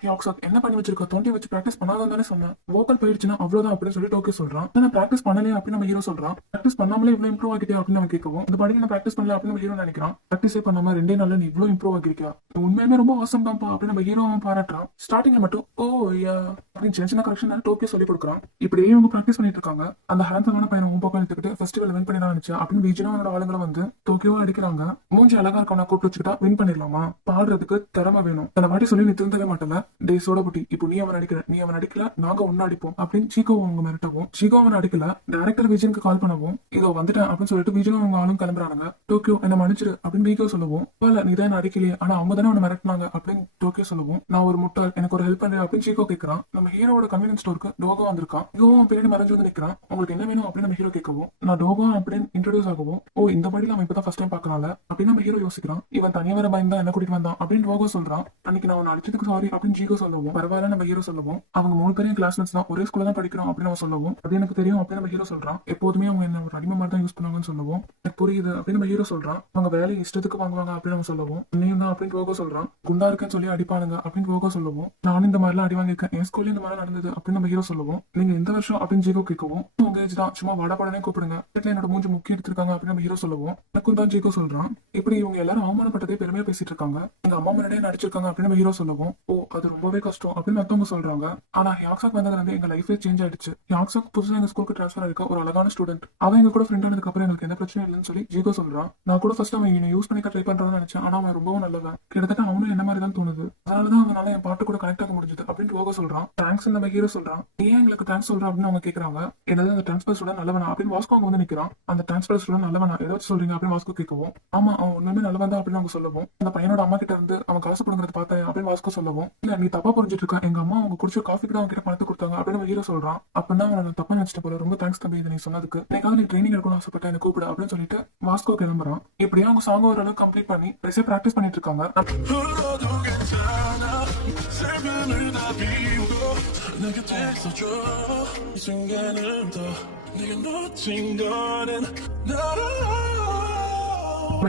என்ன பண்ணி வச்சிருக்க, தொண்டை வச்சு பிராக்டிஸ் பண்ணாதான் தானே சொன்னேன், வோக்கல் போயிடுச்சுன்னா அவ்வளவுதான் அப்படின்னு சொல்லி டோக்கியோ சொல்றான். நான் பிராக்டிஸ் பண்ணலையா அப்படின்னு நம்ம ஹீரோ சொல்றான். பிராக்டிஸ் பண்ணாமலே இவ்வளவு இம்ப்ரூவ் ஆகிட்டே அப்படின்னு நம்ம கேட்கவும் இந்த பாடி நான் பிராக்டிஸ் பண்ணல அப்படின்னு நம்ம ஹீரோ நினைக்கிறான். பிராக்டிஸே பண்ணாம 2 நாள்ல நீ இவ்வளவு இம்ப்ரூவ் ஆகிருக்கா, உண்மையுமே ரொம்ப ஆசம் தான்ப்பா அப்படின்னு நம்ம ஹீரோ பாராட்டுறான். ஸ்டார்டிங்ல மட்டும் ஓ யா அப்படின்னு சின்ன சின்ன கரெக்ஷன் டோக்கியோ சொல்லி கொடுக்குறான். இப்படியே இவங்க பிராக்டிஸ் பண்ணிட்டு இருக்காங்க. அந்த ஹேண்ட்ஸமான பையனை உன் பக்கம் எடுத்துக்கிட்டு ஃபெஸ்டிவல் வின் பண்ணி நினைச்சா அப்படின்னு விஜயனும் அவனோட ஆளுங்களை வந்து டோக்கியோ அடிக்கிறாங்க. மூஞ்சி அழகா இருக்கவனா கூப்பிட்டு வச்சுக்கிட்டா வின் பண்ணிடலாமா, பாடுறதுக்கு திறமை வேணும், தன்னை வாட்டி சொல்லி நீ திருந்தவே மாட்டல, டே சோட புட்டி இப்போ நீ அவன் அடிக்கிற, நீ அவன் அடிக்கல நாங்க ஒன்னு அடிப்போம் அப்படின்னு சீகோ அவங்க மிரட்டவும் சீகோ அவன் அடிக்கல டைரக்டர் விஜயனுக்கு கால் பண்ணவும் இதோ வந்துட்டேன் அப்படின்னு சொல்லிட்டு விஜயனும் அவங்க ஆளும் கிளம்புறாங்க. டோக்கியோ என்ன மன்னிச்சிரு அப்படின்னு வீகோ சொல்லுவோம். நீ தான் அடிக்கலையே ஆனா அவங்க தானே அவனை மிரட்டினாங்க அப்படின்னு டோக்கியோ சொல்லுவோம். நான் ஒரு முட்டாள், எனக்கு ஒரு ஹெல்ப் பண்றேன் அப்படின்னு சீகோ கேட்கறான். நம்ம ஹீரோட கன்வீனியன்ஸ் ஸ்டோருக்கு டோகோ வந்திருக்கான். டோகோ பின்னாடி மறைஞ்சு வந்து நிக்கிறான். உங்களுக்கு என்ன வேணும் அப்படின்னு நம்ம ஹீரோ கேட்கவும் நான் டோகோ அப்படின்னு இன்ட்ரோடியூஸ் ஆகவும் ஓ இந்த படியில அவன் இப்பதான் ஃபர்ஸ்ட் டைம் பாக்கறான்ல அப்படின்னு நம்ம ஹீரோ யோசிக்கிறான். இவன் தனியா வர பயந்தா என்ன கூட்டிட்டு வந்தான் அப்படின்னு டோகோ சொல்றான். அன்னைக்கு நான் அவன் அடிச்சதுக்கு சாரி அப்படின்னு ஜீகோ சொல்லுவோம். பரவாயில்ல நம்ம ஹீரோ சொல்லுவோம். அவங்க 3 பேரும் கிளாஸ்மேட்ஸ் தான், ஒரே ஸ்கூல்ல தான் படிக்கிறோம் அப்படின்னு அவன் சொல்லுவோம். அது எனக்கு தெரியும் அப்படின்னு நம்ம ஹீரோ சொல்றான். எப்போதுமே அவங்க என்ன ஒரு அடிமை மாதிரி தான் யூஸ் பண்ணுவாங்கன்னு சொல்லுவோம். எனக்கு புரியுது அப்படின்னு நம்ம ஹீரோ சொல்றான். அவங்க வேலையை இஷ்டத்துக்கு வாங்குவாங்க அப்படின்னு நம்ம சொல்லுவோம். நீங்க தான் அப்படின்னு டோகோ சொல்றான். குண்டா இருக்குன்னு சொல்லி அடிப்பானுங்க அப்படின்னு டோகோ சொல்லுவோம். நானும் இந்த மாதிரிலாம் அடி வாங்கியிருக்கேன், என் ஸ்கூல்ல இந்த மாதிரி நடந்தது அப்படின்னு நம்ம ஹீரோ சொல்லுவோம். நீங்க எந்த வருஷம் அப்படின்னு ஜீகோ கேட்கவும் உங்க ஏஜ் தான், சும்மா வடப்படனே கூப்பிடுங்க, என்னோட மூஞ்சி முக்கிய எடுத்திருக்காங்க அப்படின்னு நம்ம ஹீரோ சொல்லுவோம். எனக்கும் தான் ஜீகோ சொல்றான். இப்படி இவங்க எல்லாரும் அவமானப்பட்டதே பெருமையா பேசிட்டு இருக்காங்க, எங்க அம்மா முன்னாடியே நடிச்சிருக்காங்க அப்படின்னு நம்ம ஹீரோ சொல்லுவோம். ஓ அது ரொம்பவே கஷ்டம் அப்படின்னு மத்தவங்க சொல்றாங்க. ஆனா யாக்ஸாக் வந்ததுல இருந்து எங்க லைஃபே சேஞ்ச் ஆயிடுச்சு. யாக்ஸாக் புதுசா எங்க ஸ்கூலுக்கு டிரான்ஸ்ஃபர் ஆயிருக்க ஒரு அழகான ஸ்டூடெண்ட், அவன் எங்க கூட ஃப்ரெண்ட் ஆனதுக்கு அப்புறம் எங்களுக்கு எந்த பிரச்சனையும் இல்லைன்னு சொல்லி ஜீகோ சொல்றான். நான் கூட ஃபர்ஸ்ட் அவன் என்ன யூஸ் பண்ணிக்க ட்ரை பண்றான்னு நினைச்சேன், ஆனா அவன் ரொம்பவும் நல்லவன், கிட்டத்தட்ட அவனும் என்ன மாதிரி தான் தோணுது, அதனாலதான் அவனால என் பாட்டு கூட கனெக்ட் ஆக முடிஞ்சது அப்படின்னு டோகோ சொல்றான். தேங்க்ஸ் நம்ம ஹீரோ சொல்றான். ஏன் எங்களுக்கு தேங்க்ஸ் சொல்றான் அப்படின்னு அவங்க கேக்குறாங்க. என்னது அந்த டிரான்ஸ்பர் ஸ்டூடெண்ட் நல்லவனா அப்படின்னு வாஸ்கோ அவங்க வந்து நிக்கிறான். அந்த டிரான்ஸ்பர் ஸ்டூடெண்ட் நல்லவனா ஏதாச்சும் சொல்றீங்க அப்படின்னு வாஸ்கோ கேட்கவும் ஆமா அவன் உண்மையுமே நல்லவன் தான் அப்படின்னு அவங்க சொல்லவும் அந்த பையனோட அம்மா கிட்ட இருந்து அவன் காசு கொடுங்கறத பார்த்தேன் அப்படின்னு வாஸ்கோ சொல்லவும் இல்ல நீ தப்பா புரிஞ்சிட்டு இருக்க, எங்க அம்மா அவங்க குடிச்ச காஃபிக்கு தான் அவங்க கிட்ட பணத்தை கொடுத்தாங்க அப்படின்னு ஹீரோ சொல்றான். அப்படின்னா அவனை நான் தப்பா நினைச்சிட்ட போல, ரொம்ப தேங்க்ஸ் தம்பி இதை நீ சொன்னதுக்கு, எனக்காக நீ ட்ரைனிங் எடுக்கணும்னு ஆசைப்பட்ட என்ன கூப்பிடு அப்படின்னு சொல்லிட்டு வாஸ்கோ கிளம்புறான். இப்படியே அவங்க சாங் ஓரளவு கம்ப்ளீட் பண்ணி பிராக்டிஸ் பண்ணிட்டு இருக்காங்க.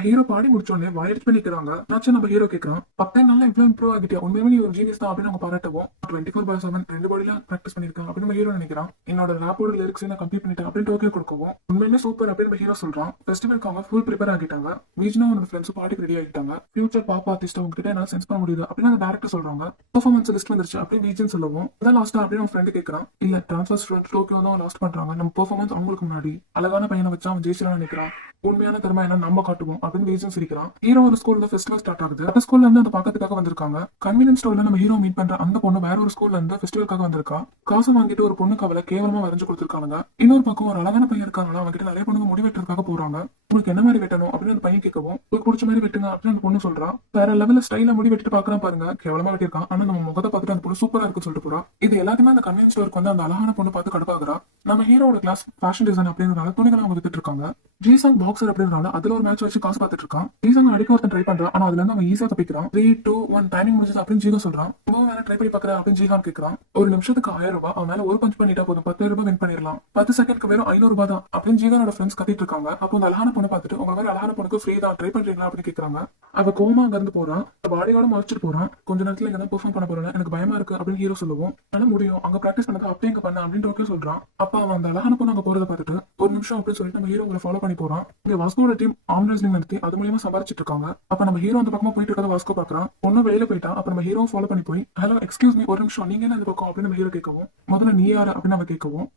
ஹீரோ பாடி முடிச்சோடனே வாயடிச்சு பண்ணிக்கிறாங்க. நம்ம ஹீரோ கேட்கறான் 10 நாள்ல இவ்வளவு இம்ப்ரூவ் ஆகிட்டியா, உண்மையுமே நீ ஒரு ஜீனியஸ் தான் அப்படின்னு அவங்க பாராட்டவும் 24/7 2 பாடியில பிராக்டிஸ் பண்ணிருக்கான் அப்படின்னு நம்ம ஹீரோ நினைக்கிறான். என்னோட ராப்போட லிரிக்ஸ் நான் கம்ப்ளீட் பண்ணிட்டேன் அப்படின்னு டோக்கியோ கொடுக்கவும் உண்மையுமே சூப்பர் அப்படின்னு நம்ம ஹீரோ சொல்றான். ஃபெஸ்டிவலுக்கு அவங்க ஃபுல் ப்ரிப்பேர் ஆகிட்டாங்க. வீஜ்னா அவனோட ஃப்ரெண்ட்ஸ் பாட்டுக்கு ரெடி ஆகிட்டாங்க. ஃபியூச்சர் பாப் ஆர்டிஸ்ட் உங்ககிட்ட என்னால சென்ஸ் பண்ண முடியுது அப்படின்னு அந்த டேரக்டர் சொல்றாங்க. பெர்ஃபார்மன்ஸ் லிஸ்ட் வந்துருச்சு அப்படின்னு வீஜன் சொல்லவும் அதான் லாஸ்டா அப்படின்னு அவன் ஃப்ரெண்ட் கேட்கறான். இல்ல டிரான்ஸ்ஃபர் ஸ்டூடெண்ட் டோக்கியோ தான் லாஸ்ட் பண்றாங்க, நம்ம பெர்ஃபார்மன்ஸ் அவங்களுக்கு முன்னாடி அழகான பையனை வச்சு அவன் ஜெயிச்சிடலாம் நினைக்கிறான். உண்மையான திறமை என்ன நம்ம காட்டுவோம். போவோம் அப்படின்னு வீஜன் சிரிக்கிறான். ஹீரோ ஒரு ஸ்கூல்ல ஃபெஸ்டிவல் ஸ்டார்ட் ஆகுது. அந்த ஸ்கூல்ல இருந்து அந்த பாக்கிறதுக்காக வந்திருக்காங்க. கன்வீனியன்ஸ் ஸ்டோர்ல நம்ம ஹீரோ மீட் பண்ற அந்த பொண்ணு வேற ஒரு ஸ்கூல்ல இருந்து ஃபெஸ்டிவலுக்காக வந்திருக்கா. காசு வாங்கிட்டு ஒரு பொண்ணுக்கு அவளை கேவலமா வரைஞ்சு கொடுத்துருக்காங்க. இன்னொரு பக்கம் ஒரு அழகான பையன் இருக்காங்களா, அவங்ககிட்ட நிறைய பொண்ணுங்க முடி வெட்டுறதுக்காக போறாங்க. உங்களுக்கு என்ன மாதிரி வெட்டணும் அப்படின்னு அந்த பையன் கேட்கவும், உங்களுக்கு பிடிச்ச மாதிரி வெட்டுங்க அப்படின்னு அந்த பொண்ணு சொல்றா. வேற லெவல்ல ஸ்டைலா முடி வெட்டிட்டு பாக்குறான் பாருங்க, கேவலமா வெட்டிருக்கான். ஆனா நம்ம முகத்தை பார்த்துட்டு அந்த பொண்ணு சூப்பரா இருக்குன்னு சொல்லிட்டு போறா. இது எல்லாத்தையுமே அந்த கன்வீனியன்ஸ் ஸ்டோருக்கு வந்து அந்த அழகான பொண்ணு பார்த்து கடுப்பாகிறா. நம்ம ஹீரோட கிளாஸ் ஃபேஷன் டிசைன் அப்படிங்கறதால துணிகளை அவங்க வித்துட்டு இருக்காங்க. ஜிசாங் பாக்ஸர் அப்படிங்கறதால அதுல ஒரு மேட்ச் வச்சு காசு பார்த்துட்டு இருக்கான். ஜிசாங் அடிக்க ஒருத்தன் ட்ரை பண்றான். ஆனா அதுல இருந்து அவன் ஈஸியா தப்பிக்கிறான். 3, 2, 1 டைமிங் முடிஞ்சது அப்படின்னு ஜீகா சொல்றான். வேற ட்ரை பண்ணி பாக்குறேன் அப்படின்னு ஜிஹான் கேட்கறான். ஒரு நிமிஷத்துக்கு 1000 ரூபாய், அவன் மேல ஒரு பஞ்ச் பண்ணிட்டா போதும் 10,000 ரூபாய் வின் பண்ணிடலாம். 10 செகண்ட்க்கு வெறும் 500 ரூபாய் தான் அப்படின்னு ஜிகானோட ஃப்ரெண்ட்ஸ் கத்திட்டு இருக்காங்க. அப்போ அந்த அழகான பொண்ணை பார்த்துட்டு உங்க மாதிரி அழகான பொண்ணுக்கு ஃப்ரீ தான், ட்ரை பண்றீங்களா அப்படின்னு கேட்கறாங்க. அவ கோமா அங்க இருந்து போறான். பாடியோட மறைச்சிட்டு போறான். கொஞ்ச நேரத்துல இங்க பெர்ஃபார்ம் பண்ண போறேன், எனக்கு பயமா இருக்கு அப்படின்னு ஹீரோ சொல்லுவோம். ஆனா முடியும், அங்க பிராக்டிஸ் பண்ணது அப்படியே இங்க பண்ண அப்படின்னு டோக்கியோ சொல்றான். அப்ப அவன் அந்த அழகான பொண்ணு அங்க போறதை பார்த்துட்டு ஒரு நிமிஷம் அப்படின்னு சொல்லிட்டு நம்ம ஹீரோ ஃபாலோ பண்ணி போறான். இங்க வாஸ்கோட டீம் ஆர்ம் ரெஸ்லிங் நடத்தி அது மூலியமா சம்பாரிச்சிட்டு இருக்காங்க. அப்ப நம்ம ஹீரோ அந்த பக்கமா போயிட்டு இருக்கத வாஸ்கோ பாக்குறான். பொண்ணு வெளியில போயிட்டா. அப்ப நம்ம ஹீரோ ஃபாலோ பண்ணி போய் ஹலோ எக்ஸ்கியூஸ் மீ ஒரு நிமிஷம், நீங்க என்ன இந்த பக்கம் அப்படின்னு நம்ம ஹீரோ கேட்கவும், முதல்ல நீ யாரு அப்படின்னு அவன் கேட்கவும்,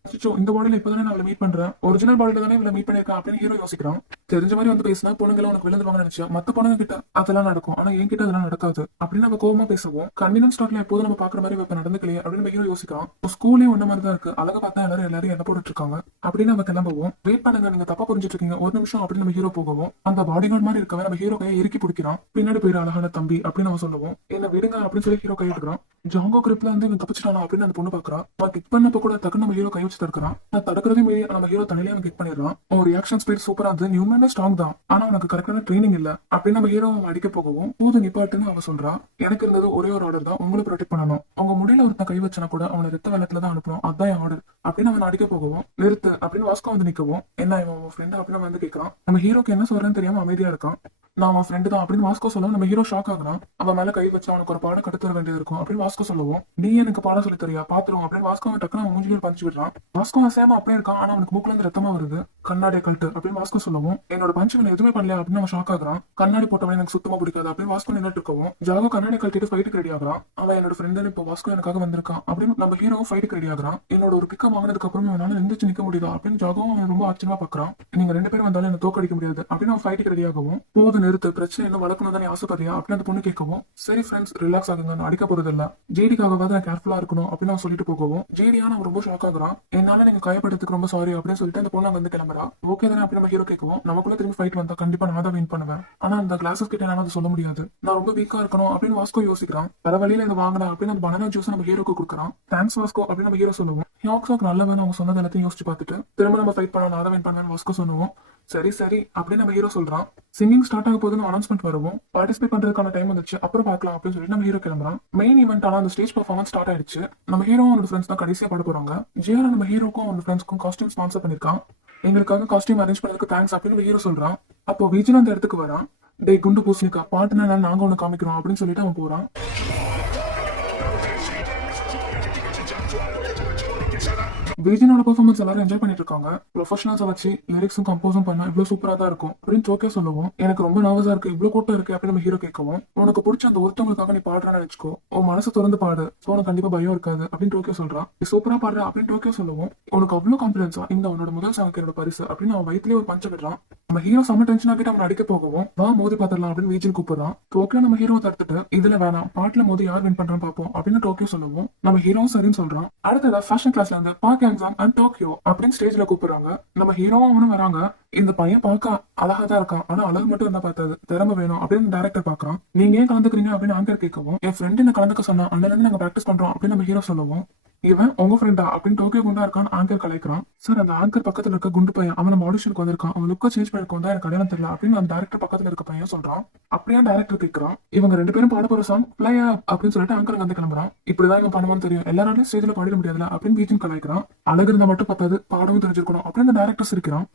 இந்த பாடியில இப்பதானே நான் அவளை மீட் பண்றேன், ஒரிஜினல் பாடியில தானே இவளை மீட் பண்ணிருக்கேன் அப்படின்னு ஹீரோ யோசிக்கிறான். தெரிஞ்ச மாதிரி வந்து பேசினா பொண்ணுங்களை உனக்கு விழுந்துருவாங்க நினைச்சா, மத்த பொண்ணுங்க கிட்ட அதெல்லாம் நடக்கும், ஆனா என்கிட்ட அதெல்லாம் நடக்காது அப்படின்னு நம்ம கோவமா பேசுவோம். கன்வீனியன்ஸ் ஸ்டோர்ல எப்போதும் நம்ம பாக்குற மாதிரி இப்ப நடந்துக்கலையே அப்படின்னு நம்ம ஹீரோ யோசிக்கிறான். ஸ்கூலே ஒன்ன மாதிரி தான் இருக்கு, அழகா பார்த்தா எல்லாரும் என்ன போட்டுட்டு இருக்காங்க அப்படின்னு நம்ம கிளம்புவோம். வெயிட் பண்ணுங்க, நீங்க தப்பா புரிஞ்சுட்டு இருக்கீங்க, ஒரு நிமிஷம் அப்படின்னு நம்ம ஹீரோ போகவும் அந்த பாடி கார்டு மாதிரி இருக்கவே நம்ம ஹீரோ கையை இறுக்கி பிடிக்கிறான். பின்னாடி போயிரு அழகான தம்பி அப்படின்னு நம்ம சொல்லுவோம். என்ன விடுங்க அப்படின்னு சொல்லி ஹீரோ கை எடுக்கிறான். ஜாங்கோ கிரிப்ல வந்து இவன் தப்பிச்சிட்டானா அப்படின்னு அந்த பொண்ணு பாக்குறான். அவன் கிக் பண்ணப்ப கூட டக்குன்னு நம்ம ஹீரோ கை வச்சு தடுக்கிறான். நான் தடுக்கிறதே மீறி நம்ம ஹீரோ தனியிலே அவன் கிக் பண்ணிடுறான். அவன் ரியாக்ஷன் ஸ்பீட் சூப்பரா இருந்து, நீ உண்மையிலே ஸ்ட்ராங் தான், ஆனா உனக்கு கரெக்டான ட்ரைனிங் இல்ல அப்படின்னு நம்ம ஹீரோ அவன் அடிக்க போகவும் போது நிப்பாட்டுன்னு அவன் சொல்றான். எனக்கு இருந்தது ஒரே ஒரு ஆர்டர் தான், உங்களை ப்ரொடெக்ட் பண்ணணும். அவங்க முடியல ஒருத்தன் கை வச்சனா கூட அவனை ரத்த வெள்ளத்துல தான் அனுப்பணும், அதான் என் ஆர்டர் அப்படின்னு அவன் அடிக்க போகவும், நிறுத்து அப்படின்னு வாஸ்கோ வந்து நிக்கவும், என்ன இவன் உன் ஃப்ரெண்ட் அப்படின்னு வந்து கேட்கறான். நம்ம ஹீரோக்கு என்ன சொல்றேன்னு தெரியாம அமைதியா இருக்கான். நான் அவன் ஃப்ரெண்டு தான் அப்படின்னு வாஸ்கோ சொல்ல நம்ம ஹீரோ ஷாக் ஆகுறான். அவன் மேல கை வச்சு அவனுக்கு ஒரு பாடம் கட்டு தர வேண்டியது இருக்கும் அப்படின்னு வாஸ்கோ சொல்லுவோம். நீ எனக்கு பாடம் சொல்லி தரியா பாத்துருவோம் அப்படின்னு வாஸ்கோ டக்குனு அவன் மூஞ்சில பறிச்சு விடுறான். வாஸ்கோ அசையாம அப்படியே இருக்கான். ஆனா அவனுக்கு மூக்குல இருந்து ரத்தமா வருது. கண்ணாடியை கழட்டு அப்படின்னு வாஸ்கோ சொல்லுவோம். என்னோட பஞ்சு எதுவுமே பண்ணல அப்படின்னு அவன் ஷாக் ஆகுறான். கண்ணாடி போட்டவன் எனக்கு சுத்தமா பிடிக்காது அப்படின்னு வாஸ்கோ நின்னுட்டு இருக்கவும் ஜாகோ கண்ணாடி கழட்டிட்டு ஃபைட்டுக்கு ரெடி ஆகுறான். அவன் என்னோட ஃப்ரெண்டு இப்போ வாஸ்கோ எனக்காக வந்திருக்கான் அப்படின்னு நம்ம ஹீரோ ஃபைட்டுக்கு ரெடி ஆகுறான். என்னோட ஒரு பிக்க வாங்கினதுக்கு அப்புறம் என்னால எந்திரிச்சு நிக்க முடியுதா அப்படின்னு ஜாகவும் அவன் ரொம்ப ஆச்சரியமா பாக்குறான். நீங்க 2 பேரும் வந்தாலும் என்ன தோக்கடிக்க முடியாது அப்படின்னு அவன் ஃபைட்டுக்கு ரெடி ஆகவும், போது நிறுத்து, பிரச்சனை என்ன வளர்க்கணும் தானே ஆசைப்படியா அப்படின்னு அந்த பொண்ணு கேட்கவும், சரி ஃப்ரெண்ட்ஸ் ரிலாக்ஸ் ஆகுங்க, நான் அடிக்க போறது இல்ல, ஜேடிக்காகவாது நான் கேர்ஃபுல்லா இருக்கணும் அப்படின்னு அவன் சொல்லிட்டு போகவும் ஜேடியான அவன் ரொம்ப ஷாக் ஆகுறான். என்னால நீங்க காயப்படுறதுக்கு ரொம்ப சாரி அப்படின்னு சொல்லிட்டு அந்த பொண்ணு அங்க வந்து கிளம்புறா. ஓகே தானே அப்படின்னு நம்ம ஹீரோ கேட்கவும், நமக்குள்ள திரும்பி ஃபைட் வந்தா கண்டிப்பா நான் தான் வின் பண்ணுவேன், ஆனா அந்த கிளாஸஸ் கிட்ட என்னால சொல்ல முடியாது, நான் ரொம்ப வீக்கா இருக்கணும் அப்படின்னு வாஸ்கோ யோசிக்கிறான். பல வழியில இதை வாங்கினா அப்படின்னு அந்த பனானா ஜூஸ் நம்ம ஹீரோக்கு கொடுக்குறான். தேங்க்ஸ் வாஸ்கோ அப்படின்னு நம்ம ஹீரோ சொல்லுவோம். ஹியாக்ஸாக் நல்லவன் அவங்க சொன்னது எல்லாத்தையும் யோசிச்சு பார்த்துட்டு திரும்ப நம்ம ஃபைட் பண்ண நான் தான் வின் பண்ணுவேன் வாஸ்கோ சொல்லுவோம். சரி சரி அப்படின்னு நம்ம ஹீரோ சொல்றான். சிங்கிங் ஸ்டார்ட் ஆக போதுன்னு அனௌன்ஸ்மெண்ட் வருவோம். பார்ட்டிசிபேட் பண்றதுக்கான டைம் வந்துச்சு, அப்புறம் பார்க்கலாம் அப்படின்னு சொல்லிட்டு நம்ம ஹீரோ கிளம்புறான். மெயின் ஈவெண்ட் ஆன அந்த ஸ்டேஜ் பெர்ஃபார்மன்ஸ் ஸ்டார்ட் ஆயிடுச்சு. நம்ம ஹீரோ அவனோட ஃப்ரெண்ட்ஸ் தான் கடைசியா பாட போறாங்க. ஜிஆர் நம்ம ஹீரோக்கும் அவனோட ஃப்ரெண்ட்ஸ்க்கும் காஸ்டியூம் ஸ்பான்சர் பண்ணிருக்கான். எங்களுக்காக காஸ்டியூம் அரேஞ்ச் பண்ணதுக்கு தேங்க்ஸ் அப்படின்னு ஹீரோ சொல்றான். அப்போ விஜய் அந்த இடத்துக்கு வரான். டே குண்டு பூசணிக்கா பாட்டுனா நாங்க ஒண்ணு காமிக்கிறோம் அப்படின்னு சொல்லிட்டு அவன் போறான். விஜயனோட பெர்ஃபார்மன்ஸ் எல்லாரும் என்ஜாய் பண்ணிட்டு இருக்காங்க. ப்ரொஃபஷனல்ஸை வச்சு லிரிக்ஸும் கம்போஸும் பண்ணா இவ்வளவு சூப்பரா தான் இருக்கும் அப்படின்னு டோக்கியோ சொல்லுவோம். எனக்கு ரொம்ப நர்வஸா இருக்கு, இவ்வளவு கூட்டம் இருக்கு அப்படின்னு நம்ம ஹீரோ கேட்கவும், உனக்கு பிடிச்ச அந்த ஒருத்தவங்களுக்காக நீ பாடுறான்னு நினைச்சுக்கோ, உன் மனசு திறந்து பாடு, சோ உனக்கு கண்டிப்பா பயம் இருக்காது அப்படின்னு டோக்கியோ சொல்றான். நீ சூப்பரா பாடுற அப்படின்னு டோக்கியோ சொல்லுவோம். உனக்கு அவ்வளவு கான்பிடன்ஸா, இந்த அவனோட முதல் சாங்க்கு என்னோட பரிசு அப்படின்னு அவன் வயிற்றுலேயே ஒரு பஞ்சம் விடுறான். நம்ம ஹீரோ செம்ம டென்ஷன் ஆகிட்டு அவன் அடிக்க போகவும், வா மோதி பாத்திரலாம் அப்படின்னு விஜய் கூப்பிடுறான். டோக்கியோ நம்ம ஹீரோ தடுத்துட்டு இதுல வேணாம், பாட்டுல மோதி யார் வின் பண்றான்னு பாப்போம் அப்படின்னு டோக்கியோ சொல்லுவோம். நம்ம ஹீரோ சரின்னு சொல்றான். அடுத்ததா ஃபேஷன் கிளாஸ்ல இருந்து பார்க் எக்ஸாம் அண்ட் டோக்கியோ அப்படின்னு ஸ்டேஜ்ல கூப்பிடுறாங்க. நம்ம ஹீரோவும் அவனும் வராங்க. இந்த பையன் பார்க்க அழகா தான் இருக்கான், ஆனா அழகு மட்டும் என்ன பார்த்தது, திறமை வேணும் அப்படின்னு டைரக்டர் பாக்குறான். நீங்க ஏன் கலந்துக்கிறீங்க அப்படின்னு ஆங்கர் கேட்கவும், என் ஃப்ரெண்ட் என்ன கலந்துக்க சொன்னா, அண்ணில இருந்து நாங்க பிராக்டிஸ் பண்றோம் அப்படின்னு நம்ம ஹீரோ சொல்லுவோம். இவன் உங்க ஃப்ரெண்டா அப்படின்னு டோக்கியோ குண்டா இருக்கான் ஆங்கர் கலைக்கிறான். சார் அந்த ஆங்கர் பக்கத்துல இருக்க குண்டு பையன் அவன் நம்ம ஆடிஷனுக்கு வந்திருக்கான், அவன் லுக்கை சேஞ்ச் பண்ணிருக்கோம் தான் எனக்கு அடையாளம் தெரியல அப்படின்னு அந்த டேரக்டர் பக்கத்துல இருக்க பையன் சொல்றான். அப்படியே டேரக்டர் கேட்கறான். இவங்க 2 பேரும் பாட போற சாங் ஃப்ளை அப் அப்படின்னு சொல்லிட்டு ஆங்கர் வந்து கிளம்புறான். இப்படிதான் இவன் பண்ணுவான்னு தெரியும், எல்லாராலையும் ஸ்டேஜ்ல பாடிட முடியாதுல அப்படின்னு பீச்சும் கலாய்க்கிறான். அழகு இருந்தா மட்டும் பத்தாது, பாடவும் தெரிஞ்சிருக்கணும் அப்படின்னு அந்த டேரக்டர் இருக்கிறான்.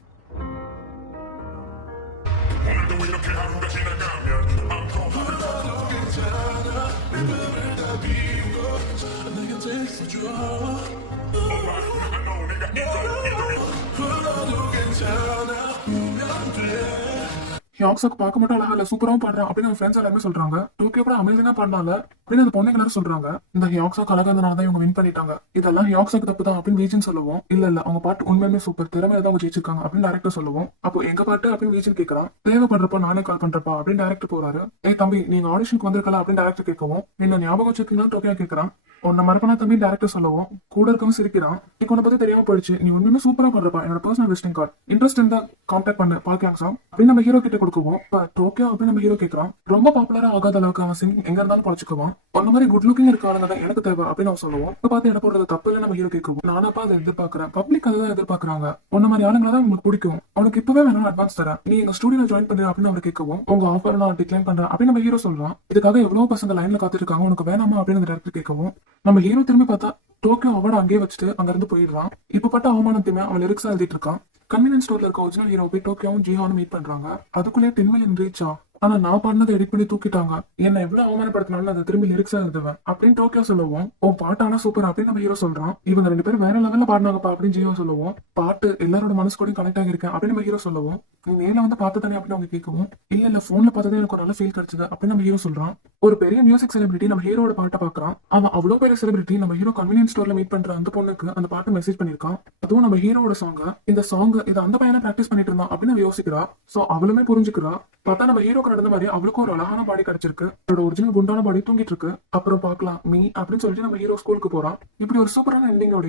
ஹியாக்ஸாக்கு பார்க்க மட்டும் அழகா இல்ல சூப்பராவும் பாடுறான் அப்படின்னு அவன் ஃப்ரெண்ட்ஸ் எல்லாருமே சொல்றாங்க. டோக்கியோ கூட அமேசிங்கா பாடினால அப்படின்னு அந்த பொண்ணுங்க எல்லாரும் சொல்றாங்க. இந்த ஹியாக்ஸாக்கு அழகா இருந்தனால தான் இவங்க வின் பண்ணிட்டாங்க. இதெல்லாம் ஹியாக்ஸாக்கு தப்பு தான் அப்படின்னு வீஜன் சொல்லுவோம். இல்ல அவங்க பாட்டு உண்மையுமே சூப்பர், திறமையில தான் அவங்க ஜெயிச்சிருக்காங்க அப்படின்னு டேரக்டர் சொல்லுவோம். அப்போ எங்க பாட்டு அப்படின்னு வீஜன் கேட்கறான். தேவைப்படுறப்ப நானே கால் பண்றப்பா அப்படின்னு டேரக்டர் போறாரு. ஏய் தம்பி, நீங்க ஆடிஷனுக்கு வந்திருக்கல அப்படின்னு டேரக்டர் கேட்கவும், என்ன ஞாபகம் வச்சிருக்கீங்கன்னு டோக்கியோ கேட்கறான். உன்ன மறப்பனா தம்பி டேரக்டர் சொல்லவும், கூட இருக்கவன் சிரிக்கிறான். நீ உன்னை பத்தி தெரியாம போயிடுச்சு, நீ உண்மையுமே சூப்பரா பண்றப்பா, என்னோட பர்சனல் விசிட்டிங் கார்டு, இன்ட்ரெஸ்ட் இருந்தா கான்டாக்ட் பண்ணு பாக்கியாங் சாங் அப்படின்னு நம்ம ஹீரோ கிட்ட கொடுக்குவோம். இப்ப டோக்கியோ அப்படின்னு நம்ம ஹீரோ கேட்கறான். ரொம்ப பாப்புலரா ஆகாத அளவுக்கு அவன் சிங் எங்க இருந்தாலும் பழச்சுக்குவான். அந்த மாதிரி குட் லுக்கிங் இருக்க ஆளுங்க தான் எனக்கு தேவை அப்படின்னு அவன் சொல்லுவோம். இப்ப பார்த்து என்ன போடுறது தப்பு இல்லை நம்ம ஹீரோ கேட்கவும், நானாப்பா அதை எதிர்பார்க்கறேன், பப்ளிக் அதை தான் எதிர்பார்க்கறாங்க, உன்ன மாதிரி ஆளுங்களை தான் உங்களுக்கு பிடிக்கும், அவனுக்கு இப்பவே வேணும் அட்வான்ஸ் தரேன், நீ எங்க ஸ்டுடியோல ஜாயின் பண்ணு அப்படின்னு அவர் கேட்கவும், உங்க ஆஃபர் நான் டிக்ளைன் பண்றேன் அப்படின்னு நம்ம ஹீரோ சொல்றான். இதுக்காக எவ்வளவு பசங்க லைன்ல காத்துட்டு இருக்காங்க, உனக்கு வேணாமா அப்படின்னு டேரக்டர் கேட்கவும், நம்ம ஹீரோ திரும்பி பார்த்தா டோக்கியோ அவனை அங்கேயே வச்சுட்டு அங்க இருந்து போயிடுறான். இப்ப பட்ட அவமானத்தையுமே அவன் லிரிக்ஸா எழுதிட்டு இருக்கான். கன்வீனியன்ஸ் ஸ்டோர்ல இருக்க ஒரிஜினல் ஹீரோ போய் டோக்கியோவும் ஜிஹானும் மீட் பண்றாங்க. அதுக்குள்ளேயே 10 மில்லியன் ரீச்சா, ஆனா நான் பாடினதை எடிட் பண்ணி தூக்கிட்டாங்க, என்ன எவ்வளவு அவமானப்படுத்தினாலும் அதை திரும்பி லிரிக்ஸா எழுதுவேன் அப்படின்னு டோக்கியோ சொல்லுவோம். உன் பாட்டானா சூப்பர் அப்படின்னு நம்ம ஹீரோ சொல்றான். இவங்க 2 பேரும் வேற லெவல்ல பாடினாங்கப்பா அப்படின்னு ஜிஹோ சொல்லுவோம். பாட்டு எல்லாரோட மனசு கூட கனெக்ட் ஆகிருக்கேன் அப்படின்னு நம்ம ஹீரோ சொல்லுவோம். நீ நேர்ல வந்து பார்த்ததானே அப்படின்னு அவங்க கேட்கவும், இல்ல போன்ல பார்த்ததே எனக்கு ஒரு நல்ல ஃபீல் கிடைச்சது அப்படின்னு நம்ம ஹீரோ சொல்றான். ஒரு பெரிய மியூசிக் செலிபிரிட்டி நம்ம ஹீரோட பாட்டை பாக்குறான். அவன் அவ்வளவு பெரிய செலிபிரிட்டி நம்ம ஹீரோ கன்வீனியன்ஸ் ஸ்டோர்ல மீட் பண்ற அந்த பொண்ணுக்கு அந்த பாட்டு மெசேஜ் பண்ணிருக்கான். அதுவும் நம்ம ஹீரோட சாங். இந்த சாங் இது அந்த பையனை பிராக்டிஸ் பண்ணிட்டு இருந்தான் அப்படின்னு அவ யோசிக்கிறா. சோ அவளுமே புரிஞ்சுக்கிறா. பார்த்தா நம்ம ஹீரோக்கு நடந்த மாதிரி அவளுக்கும் ஒரு அழகான பாடி கிடைச்சிருக்கு. அவரோட ஒரிஜினல் குண்டான பாடி தூங்கிட்டு இருக்கு. அப்புறம் பார்க்கலாம் மீ அப்படின்னு சொல்லிட்டு நம்ம ஹீரோ ஸ்கூலுக்கு போறான். இப்படி ஒரு சூப்பரான எண்டிங்கோட